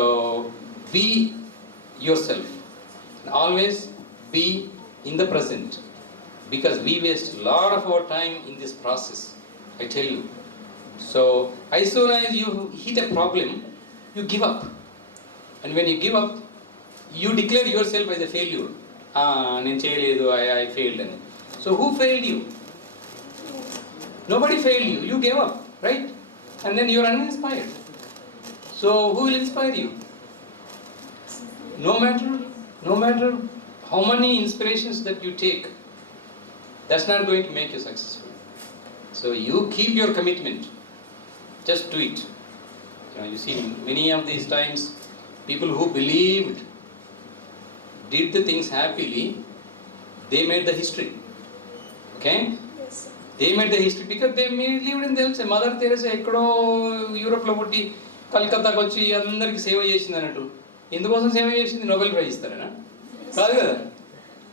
be yourself. Always be in the present. Because we waste a lot of our time in this process. I tell you. So as soon as you hit a problem, you give up. And when you give up, you declare yourself as a failure. I failed. So who failed you? Nobody failed you. You gave up, right? And then you are uninspired. So who will inspire you? No matter how many inspirations that you take, that's not going to make you successful. So you keep your commitment. Just do it. You see, many of these times, people who believed, did the things happily, they made the history. Okay? Yes. They made the history because they lived in themselves. Mother Teresa ekkado Europe lo putti Calcutta ku vachi andariki seva chesindi anattu. Endukosam seva chesindi Nobel Prize istarana? Kaadu kada.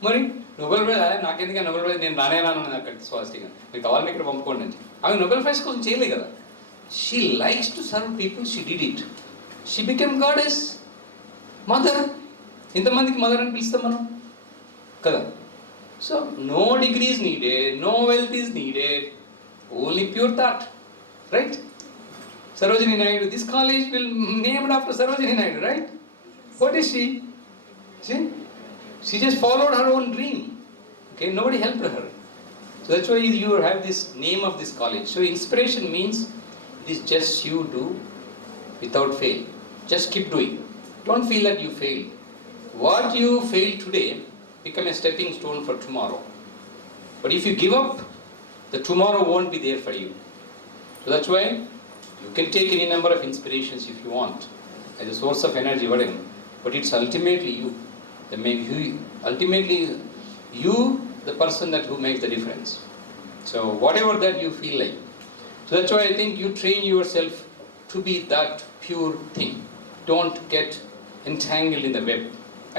Mari Nobel Prize నాకెందుకు Nobel Prize నేను రానేరాను అక్కడ స్వాస్తిగా మీకు కావాలని ఇక్కడ పంపుకోండి అని ఆమె Nobel Prize కోసం చేయలే కదా. She likes to serve people, she did it. She became goddess, mother. ఇంతమందికి మదర్ అని పిలుస్తాం మనం కదా. So no degree is needed, no wealth is needed, only pure thought, right? Sarojini Naidu, this college will named after Sarojini Naidu, right? What is she? She just followed her own dream. Okay, nobody helped her. So that's why you have this name of this college. So inspiration means it is just you do without fail. Just keep doing. Don't feel that you failed. What you failed today become a stepping stone for tomorrow. But if you give up, the tomorrow won't be there for you. So that's why you can take any number of inspirations if you want as a source of energy, whatever. But it's ultimately you. Ultimately you, the person that who makes the difference. So whatever that you feel like. So that's why I think you train yourself to be that pure thing. Don't get entangled in the web.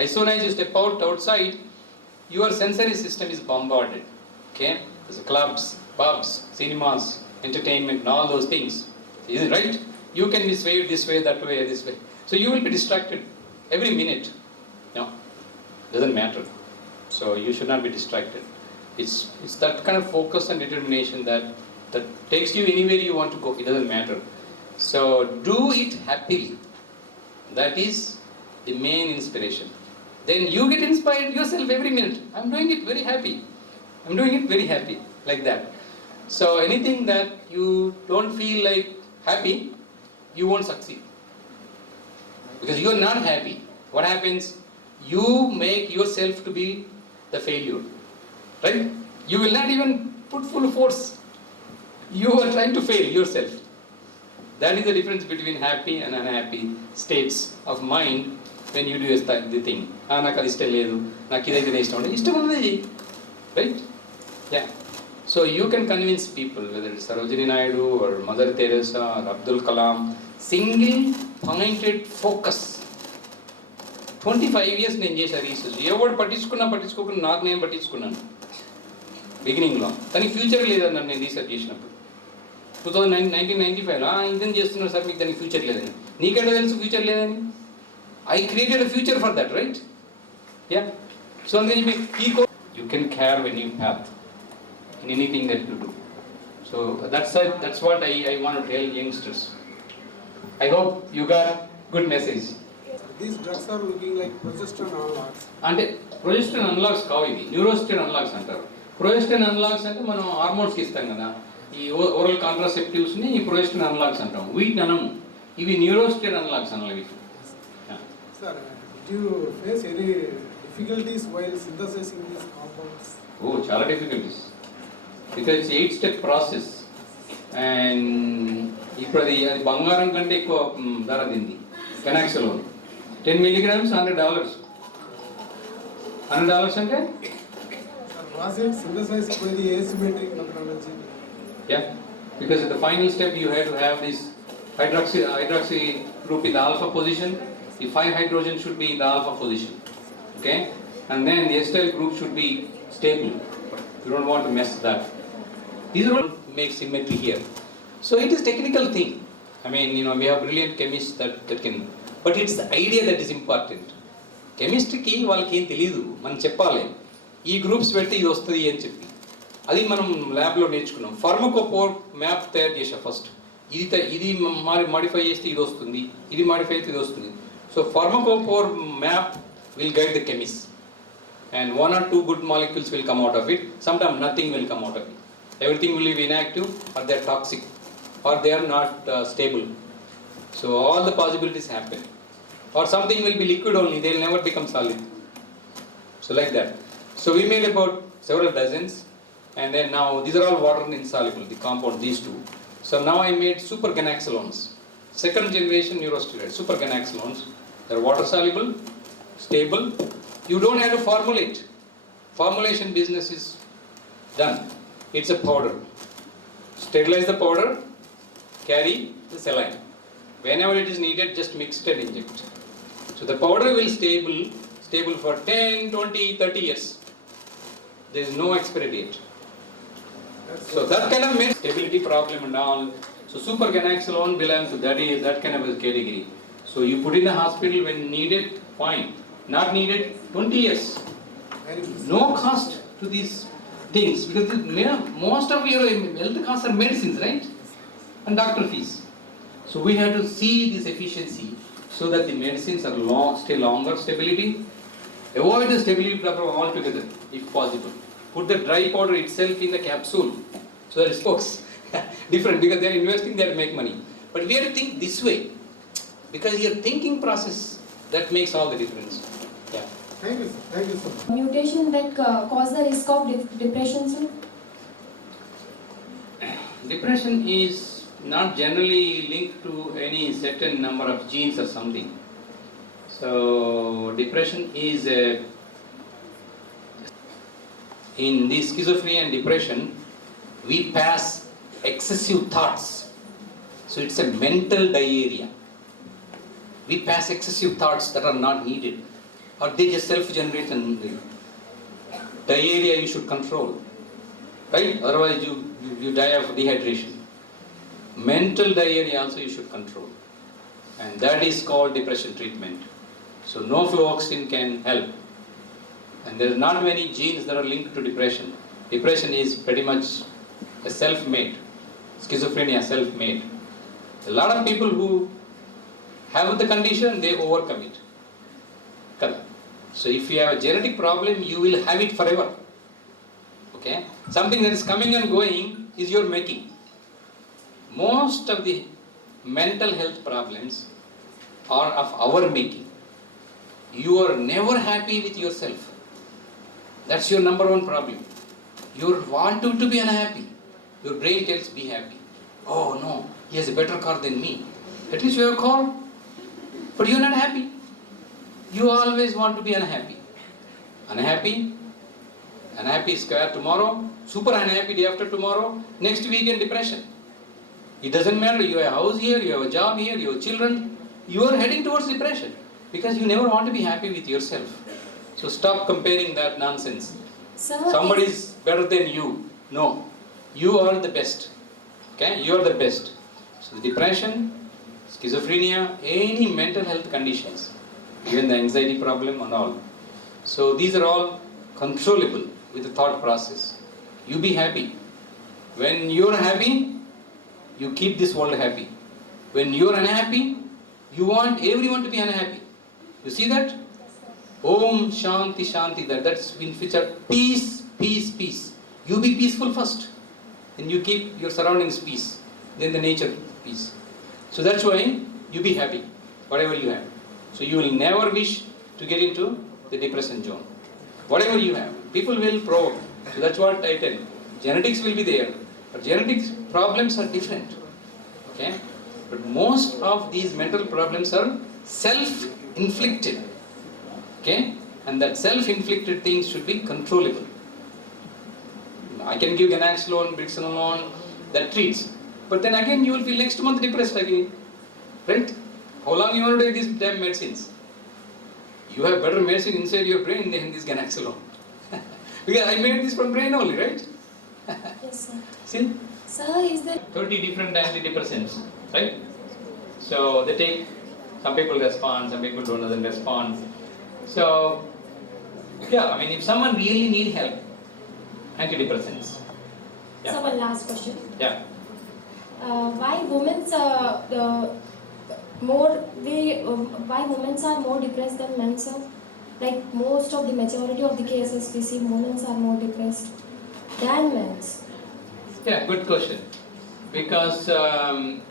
As soon as you step outside, your sensory system is bombarded. Okay? There's clubs, pubs, cinemas, entertainment, and all those things. Is it right? You can be swayed this way, that way, this way. So you will be distracted every minute. No, doesn't matter. So you should not be distracted. It's that kind of focus and determination that That takes you anywhere you want to go. It doesn't matter. So do it happily. That is the main inspiration. Then you get inspired yourself every minute. I'm doing it very happy. I'm doing it very happy. Like that. So anything that you don't feel like happy, you won't succeed. Because you are not happy. What happens? You make yourself to be the failure. Right? You will not even put full force. You are trying to fail yourself. That is the difference between happy and unhappy states of mind when you do the thing. నాకు అది ఇష్టం లేదు, నాకు ఇదైతే ఇష్టం ఉండదు, ఇష్టం ఉన్నది. Right? Yeah. So you can convince people, whether it's Sarojini Naidu or Mother Teresa or Abdul Kalam, single pointed focus. 25 years నేను చేసా రీసెర్చ్. ఎవడు పట్టించుకోకుండా నాకు నేను పట్టించుకున్నాను బిగినింగ్లో. కానీ ఫ్యూచర్ లేదన్నాను నేను రీసెర్చ్ చేసినప్పుడు 1995లో ఇదేం చేస్తున్నారు సార్, మీకు దానికి ఫ్యూచర్ లేదని. నీకెంత తెలుసు ఫ్యూచర్ లేదని? I created a future for that, right? Yeah. So అందుకని you can care when you have in anything that you do. So that's what I want to tell youngsters. I hope you got good message. These drugs are looking like progesterone analogs. అంటే progesterone analogues కావు ఇవి, న్యూరోస్టెరాన్ analogues అంటారు. Progesterone analogues అంటే మనం హార్మోన్స్కి ఇస్తాం కదా, ఈ oral కాంట్రాసెప్టివ్స్ని ఈ ప్రొజెస్టెరాన్ అనలాగ్స్ అంటాం. వీటిని అనము, ఇవి న్యూరోస్టెరాన్ అనలాగ్స్ అనాలి వీటి. Sir, do you face any difficulties while synthesizing these compounds? Oh, చాలా difficulties. Because it's 8-step process. And ఇప్పుడు అది బంగారం కంటే ఎక్కువ ధర దీన్ని. కెనాక్సలోన్ 10 milligrams $100. $100 అంటే? Was it synthesized by the asymmetric methodology? Yeah, because at the final step you have to have this hydroxy group in the alpha position. The 5 hydrogen should be in the alpha position. Okay? And then the acyl group should be stable. You don't want to mess that. These all make symmetry here. So it is technical thing. I mean, we have brilliant chemists that can, but it's the idea that is important. Chemistry ki వాళ్ళకి ఏం తెలియదు, మనం చెప్పాలి ఈ groups పెడితే ఇది వస్తుంది అని చెప్పి. అది మనం ల్యాబ్లో నేర్చుకున్నాం. ఫార్మకోపోర్ మ్యాప్ తయారు చేసా ఫస్ట్. ఇది మాడిఫై చేస్తే ఇది వస్తుంది, ఇది మాడిఫై అయితే ఇది వస్తుంది. So pharmacophore map will guide the chemist. And 1 or 2 good molecules will come out of it. Sometimes nothing will come out of it. Everything will be inactive, or they are toxic, or they are not stable. So all the possibilities happen. Or something will be liquid only, they will never become solid. So like that. So we made about several dozens, and then now these are all water insoluble, the compound, these two. So now I made super ganaxolones, second generation neurosteroids, super ganaxolones. They are water soluble, stable. You don't have to formulate. Formulation business is done. It's a powder. Sterilize the powder, carry the saline. Whenever it is needed, just mix it and inject. So the powder will stable for 10, 20, 30 years. There is no expiry date. So that kind of makes stability problem and all. So super ganaxolone belongs to that kind of a category. So you put in the hospital when needed, fine. Not needed, 20 years. No cost to these things, because most of your health costs are medicines, right? And doctor fees. So we have to see this efficiency so that the medicines are stay longer stability. Avoid the stability problem altogether if possible. Put the dry powder itself in the capsule so that it works. Different, because they are investing there to make money. But we have to think this way, because your thinking process that makes all the difference. Yeah. Thank you, sir. Thank you so much. Mutation that cause the risk of depression, sir? Depression is not generally linked to any certain number of genes or something. So depression is in the schizophrenia and depression, we pass excessive thoughts. So it's a mental diarrhea. We pass excessive thoughts that are not needed, or they just self-generate, and diarrhea you should control, right? Otherwise you die of dehydration. Mental diarrhea also you should control, and that is called depression treatment. So no fluoxetine can help, and there are not many genes that are linked to depression. Depression is pretty much a self-made. schizophrenia self-made. A lot of people who have the condition, they overcome it. Correct. So if you have a genetic problem, you will have it forever. Okay? Something that is coming and going is your making. Most of the mental health problems are of our making. You are never happy with yourself. That's your number one problem. You want to be unhappy. Your brain tells be happy. Oh no, he has a better car than me. At least you have a car, but you are not happy. You always want to be unhappy. Unhappy square tomorrow, super unhappy day after tomorrow, next weekend depression. It doesn't matter, you have a house here, you have a job here, you have children, you are heading towards depression because you never want to be happy with yourself. So stop comparing that nonsense. Somebody is better than you. No, you are the best. Okay, you are the best. So depression, schizophrenia, any mental health conditions, even the anxiety problem and all. So these are all controllable with the thought process. You be happy. When you are happy, you keep this world happy. When you are unhappy, you want everyone to be unhappy. You see that? Om Shanti Shanti, that's been featured. Peace, peace, peace. You be peaceful first. Then you keep your surroundings peace. Then the nature peace. So that's why you be happy, whatever you have. So you will never wish to get into the depression zone. Whatever you have, people will provoke. So that's what I tell you. Genetics will be there, but genetics problems are different. Okay? But most of these mental problems are self-inflicted. Okay? And that self-inflicted things should be controllable. I can give ganaxolone, brixanolone, that treats. But then again you will feel next month depressed again. Right? How long you want to take these damn medicines? You have better medicine inside your brain than this ganaxolone. Because I made this from brain only, right? Yes, sir. See? Sir, is there 30 different antidepressants, right? So they take, some people respond, some people doesn't respond. So, yeah, I mean, if someone really need help, antidepressants. Yeah. So one last question. Yeah. Why women's why women are more depressed than men, sir? Like most of the majority of the cases we see women are more depressed than men. Yeah, good question. Because when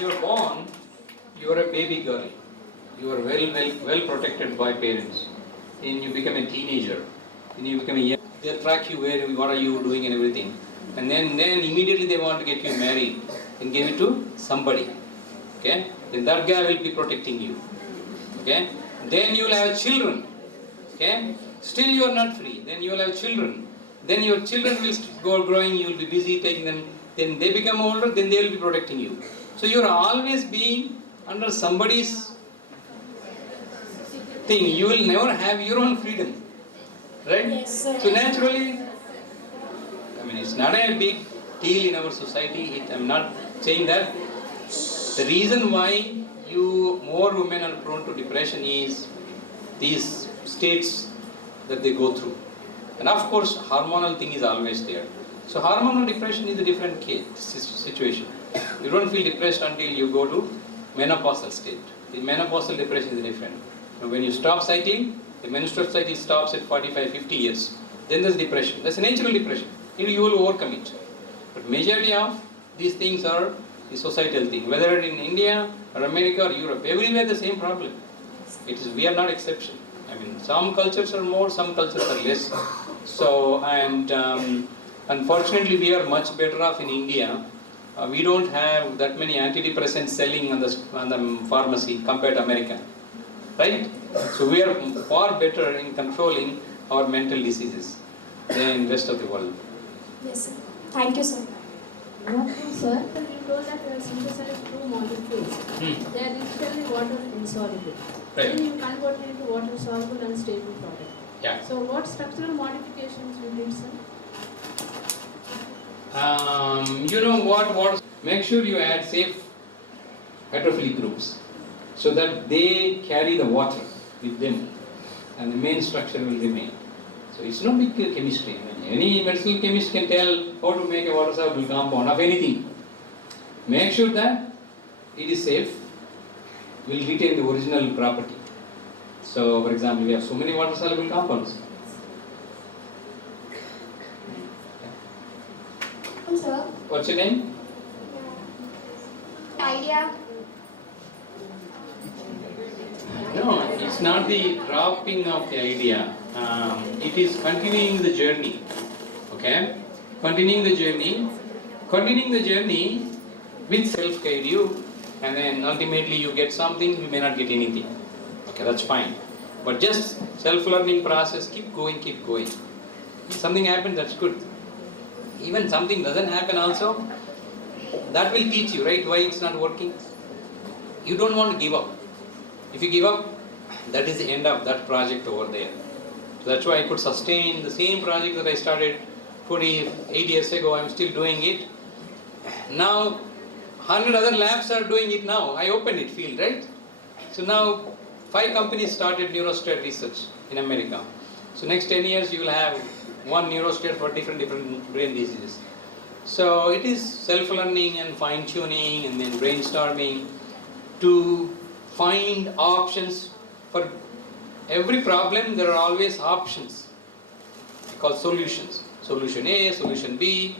you are born, you are a baby girl. You are well protected by parents. Then you become a teenager. Then you become a young. They'll track you where, what are you doing and everything. And then immediately they want to get you married and give it to somebody. Okay? Then that guy will be protecting you. Okay? Then you will have children. Okay? Still you are not free. Then you will have children. Then your children will go growing, you will be busy taking them. Then they become older, then they will be protecting you. So you are always being under somebody's thing. You will never have your own freedom. Right? Yes, sir. So naturally, I mean, it's not a big deal in our society. I'm not saying that. The reason why more women are prone to depression is these states that they go through. And of course, hormonal thing is always there. So hormonal depression is a different situation. You don't feel depressed until you go to menopausal state. The menopausal depression is different. When you stop cycling, the menstrual cycle stops at 45, 50 years. Then there's depression. That's a natural depression. You will overcome it. But majority of these things are the societal thing. Whether in India or America or Europe, everywhere the same problem. We are not exception. I mean, some cultures are more, some cultures are less. So, and unfortunately, we are much better off in India. We don't have that many antidepressants selling on the pharmacy compared to America, right? So we are far better in controlling our mental diseases than rest of the world. Yes, sir. Thank you, sir. Sir, you told that you have synthesized two molecules. They are initially water insoluble. Right. Then you convert it into water soluble and stable product. Yeah. So what structural modifications you did, sir? You know what? Make sure you add safe hydrophilic groups so that they carry the water with them and the main structure will remain. So it's not big chemistry. I mean, any medicinal chemist can tell how to make a water soluble compound of anything. Make sure that it is safe, will retain the original property. So, for example, we have so many water soluble compounds. Sir. What's your name? Idea. No, it's not the dropping of the idea. It is continuing the journey. Okay? Continuing the journey with self-guide you, and then ultimately you get something, you may not get anything. Okay, that's fine. But just self-learning process, keep going. If something happens, that's good. Even something doesn't happen also, that will teach you, right, why it's not working. You don't want to give up. If you give up, that is the end of that project over there. So that's why I could sustain the same project that I started 28 years ago. I'm still doing it. Now, 100 other labs are doing it now. I opened it field, right? So now, 5 companies started neurostate research in America. So next 10 years, you will have one neurostate for different brain diseases. So it is self-learning and fine-tuning and then brainstorming to find options. For every problem, there are always options called solutions. Solution A, solution B.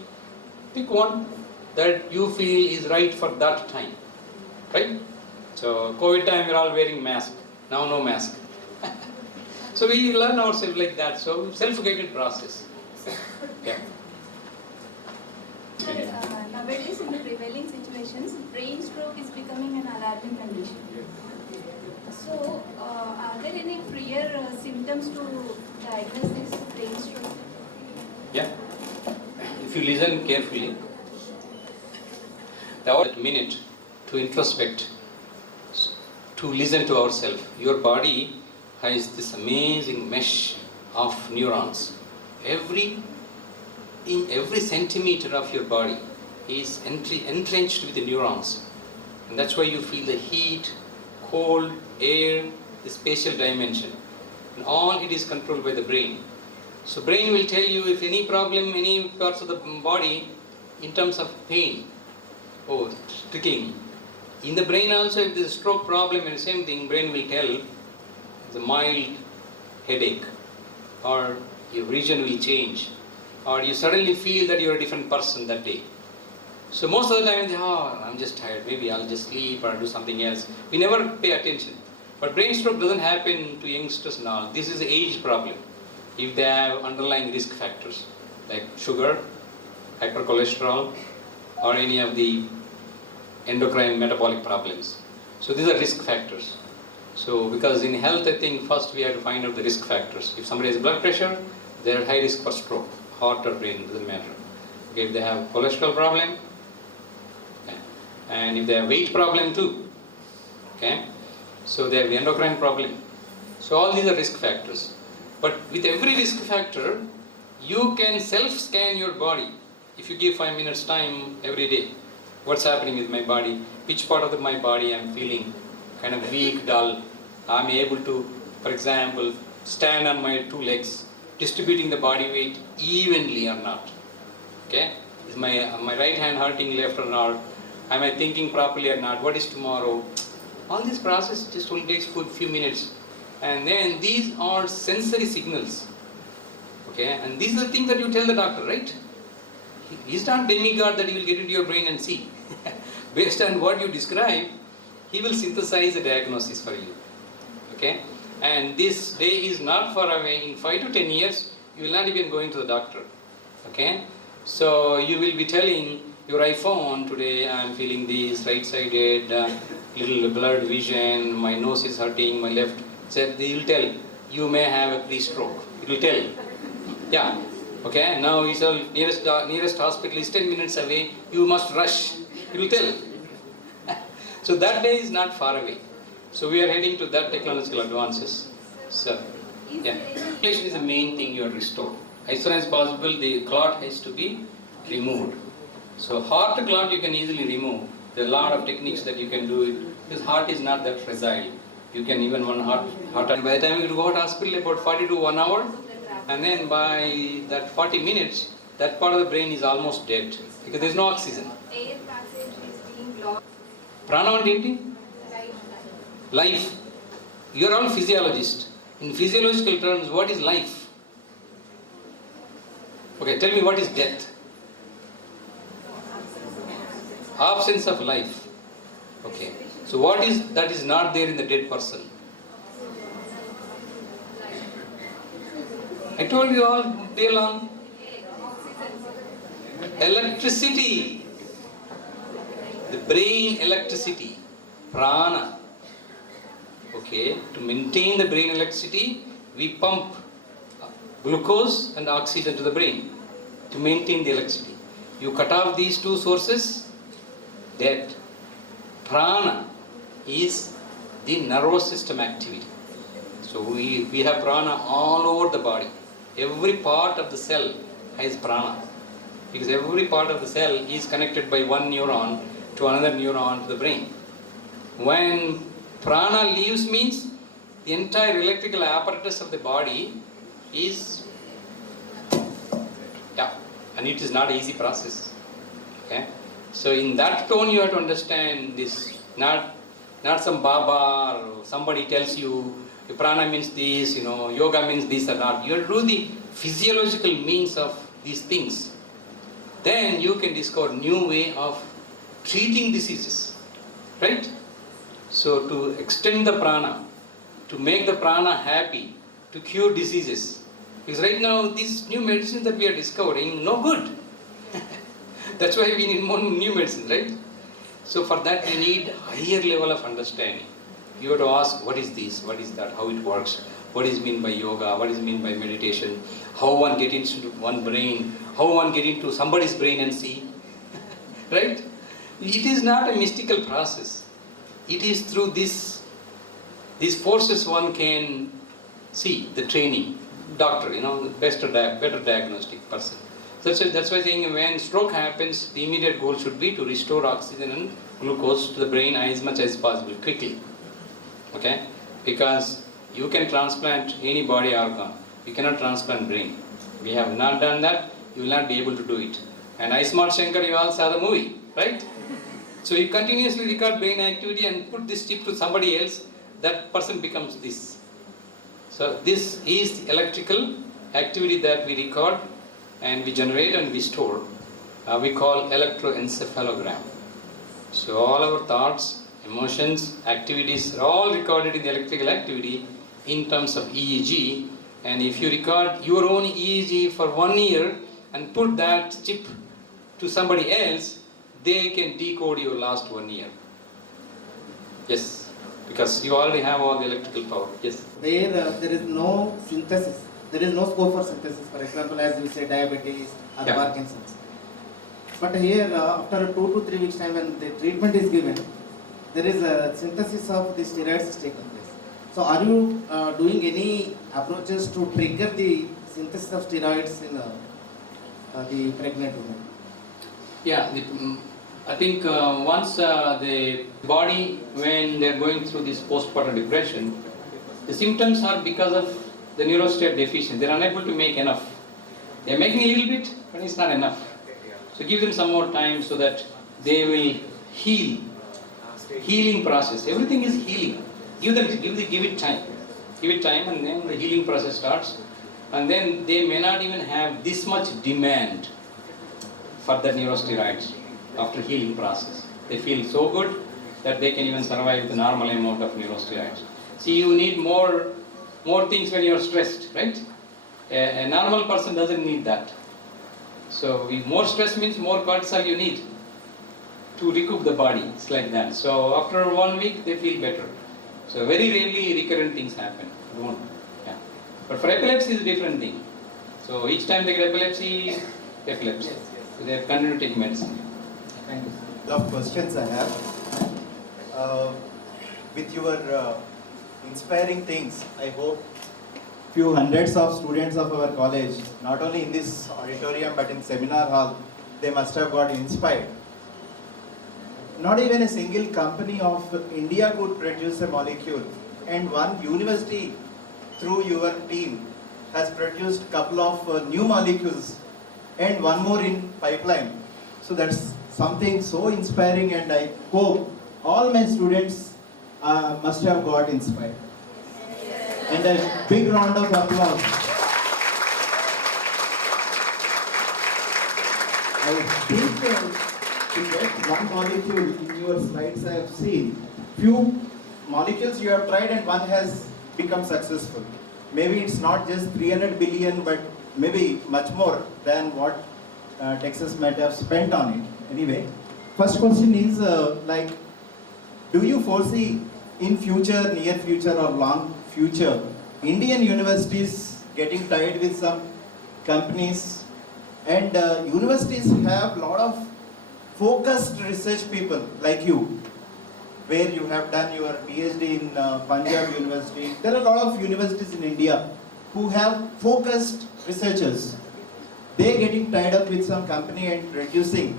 Pick one that you feel is right for that time. Right? So COVID time, we're all wearing mask. Now no mask. So we learn ourselves like that. So self-guided process. Yeah. Nowadays, in the prevailing situations, brain stroke is becoming an alarming condition. So, are there any prior symptoms to diagnose this brain stroke? Yeah. If you listen carefully, that minute to introspect, to listen to ourselves. Your body has this amazing mesh of neurons. In every centimeter of your body is entrenched with the neurons. And that's why you feel the heat, cold, air, the spatial dimension. And all it is controlled by the brain. So brain will tell you if any problem, any parts of the body in terms of pain, oh, tickling. In the brain also, if there is a stroke problem and the same thing, brain will tell it's a mild headache, or your region will change, or you suddenly feel that you're a different person that day. So most of the time, I'm just tired, maybe I'll just sleep or do something else. We never pay attention. But brain stroke doesn't happen to youngsters and all. This is an age problem. If they have underlying risk factors like sugar, hypercholesterol, or any of the endocrine metabolic problems. So these are risk factors. So because in health, I think first we have to find out the risk factors. If somebody has blood pressure, they are at high risk for stroke, heart or brain, doesn't matter. Okay, if they have cholesterol problem, okay, and if they have weight problem too, okay, so they have the endocrine problem. So all these are risk factors. But with every risk factor, you can self-scan your body. If you give 5 minutes time every day, what's happening with my body, which part of my body I'm feeling kind of weak, dull. I'm able to, for example, stand on my 2 legs, distributing the body weight evenly or not. Okay? Is my right hand hurting left or not? Am I thinking properly or not? What is tomorrow? All this process just only takes a few minutes. And then these are sensory signals. Okay? And these are the things that you tell the doctor, right? He's not demigod that he will get into your brain and see. Based on what you describe, he will synthesize a diagnosis for you. Okay? And this day is not far away. In 5 to 10 years, you will not even going to the doctor. Okay? So you will be telling your iPhone, today I am feeling this, right-sided, little blurred vision, my nose is hurting, my left. So they will tell, you may have a pre-stroke. It will tell. Yeah. Okay? Now nearest hospital is 10 minutes away. You must rush. It will tell. So that day is not far away. So we are heading to that technological advances. So, yeah. Circulation is the main thing you are restored. As soon as possible, the clot has to be removed. So heart clot you can easily remove. There are a lot of techniques that you can do it. Because heart is not that fragile. You can even one heart by the time you go to hospital about 40 to 1 hour, and then by that 40 minutes, that part of the brain is almost dead because there is no oxygen. Air passage is being blocked. Prana అంటే ఏంటి? Life. You are all physiologists. In physiological terms, what is life? Okay, tell me what is death? Absence of life. Okay. So what is that is not there in the dead person? I told you all day long. Electricity. The brain electricity. Prana. Okay. To maintain the brain electricity, we pump glucose and oxygen to the brain to maintain the electricity. You cut off these two sources, dead. Prana is the nervous system activity. So we have prana all over the body. Every part of the cell has prana. Because every part of the cell is connected by one neuron to another neuron to the brain. When prana leaves means the entire electrical apparatus of the body is, and it is not an easy process. Okay? So in that tone you have to understand this, not some Baba or somebody tells you prana means this, yoga means this or not. You have to do the physiological means of these things. Then you can discover new way of treating diseases. Right? So to extend the prana, to make the prana happy, to cure diseases. Because right now these new medicines that we are discovering, no good. That's why we need more new medicine, right? So for that we need higher level of understanding. You have to ask, what is this, what is that, how it works, what is meant by yoga, what is meant by meditation, how one gets into one brain, how one gets into somebody's brain and see. Right? It is not a mystical process. It is through these forces one can see the training. Doctor, the better diagnostic person. That's why saying when stroke happens, the immediate goal should be to restore oxygen and glucose to the brain as much as possible, quickly. Okay? Because you can transplant any body organ, you cannot transplant brain. We have not done that, you will not be able to do it. And I Smart Shankar, you all saw the movie, right? So you continuously record brain activity and put this chip to somebody else, that person becomes this. So this is the electrical activity that we record and we generate and we store. We call electroencephalogram. So all our thoughts, emotions, activities are all recorded in the electrical activity in terms of EEG. And if you record your own EEG for 1 year and put that chip to somebody else, they can decode your last 1 year. Yes, because you already have all the electrical power. Yes. There is no synthesis. There is no scope for synthesis. For example, as you say, diabetes or Parkinson's. But here, after 2 to 3 weeks time, when the treatment is given, there is a synthesis of the steroids is taken place. So, are you doing any approaches to trigger the synthesis of steroids in the pregnant woman? Yeah, I think once the body, when they are going through this postpartum depression, the symptoms are because of the neurostate deficient. They are unable to make enough. They are making a little bit, but it's not enough. So give them some more time so that they will heal. Healing process. Everything is healing. Give it time. Give it time, and then the healing process starts. And then they may not even have this much demand for the neurosteroids after healing process. They feel so good that they can even survive the normal amount of neurosteroids. See, you need more things when you are stressed, right? A normal person doesn't need that. So more stress means more cortisol you need to recoup the body. It's like that. So after 1 week they feel better. So very rarely recurrent things happen. But for epilepsy is a different thing. So each time they get epilepsy. So they have continued to take medicine. Thank you. A lot of questions I have. With your inspiring things, I hope few hundreds of students of our college, not only in this auditorium but in seminar hall, they must have got inspired. Not even a single company of India could produce a molecule, and one university through your team has produced a couple of new molecules and one more in pipeline. So that's something so inspiring, and I hope all my students must have got inspired. And a big round of applause. I think to get one molecule in your slides I have seen, few molecules you have tried and one has become successful. Maybe it's not just 300 billion, but maybe much more than what Texas might have spent on it. Anyway, first question is do you foresee in future, near future or long future, Indian universities getting tied with some companies, and universities have a lot of focused research people like you, where you have done your PhD in Punjab University. There are a lot of universities in India who have focused researchers. They are getting tied up with some company and producing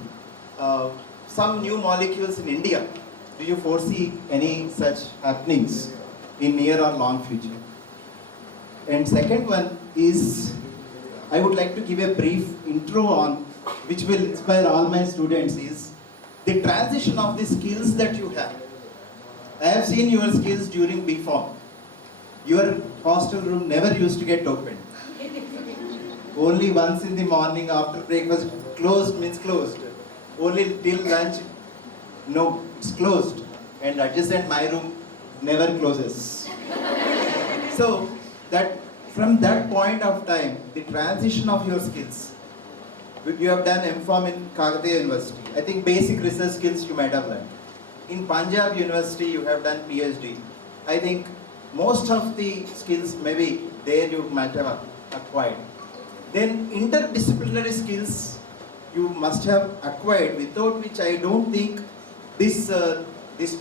some new molecules in India. Do you foresee any such happenings in near or long future? And second one is, I would like to give a brief intro on, which will inspire all my students, is the transition of the skills that you have. I have seen your skills during B.Pharm. Your hostel room never used to get opened. Only once in the morning after breakfast, closed means closed. Only till lunch, no, it's closed. And adjacent my room never closes. So that from that point of time, the transition of your skills. You have done M.Pharm in Kakatiya University. I think basic research skills you might have learned. In Punjab University, you have done PhD. I think most of the skills maybe there you might have acquired. Then interdisciplinary skills you must have acquired, without which I don't think this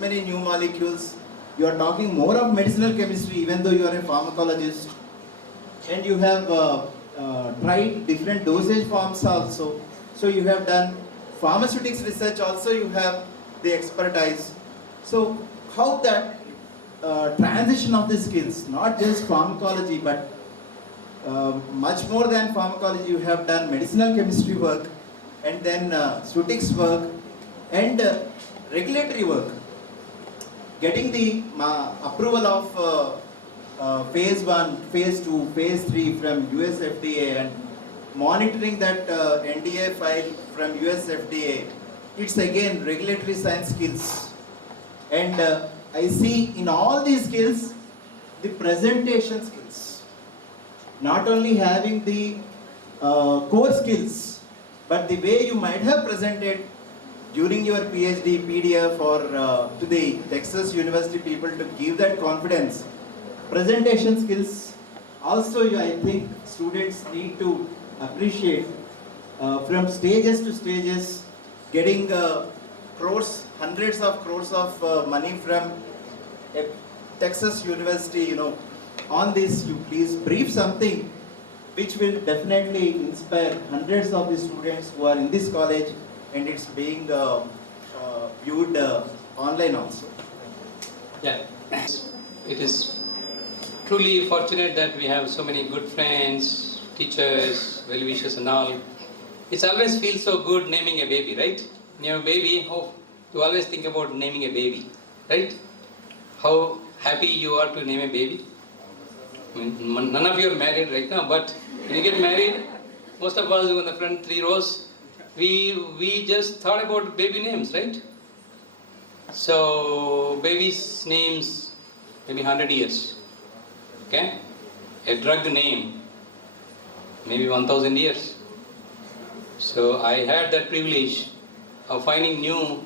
many new molecules. You are talking more of medicinal chemistry, even though you are a pharmacologist, and you have tried different dosage forms also. So you have done pharmaceutics research also, you have the expertise. So how that transition of the skills, not just pharmacology, but much more than pharmacology, you have done medicinal chemistry work, and then statistics work, and regulatory work. Getting the approval of phase 1, phase 2, phase 3 from US FDA, and monitoring that NDA file from US FDA, it's again regulatory science skills. And I see in all these skills, the presentation skills. Not only having the core skills, but the way you might have presented during your PhD, PDF, or to the Texas University people to give that confidence. Presentation skills, also I think students need to appreciate from stages to stages, getting crores, hundreds of crores of money from a Texas University, on this. You please brief something which will definitely inspire hundreds of the students who are in this college, and it's being viewed online also. Yeah, it is truly fortunate that we have so many good friends, teachers, well-wishers and all. It always feels so good naming a baby, right? When you have a baby, you always think about naming a baby, right? How happy you are to name a baby. I mean, none of you are married right now, but when you get married, most of us who are in the front 3 rows, we just thought about baby names, right? So babies' names maybe 100 years, okay? A drug name maybe 1000 years. So I had that privilege of finding new.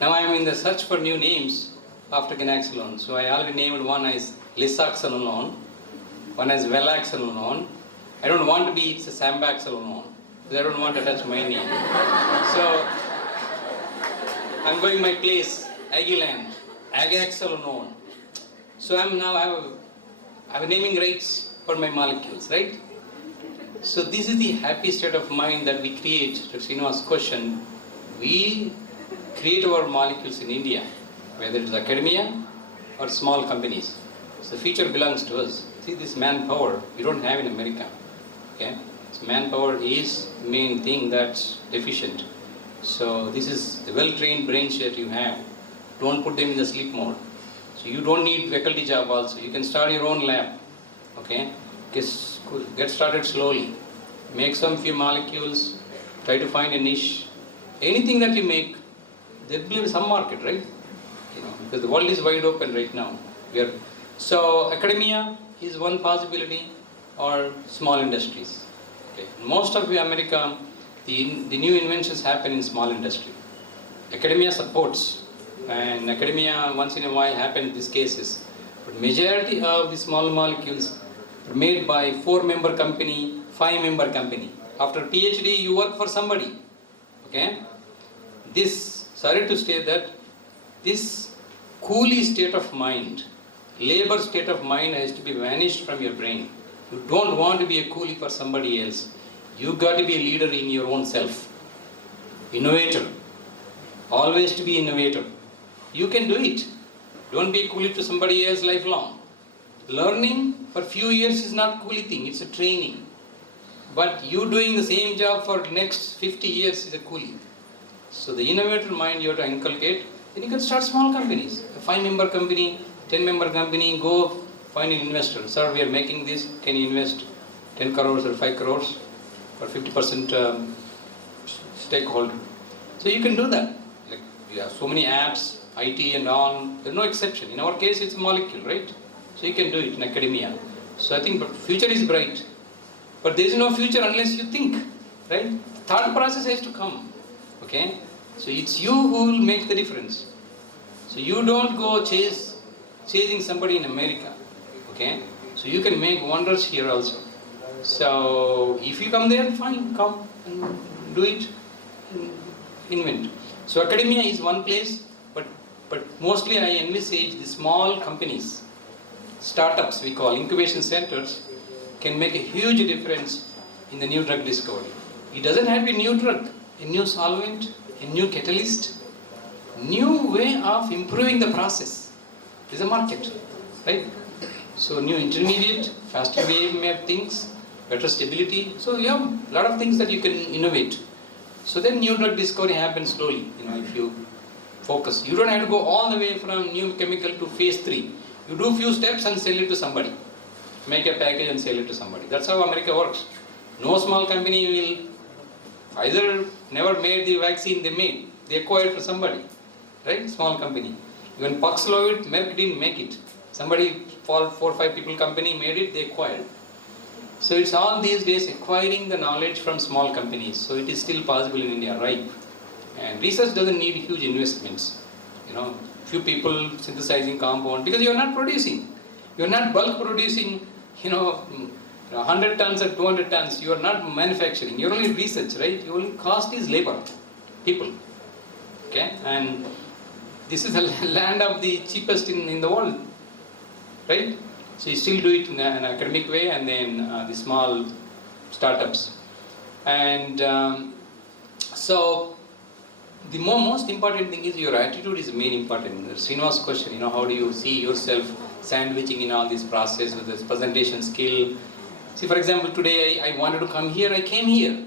Now I am in the search for new names after ganaxolone. So I already named one as lisaxolone, one as velaxolone. I don't want to be, it's a sambaxolone, because I don't want to touch my name. So I'm going my place, Agilan, agaxolone. So I have naming rights for my molecules, right? So this is the happy state of mind that we create. To Srinivas' question, we create our molecules in India, whether it's academia or small companies. So the future belongs to us. See, this manpower, we don't have in America. Okay? So manpower is the main thing that's deficient. So this is the well-trained brains that you have. Don't put them in the sleep mode. So you don't need faculty job also. You can start your own lab. Okay? Get started slowly. Make some few molecules. Try to find a niche. Anything that you make, there will be some market, right? You know, because the world is wide open right now. So academia is one possibility, or small industries. Okay. Most of America, the new inventions happen in small industry. Academia supports, and academia once in a while happen in these cases. But majority of the small molecules are made by 4-member company, 5-member company. After PhD, you work for somebody. Okay? Sorry to say that this coolie state of mind, labor state of mind has to be vanished from your brain. You don't want to be a coolie for somebody else. You got to be a leader in your own self. Innovator. Always to be innovator. You can do it. Don't be a coolie to somebody else lifelong. Learning for few years is not a coolie thing, it's a training. But you doing the same job for next 50 years is a coolie. So the innovator mind you have to inculcate. Then you can start small companies. A 5-member company, 10-member company, go find an investor. Sir, we are making this, can you invest 10 crores or 5 crores or 50% stakeholder? So you can do that. Like, you have so many apps, IT and all, there's no exception. In our case, it's a molecule, right? So you can do it in academia. So I think the future is bright. But there is no future unless you think, right? The thought process has to come. Okay? So it's you who will make the difference. So you don't go chasing somebody in America. Okay? So you can make wonders here also. So if you come there, fine, come and do it, and invent. So academia is one place, but mostly I envisage the small companies, startups we call incubation centers, can make a huge difference in the new drug discovery. It doesn't have to be a new drug, a new solvent, a new catalyst, new way of improving the process. There's a market, right? So new intermediate, faster way of things, better stability. So you have a lot of things that you can innovate. So then new drug discovery happens slowly, if you focus. You don't have to go all the way from new chemical to phase 3. You do few steps and sell it to somebody. Make a package and sell it to somebody. That's how America works. No small company will either never made the vaccine they made. They acquired for somebody. Right? Small company. Even Paxlovid, Merck didn't make it. Somebody, 4 or 5 people company made it, they acquired. So it's all these days acquiring the knowledge from small companies. So it is still possible in India, right? And research doesn't need huge investments. Few people synthesizing compound, because you are not producing. You are not bulk producing, 100 tons or 200 tons. You are not manufacturing. You are only research, right? Your only cost is labor, people. Okay? And this is the land of the cheapest in the world, right? So you still do it in an academic way, and then the small startups. And so the most important thing is your attitude is main important. The Srinivas question, how do you see yourself sandwiching in all this process with this presentation skill? See, for example, today I wanted to come here, I came here.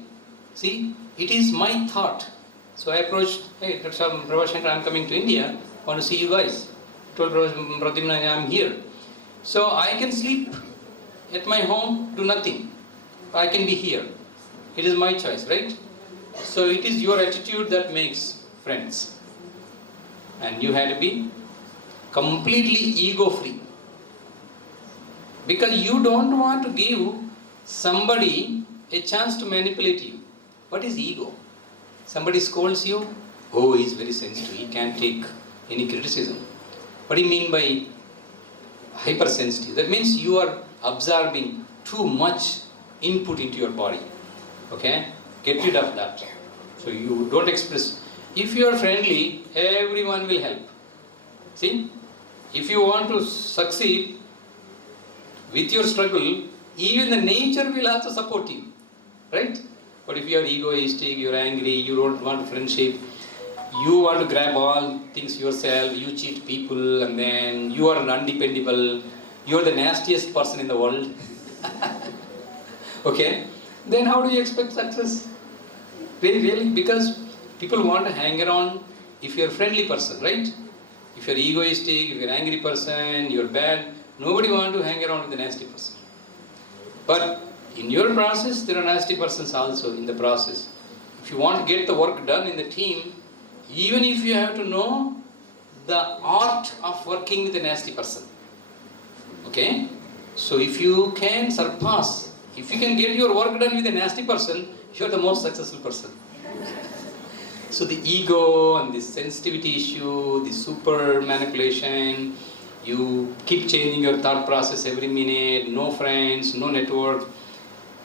See, it is my thought. So I approached, hey, Dr. Prabhashankar, I'm coming to India, I want to see you guys. Told Pradyumna, I'm here. So I can sleep at my home, do nothing. I can be here. It is my choice, right? So it is your attitude that makes friends. And you have to be completely ego-free. Because you don't want to give somebody a chance to manipulate you. What is ego? Somebody scolds you, oh, he's very sensitive, he can't take any criticism. What do you mean by hypersensitive? That means you are absorbing too much input into your body. Okay? Get rid of that. So you don't express. If you are friendly, everyone will help. See? If you want to succeed with your struggle, even the nature will also support you. Right? But if you are egoistic, you are angry, you don't want friendship, you want to grab all things yourself, you cheat people, and then you are undependable, you're the nastiest person in the world, okay, then how do you expect success? Really, because people want to hang around if you're a friendly person, right? If you're egoistic, if you're an angry person, you're bad, nobody wants to hang around with a nasty person. But in your process, there are nasty persons also in the process. If you want to get the work done in the team, even if you have to know the art of working with a nasty person, okay? So if you can surpass, if you can get your work done with a nasty person, you're the most successful person. So the ego and the sensitivity issue, the super manipulation, you keep changing your thought process every minute, no friends, no network.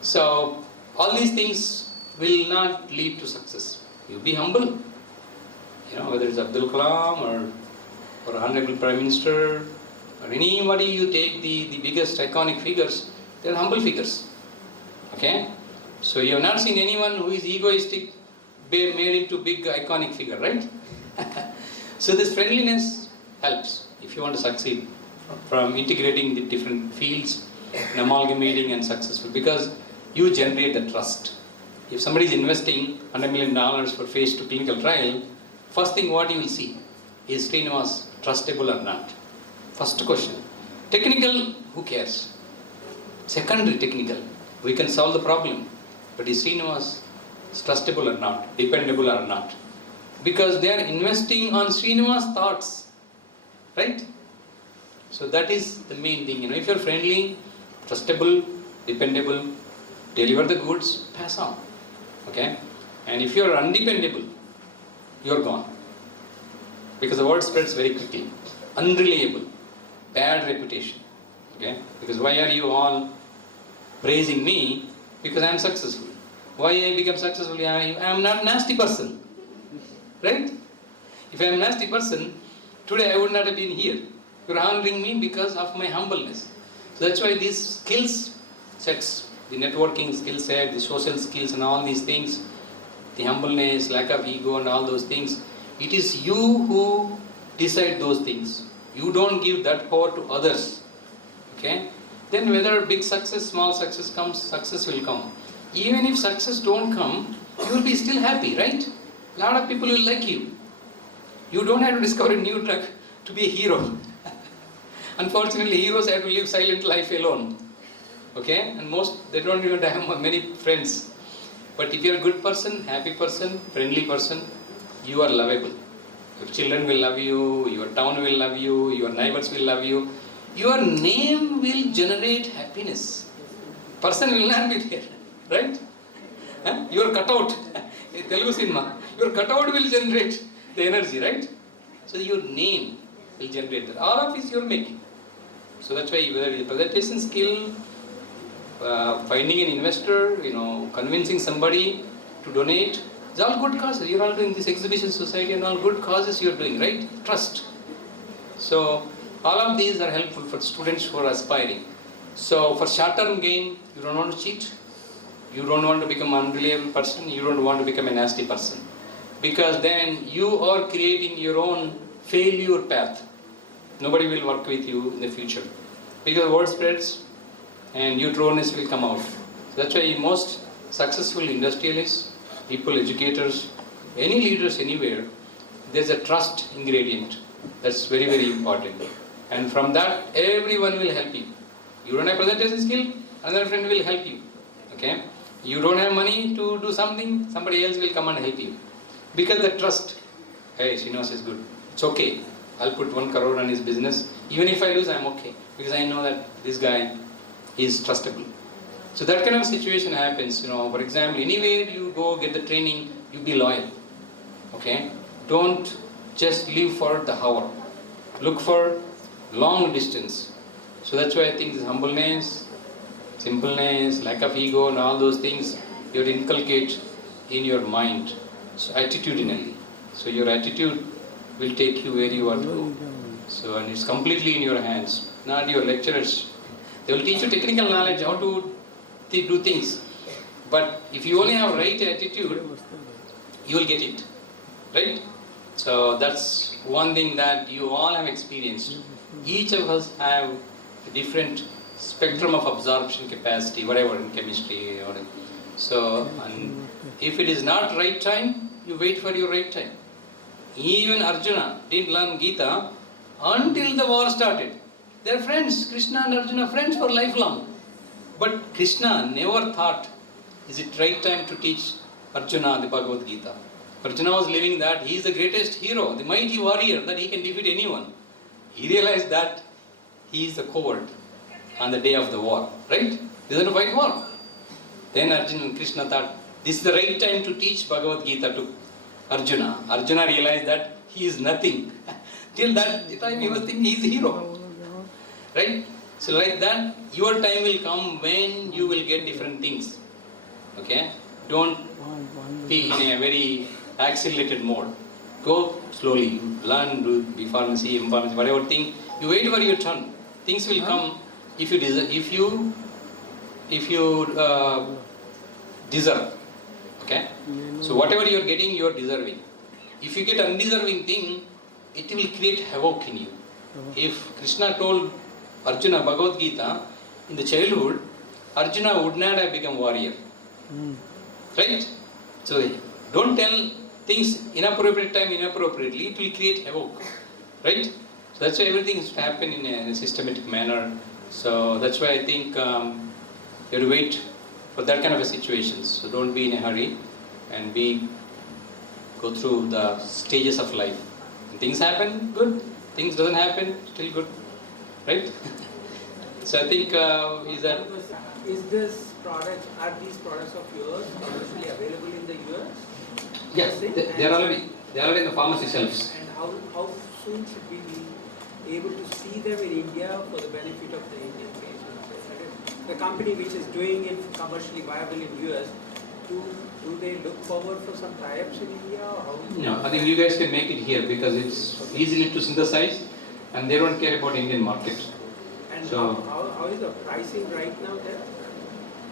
So all these things will not lead to success. You be humble. You know, whether it's Abdul Kalam or Honorable Prime Minister or anybody, you take the biggest iconic figures, they're humble figures. Okay? So you have not seen anyone who is egoistic made into big iconic figure, right? So this friendliness helps if you want to succeed from integrating the different fields and amalgamating and successful, because you generate the trust. If somebody is investing $100 million for phase 2 clinical trial, first thing what you will see is Srinivas trustable or not. First question. Technical, who cares? Secondary technical, we can solve the problem. But is Srinivas trustable or not, dependable or not? Because they are investing on Srinivas' thoughts, right? So that is the main thing. You know, if you're friendly, trustable, dependable, deliver the goods, pass on. Okay? And if you're undependable, you're gone. Because the word spreads very quickly. Unreliable, bad reputation. Okay? Because why are you all praising me? Because I am successful. Why I become successful? I am not a nasty person. Right? If I am a nasty person, today I would not have been here. You're honoring me because of my humbleness. So that's why these skill sets, the networking skill set, the social skills and all these things, the humbleness, lack of ego and all those things, it is you who decide those things. You don't give that power to others. Okay? Then whether big success, small success comes, success will come. Even if success don't come, you will be still happy, right? A lot of people will like you. You don't have to discover a new drug to be a hero. Unfortunately, heroes have to live silent life alone. Okay? And they don't even have many friends. But if you're a good person, happy person, friendly person, you are lovable. Your children will love you, your town will love you, your neighbors will love you. Your name will generate happiness. Person will not be there, right? Your cutout, Telugu cinema, your cutout will generate the energy, right? So your name will generate that. All of this you're making. So that's why whether it's presentation skill, finding an investor, convincing somebody to donate, it's all good causes. You're all doing this exhibition society and all good causes you're doing, right? Trust. So all of these are helpful for students who are aspiring. So for short-term gain, you don't want to cheat. You don't want to become an unreliable person. You don't want to become a nasty person. Because then you are creating your own failure path. Nobody will work with you in the future. Because word spreads and your trueness will come out. So that's why most successful industrialists, people, educators, any leaders anywhere, there's a trust ingredient. That's very, very important. And from that, everyone will help you. You don't have presentation skill, another friend will help you. Okay? You don't have money to do something, somebody else will come and help you. Because the trust, hey, Srinivas is good. It's okay. I'll put 1 crore on his business. Even if I lose, I'm okay. Because I know that this guy is trustable. So that kind of situation happens. For example, anywhere you go get the training, you be loyal. Okay? Don't just live for the hour. Look for long distance. So that's why I think this humbleness, simpleness, lack of ego and all those things you have to inculcate in your mind. So attitudinally. So your attitude will take you where you want to go. So and it's completely in your hands, not your lecturers. They will teach you technical knowledge, how to do things. But if you only have right attitude, you will get it. Right? So that's one thing that you all have experienced. Each of us have different spectrum of absorption capacity, whatever in chemistry. Or so, and if it is not right time, you wait for your right time. Even Arjuna didn't learn Gita until the war started. They are friends. Krishna and Arjuna friends for lifelong. But Krishna never thought, is it right time to teach Arjuna the Bhagavad Gita? Arjuna was living that he is the greatest hero, the mighty warrior, that he can defeat anyone. He realized that he is a coward on the day of the war, right? This is a fight war. Then Arjuna and Krishna thought, this is the right time to teach Bhagavad Gita to Arjuna. Arjuna realized that he is nothing. Till that time he was thinking he is a hero. Right? So like that, your time will come when you will get different things. Okay? Don't be in a very accelerated mode. Go slowly. Learn, do B pharmacy, M pharmacy, whatever thing. You wait for your turn. Things will come if you deserve. Okay? So whatever you are getting, you are deserving. If you get undeserving thing, it will create havoc in you. If Krishna told Arjuna Bhagavad Gita in the childhood, Arjuna would not have become warrior. Right? So don't tell things inappropriate time inappropriately, it will create havoc. Right? So that's why everything has to happen in a systematic manner. So that's why I think you have to wait for that kind of a situation. So don't be in a hurry and go through the stages of life. When things happen, good. Things doesn't happen, still good. Right? So I think Is this product, are these products of yours commercially available in the US? Yes, they are already in the pharmacy shelves. And how soon should we be able to see them in India for the benefit of the Indian patients? The company which is doing it commercially viable in US, do they look forward for some tie-ups in India? Or how? No, I think you guys can make it here because it's easily to synthesize and they don't care about Indian market. And so, how is the pricing right now there?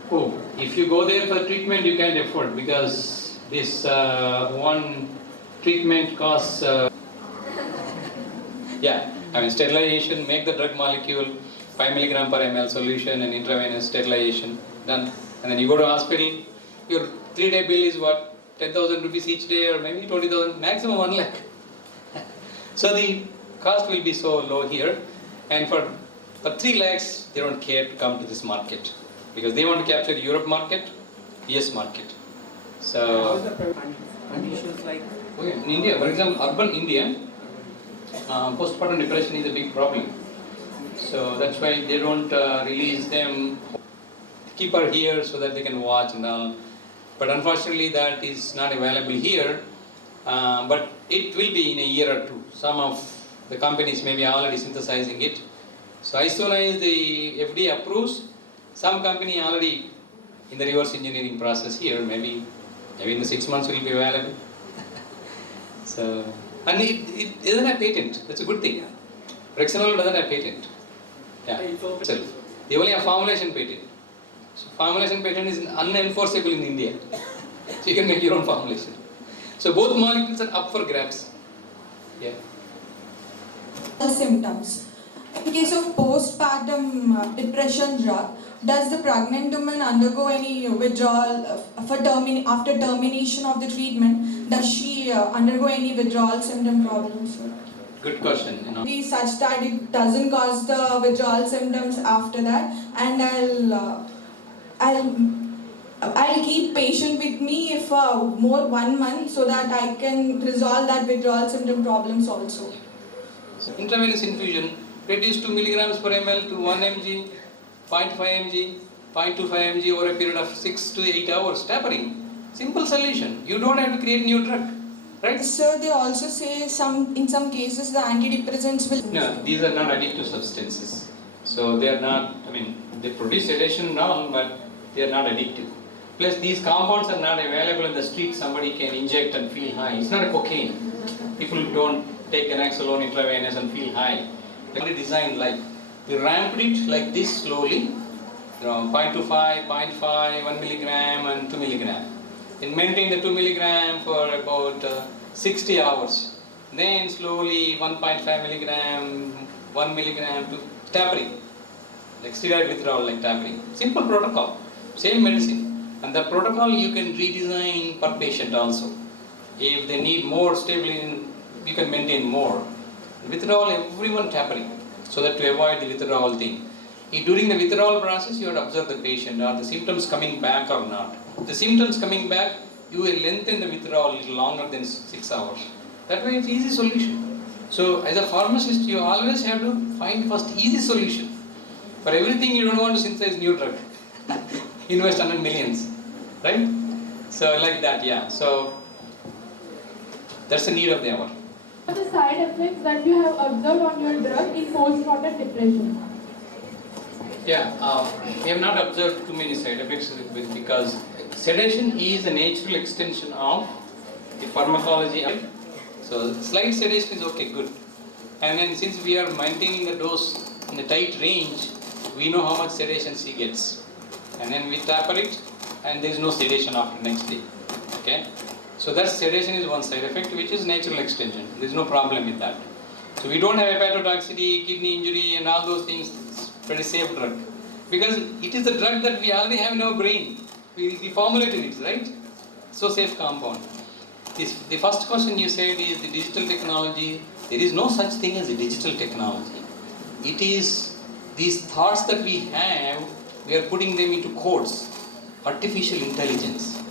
Oh, if you go there for treatment, you can't afford because this one treatment costs. Yeah, I mean sterilization, make the drug molecule, 5 milligram per ml solution and intravenous sterilization done, and then you go to hospital. Your 3-day bill is what, 10,000 rupees each day, or maybe 20,000, maximum 1 lakh. So the cost will be so low here, and for 3 lakhs they don't care to come to this market because they want to capture the Europe market, US market. So how is the conditions like? In India, for example, urban India, postpartum depression is a big problem. So that's why they don't release them. Keep her here so that they can watch and all. But unfortunately, that is not available here. But it will be in a year or two. Some of the companies may be already synthesizing it. So as soon as the FDA approves, some company already in the reverse engineering process here, maybe in the 6 months will be available. So, and it doesn't have patent. That's a good thing. Rexenol doesn't have patent. Yeah, itself. They only have formulation patent. So formulation patent is unenforceable in India. So you can make your own formulation. So both molecules are up for grabs. Yeah. The symptoms. In case of postpartum depression drug, does the pregnant woman undergo any withdrawal after termination of the treatment? Does she undergo any withdrawal symptom problems? Good question. Be such that it doesn't cause the withdrawal symptoms after that, and I'll keep patient with me if more 1 month so that I can resolve that withdrawal symptom problems also. So intravenous infusion, reduce 2 milligrams per ml to 1 mg, 0.5 mg, 0.25 mg over a period of 6 to 8 hours. Tapering. Simple solution. You don't have to create new drug. Right? Sir, they also say in some cases the antidepressants will... No, these are not addictive substances. So they are not, they produce sedation and all, but they are not addictive. Plus these compounds are not available in the street, somebody can inject and feel high. It's not a cocaine. People don't take ganaxolone intravenous and feel high. They're designed like, we ramped it like this slowly, 0.25, 0.5, 1 milligram and 2 milligram. And maintain the 2 milligram for about 60 hours. Then slowly 1.5 milligram, 1 milligram to tapering. like steroid withdrawal, like tampering. Simple protocol, same medicine. And the protocol you can redesign per patient also. If they need more stability, you can maintain more. Withdrawal, everyone tampering, so that to avoid the withdrawal thing. During the withdrawal process, you have to observe the patient. Are the symptoms coming back or not? The symptoms coming back, you will lengthen the withdrawal a little longer than 6 hours. That way it's easy solution. So as a pharmacist, you always have to find first easy solution. For everything you don't want to synthesize new drug. Invest 100 millions, right? So like that, yeah. So that's the need of the hour. What are the side effects that you have observed on your drug in postmortem depression? Yeah, we have not observed too many side effects because sedation is a natural extension of the pharmacology. So slight sedation is okay, good. And then since we are maintaining the dose in a tight range, we know how much sedation she gets. And then we taper it and there is no sedation after next day. Okay? So that sedation is one side effect which is natural extension. There is no problem with that. So we don't have hepatotoxicity, kidney injury and all those things. It's pretty safe drug. Because it is the drug that we already have in our brain. We formulated it, right? So safe compound. The first question you said is the digital technology. There is no such thing as a digital technology. It is these thoughts that we have, we are putting them into codes. Artificial intelligence.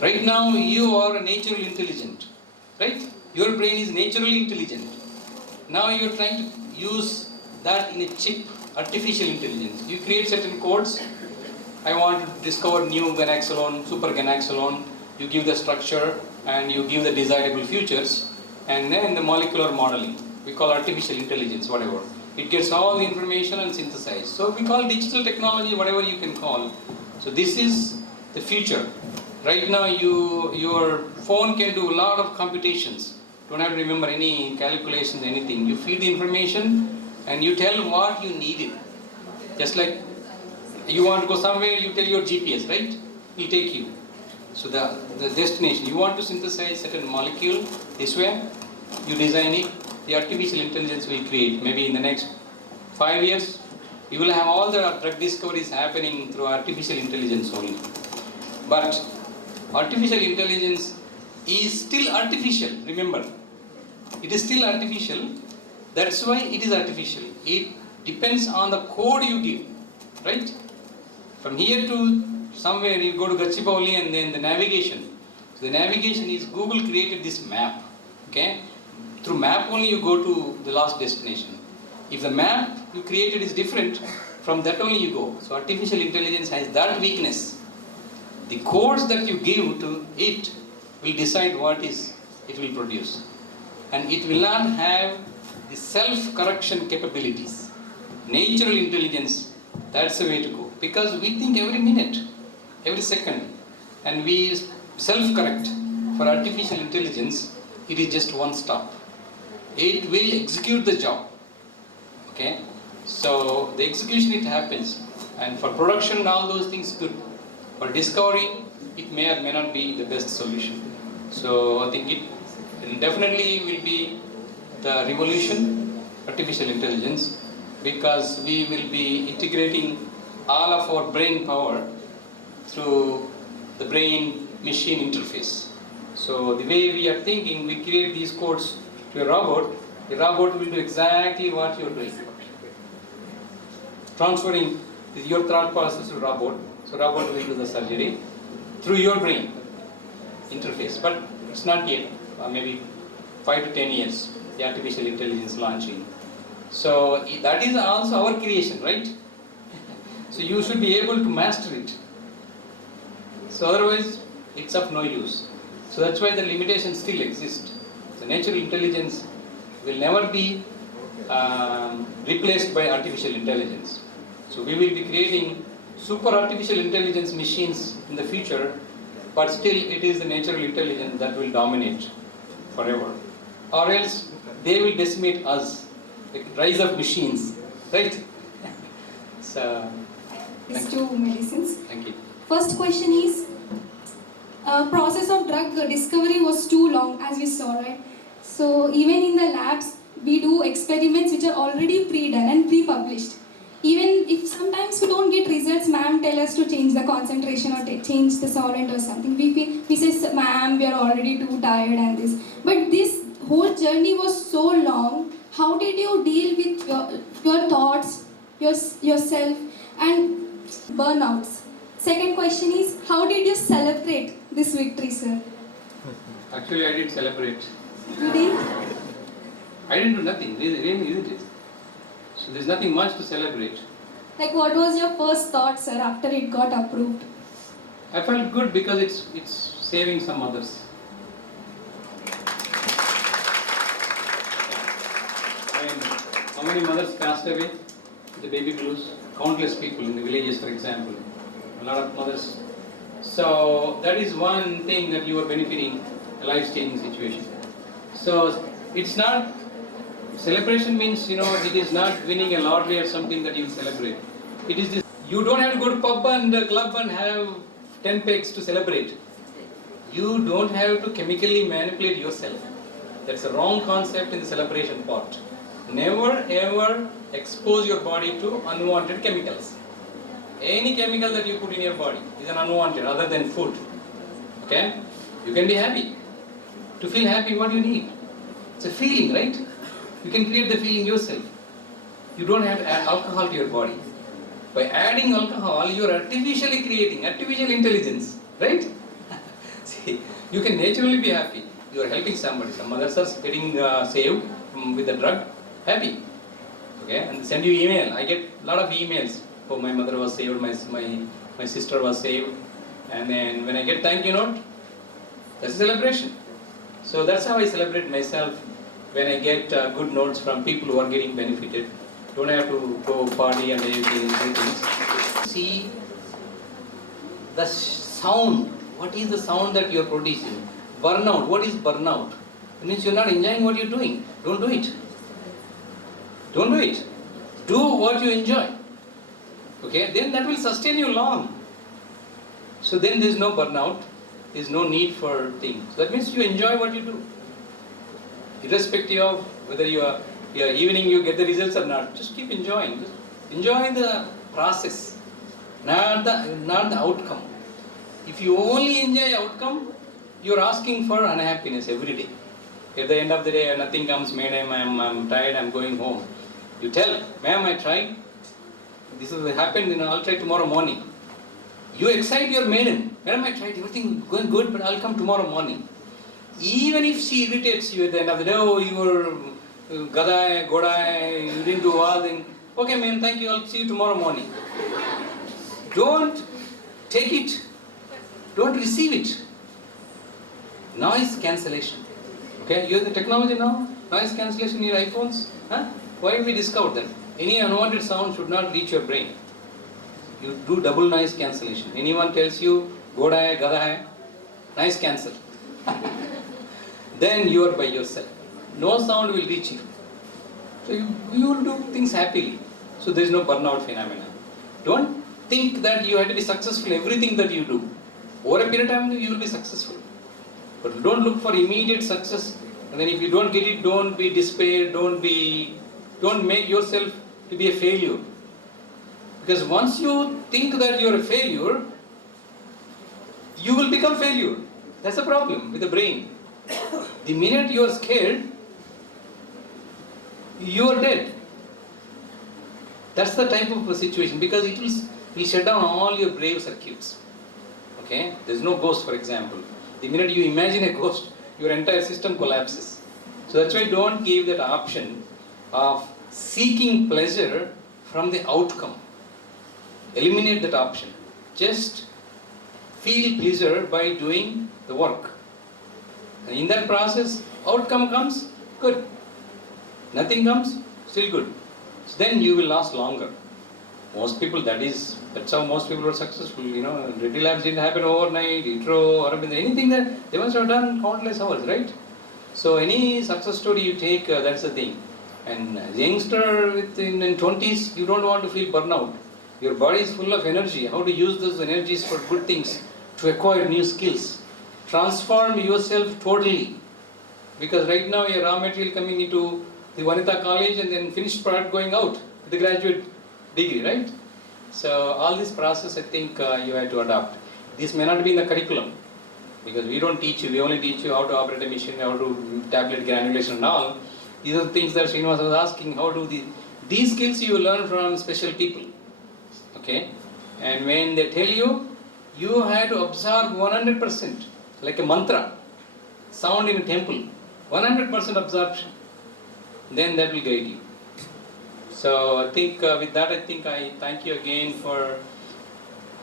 Right now you are a natural intelligent, right? Your brain is naturally intelligent. Now you are trying to use that in a chip, artificial intelligence. You create certain codes. I want to discover new ganaxolone, super ganaxolone. You give the structure and you give the desirable features, and then the molecular modeling. We call artificial intelligence, whatever. It gets all the information and synthesized. So we call digital technology, whatever you can call. So this is the future. Right now your phone can do a lot of computations. Don't have to remember any calculations, anything. You feed the information and you tell what you needed. Just like you want to go somewhere, you tell your GPS, right? He'll take you. So the destination, you want to synthesize certain molecule this way, you design it, the artificial intelligence will create. Maybe in the next 5 years, you will have all the drug discoveries happening through artificial intelligence only. But artificial intelligence is still artificial, remember. It is still artificial, that's why it is artificial. It depends on the code you give, right? From here to somewhere you go to Gachibowli and then the navigation. So the navigation is Google created this map, okay? Through map only you go to the last destination. If the map you created is different, from that only you go. So artificial intelligence has that weakness. The codes that you give to it will decide what is it will produce. And it will not have the self-correction capabilities. Natural intelligence, that's the way to go. Because we think every minute, every second, and we self-correct. For artificial intelligence, it is just one stop. It will execute the job. Okay? So the execution it happens. And for production, all those things good. For discovery, it may or may not be the best solution. So I think it definitely will be the revolution, artificial intelligence, because we will be integrating all of our brain power through the brain-machine interface. So the way we are thinking, we create these codes to a robot, the robot will do exactly what you are doing. Transferring your thought process to robot, so robot will do the surgery through your brain interface. But it's not yet, maybe 5 to 10 years, the artificial intelligence launching. So that is also our creation, right? So you should be able to master it. So otherwise, it's of no use. So that's why the limitations still exist. So natural intelligence will never be replaced by artificial intelligence. So we will be creating super artificial intelligence machines in the future, but still it is the natural intelligence that will dominate forever. Or else they will decimate us, the rise of machines, right? So, These two medicines. Thank you. First question is, process of drug discovery was too long, as we saw, right? So even in the labs, we do experiments which are already pre-done and pre-published. Even if sometimes sometimes we don't get results, ma'am tell us to change the concentration or change the solvent or something. We say, ma'am, we are already too tired and this. But this whole journey was so long. How did you deal with your thoughts, yourself, and burnouts? Second question is, how did you celebrate this victory, sir? Actually, I didn't celebrate. You did? I didn't do nothing, really, isn't it? So there's nothing much to celebrate. Like, what was your first thought, sir, after it got approved? I felt good because it's saving some others. I mean, how many mothers passed away? The baby blues. Countless people in the villages, for example. A lot of mothers. So that is one thing that you are benefiting, a life-changing situation. So it's not, celebration means, it is not winning a lottery or something that you celebrate. It is this, you don't have to go to pub and club and have 10 pegs to celebrate. You don't have to chemically manipulate yourself. That's a wrong concept in the celebration part. Never ever expose your body to unwanted chemicals. Any chemical that you put in your body is an unwanted other than food. Okay? You can be happy. To feel happy, what do you need? It's a feeling, right? You can create the feeling yourself. You don't have to add alcohol to your body. By adding alcohol, you are artificially creating artificial intelligence, right? See, you can naturally be happy. You are helping somebody. Some others are getting saved with the drug. Happy. Okay? And send you email. I get a lot of emails. Oh, my mother was saved, my sister was saved. And then when I get thank you note, that's a celebration. So that's how I celebrate myself when I get good notes from people who are getting benefited. Don't have to go party and everything, do things. See the sound. What is the sound that you are producing? Burnout. What is burnout? It means you are not enjoying what you are doing. Don't do it. Don't do it. Do what you enjoy. Okay? Then that will sustain you long. So then there is no burnout. There is no need for things. So that means you enjoy what you do. Irrespective of whether evening you get the results or not. Just keep enjoying. Just enjoy the process, not the outcome. If you only enjoy outcome, you are asking for unhappiness every day. At the end of the day, nothing comes, madam, I'm tired, I'm going home. You tell, ma'am, I tried. This has happened, I'll try tomorrow morning. You excite your maiden. Madam, I tried, everything going good, but I'll come tomorrow morning. Even if she irritates you at the end of the day, oh, you were gadai, godai, you didn't do all things. Okay, ma'am, thank you, I'll see you tomorrow morning. Don't take it. Don't receive it. Noise cancellation. Okay, you have the technology now? Noise cancellation in your iPhones? Huh? Why have we discovered that? Any unwanted sound should not reach your brain. You do double noise cancellation. Anyone tells you, godai, gadai, noise cancel. Then you are by yourself. No sound will reach you. So you will do things happily. So there is no burnout phenomena. Don't think that you have to be successful in everything that you do. Over a period of time, you will be successful. But don't look for immediate success. And then if you don't get it, don't be despaired. Don't make yourself to be a failure. Because once you think that you are a failure, you will become failure. That's the problem with the brain. The minute you are scared, you are dead. That's the type of situation, because it will shut down all your brave circuits. Okay? There's no ghost, for example. The minute you imagine a ghost, your entire system collapses. So that's why don't give that option of seeking pleasure from the outcome. Eliminate that option. Just feel pleasure by doing the work. And in that process, outcome comes, good. Nothing comes, still good. So then you will last longer. Most people, that's how most people are successful. Reddy Labs didn't happen overnight, ITRO, Aurobindo, anything that they must have done countless hours, right? So any success story you take, that's the thing. And as a youngster in 20s, you don't want to feel burnout. Your body is full of energy. How to use those energies for good things, to acquire new skills. Transform yourself totally. Because right now your raw material coming into the Vanitha college and then finished product going out with the graduate degree, right? So all this process, I think you have to adopt. This may not be in the curriculum, because we don't teach you, we only teach you how to operate a machine, how to tablet granulation and all. These are the things that Srinivas was asking, how do these skills you learn from special people. Okay? And when they tell you, you have to absorb 100%, like a mantra, sound in a temple, 100% absorption. Then that will guide you. So I think with that, I thank you again for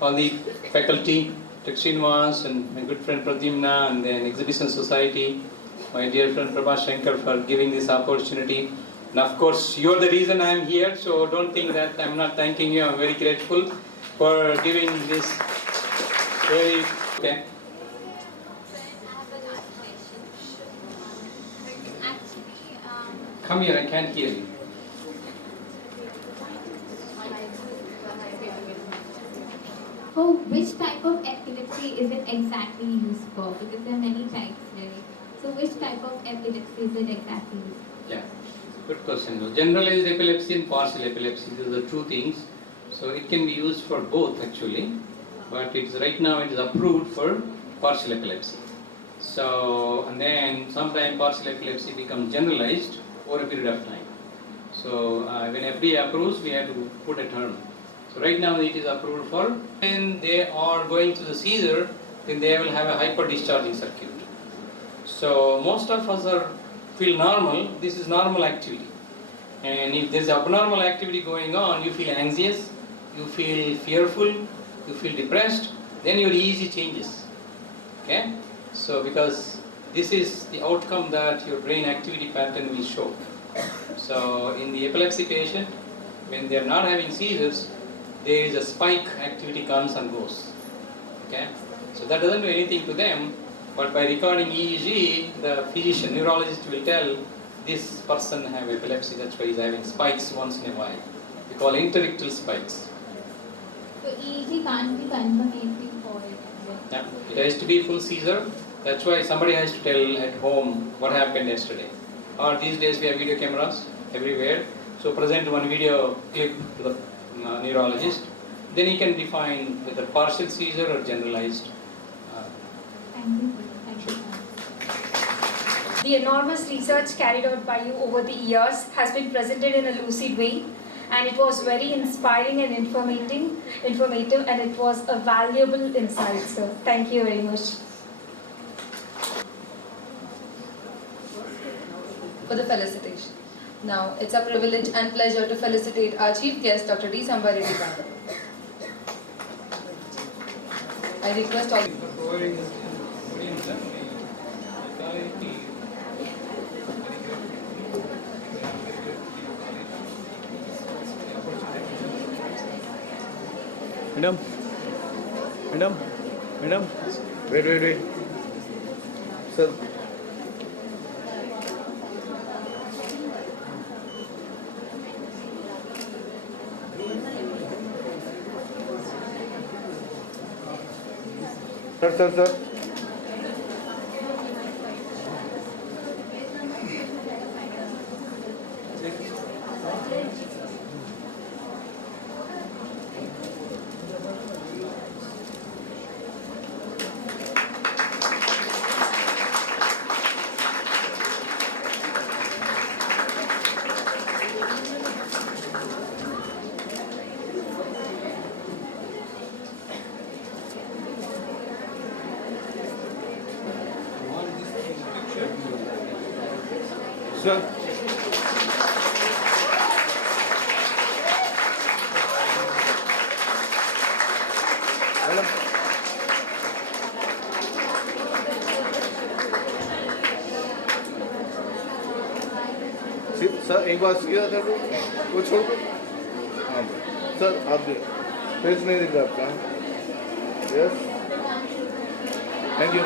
all the faculty, Srinivas and my good friend Pradyumna, and then Exhibition Society, my dear friend Prabha Shankar for giving this opportunity. And of course, you are the reason I am here, so don't think that I am not thanking you. I am very grateful for giving this very... Okay. Come here, I can't hear you. Oh, which type of epilepsy is it exactly used for? Because there are many types, right? So which type of epilepsy is it exactly used for? Yeah, good question. Generalized epilepsy and partial epilepsy, these are the two things. So it can be used for both actually, but right now it is approved for partial epilepsy. So, and then sometime partial epilepsy becomes generalized over a period of time. So when FDA approves, we have to put a term. So right now it is approved for when they are going through the seizure, then they will have a hyper-discharging circuit. So most of us feel normal. This is normal activity. And if there is abnormal activity going on, you feel anxious, you feel fearful, you feel depressed, then your EEG changes. Okay? So because this is the outcome that your brain activity pattern will show. So in the epilepsy patient, when they are not having seizures, there is a spike, activity comes and goes. Okay? So that doesn't do anything to them, but by recording EEG, the physician, neurologist will tell this person have epilepsy, that's why he's having spikes once in a while. We call interictal spikes. So EEG can't be confirmatory for it. Yeah. It has to be full seizure. That's why somebody has to tell at home what happened yesterday. Or these days we have video cameras everywhere. So present one video clip to the neurologist. Then he can define whether partial seizure or generalized. Thank you. Thank you. The enormous research carried out by you over the years has been presented in a lucid way, and it was very inspiring and informative, and it was a valuable insight, sir. Thank you very much. For the felicitation. Now, it's a privilege and pleasure to felicitate our chief guest, Dr. D. Sambareddy. I request all... Madam, wait. Sir. Sir. Sir. Madam. Sir एक बार सीधा कर दो वो छोड़ दो हाँ sir आप face नहीं दिख रहा आपका yes thank you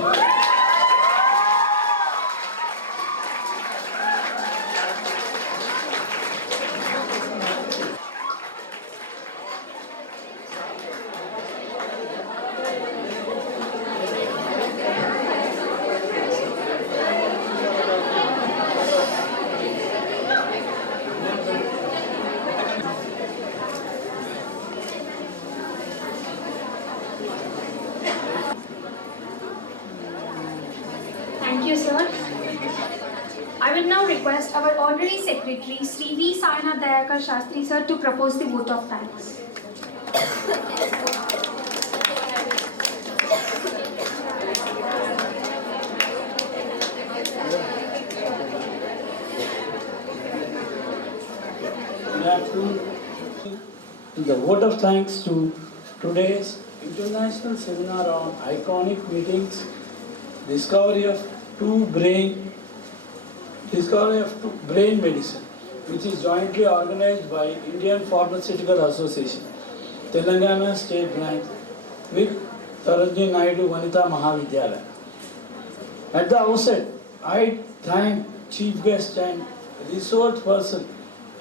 Thank you. you, sir. I will now request our Honorary Secretary, Sri V. Sainath Dayakar Shastri, sir, to propose the vote of thanks. The vote of thanks to today's international seminar on iconic meetings, discovery of brain medicine, which is jointly organized by Indian Pharmaceutical Association, Telangana State Branch, with Sarojini Naidu Vanitha Mahavidyalaya. At the outset, I thank Chief Guest and resource person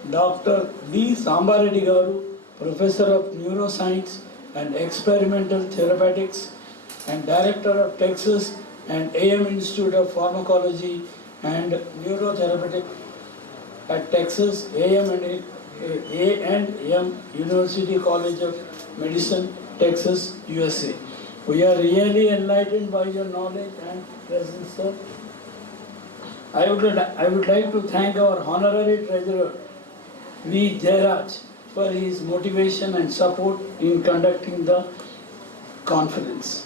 Dr. D. Sambareddy Garu, Professor of Neuroscience and Experimental Therapeutics and Director of Texas and AM Institute of Pharmacology and Neurotherapeutic at Texas A&M University College of Medicine, Texas, USA. We are really enlightened by your knowledge and presence, sir. I would like to thank our Honorary Treasurer, V. Jairaj, for his motivation and support in conducting the conference.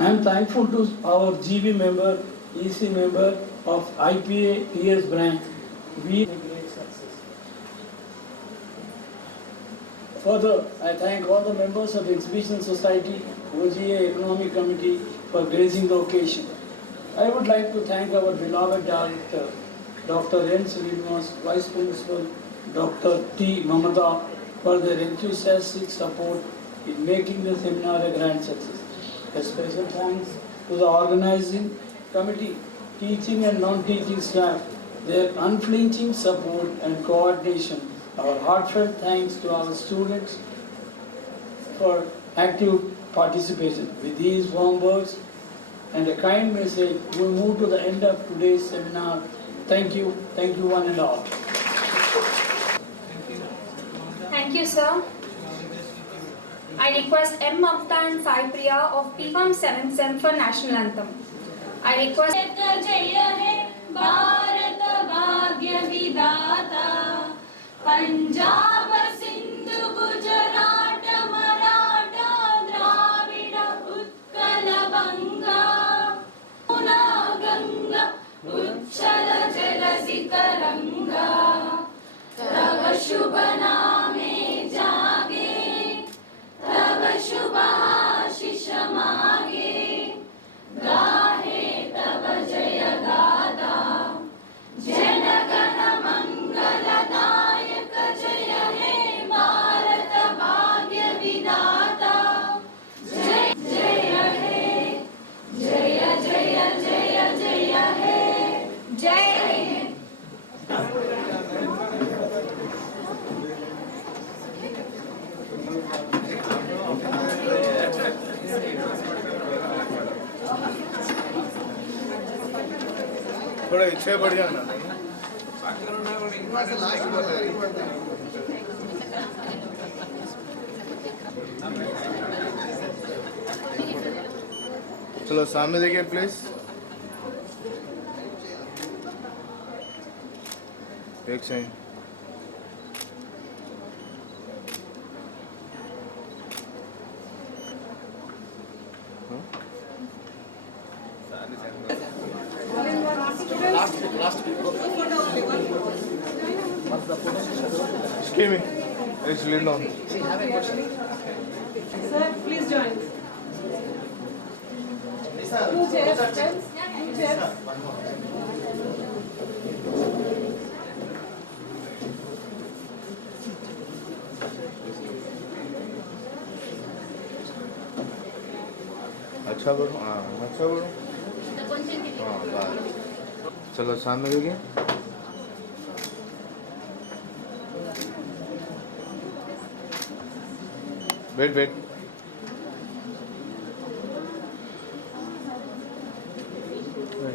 I am thankful to our GB member, EC member of IPA PS branch. We great success. Further, I thank all the members of the Exhibition Society, OGA Economic Committee for gracing the occasion. I would like to thank our beloved director, Dr. N. Srinivas, Vice Principal, Dr. T. Mamata, for their enthusiastic support in making the seminar a grand success. A special thanks to the organizing committee, teaching and non-teaching staff, their unflinching support and coordination. Our heartfelt thanks to our students for active participation. With these warm words and a kind message, we move to the end of today's seminar. Thank you one and all. Thank you, sir. I request M. Mamta and Sai Priya of PFAM 7th Sem for National Anthem. I request Bharat भाग्य विधाता पंजाब सिंधु गुजरात मराठा द्राविड उत्कल बंगा यमुना गंगा उच्चल जलधि तरंगा तव शुभ नामे जागे तव शुभ आशीष मागे गाहे तव जय गादा जन गण मंगलदायक जय हे भारत भाग्य विधाता जय जय हे जय जय जय जय हे जय हे। थोड़ा इच्छा बढ़ जाना चलो सामने देखिए प्लीज एक second Excuse me, it's lean on. Sir, please join. Two chairs, friends. Two chairs. अच्छा करो, हाँ अच्छा करो, हाँ बस चलो सामने देखिए वेट वेट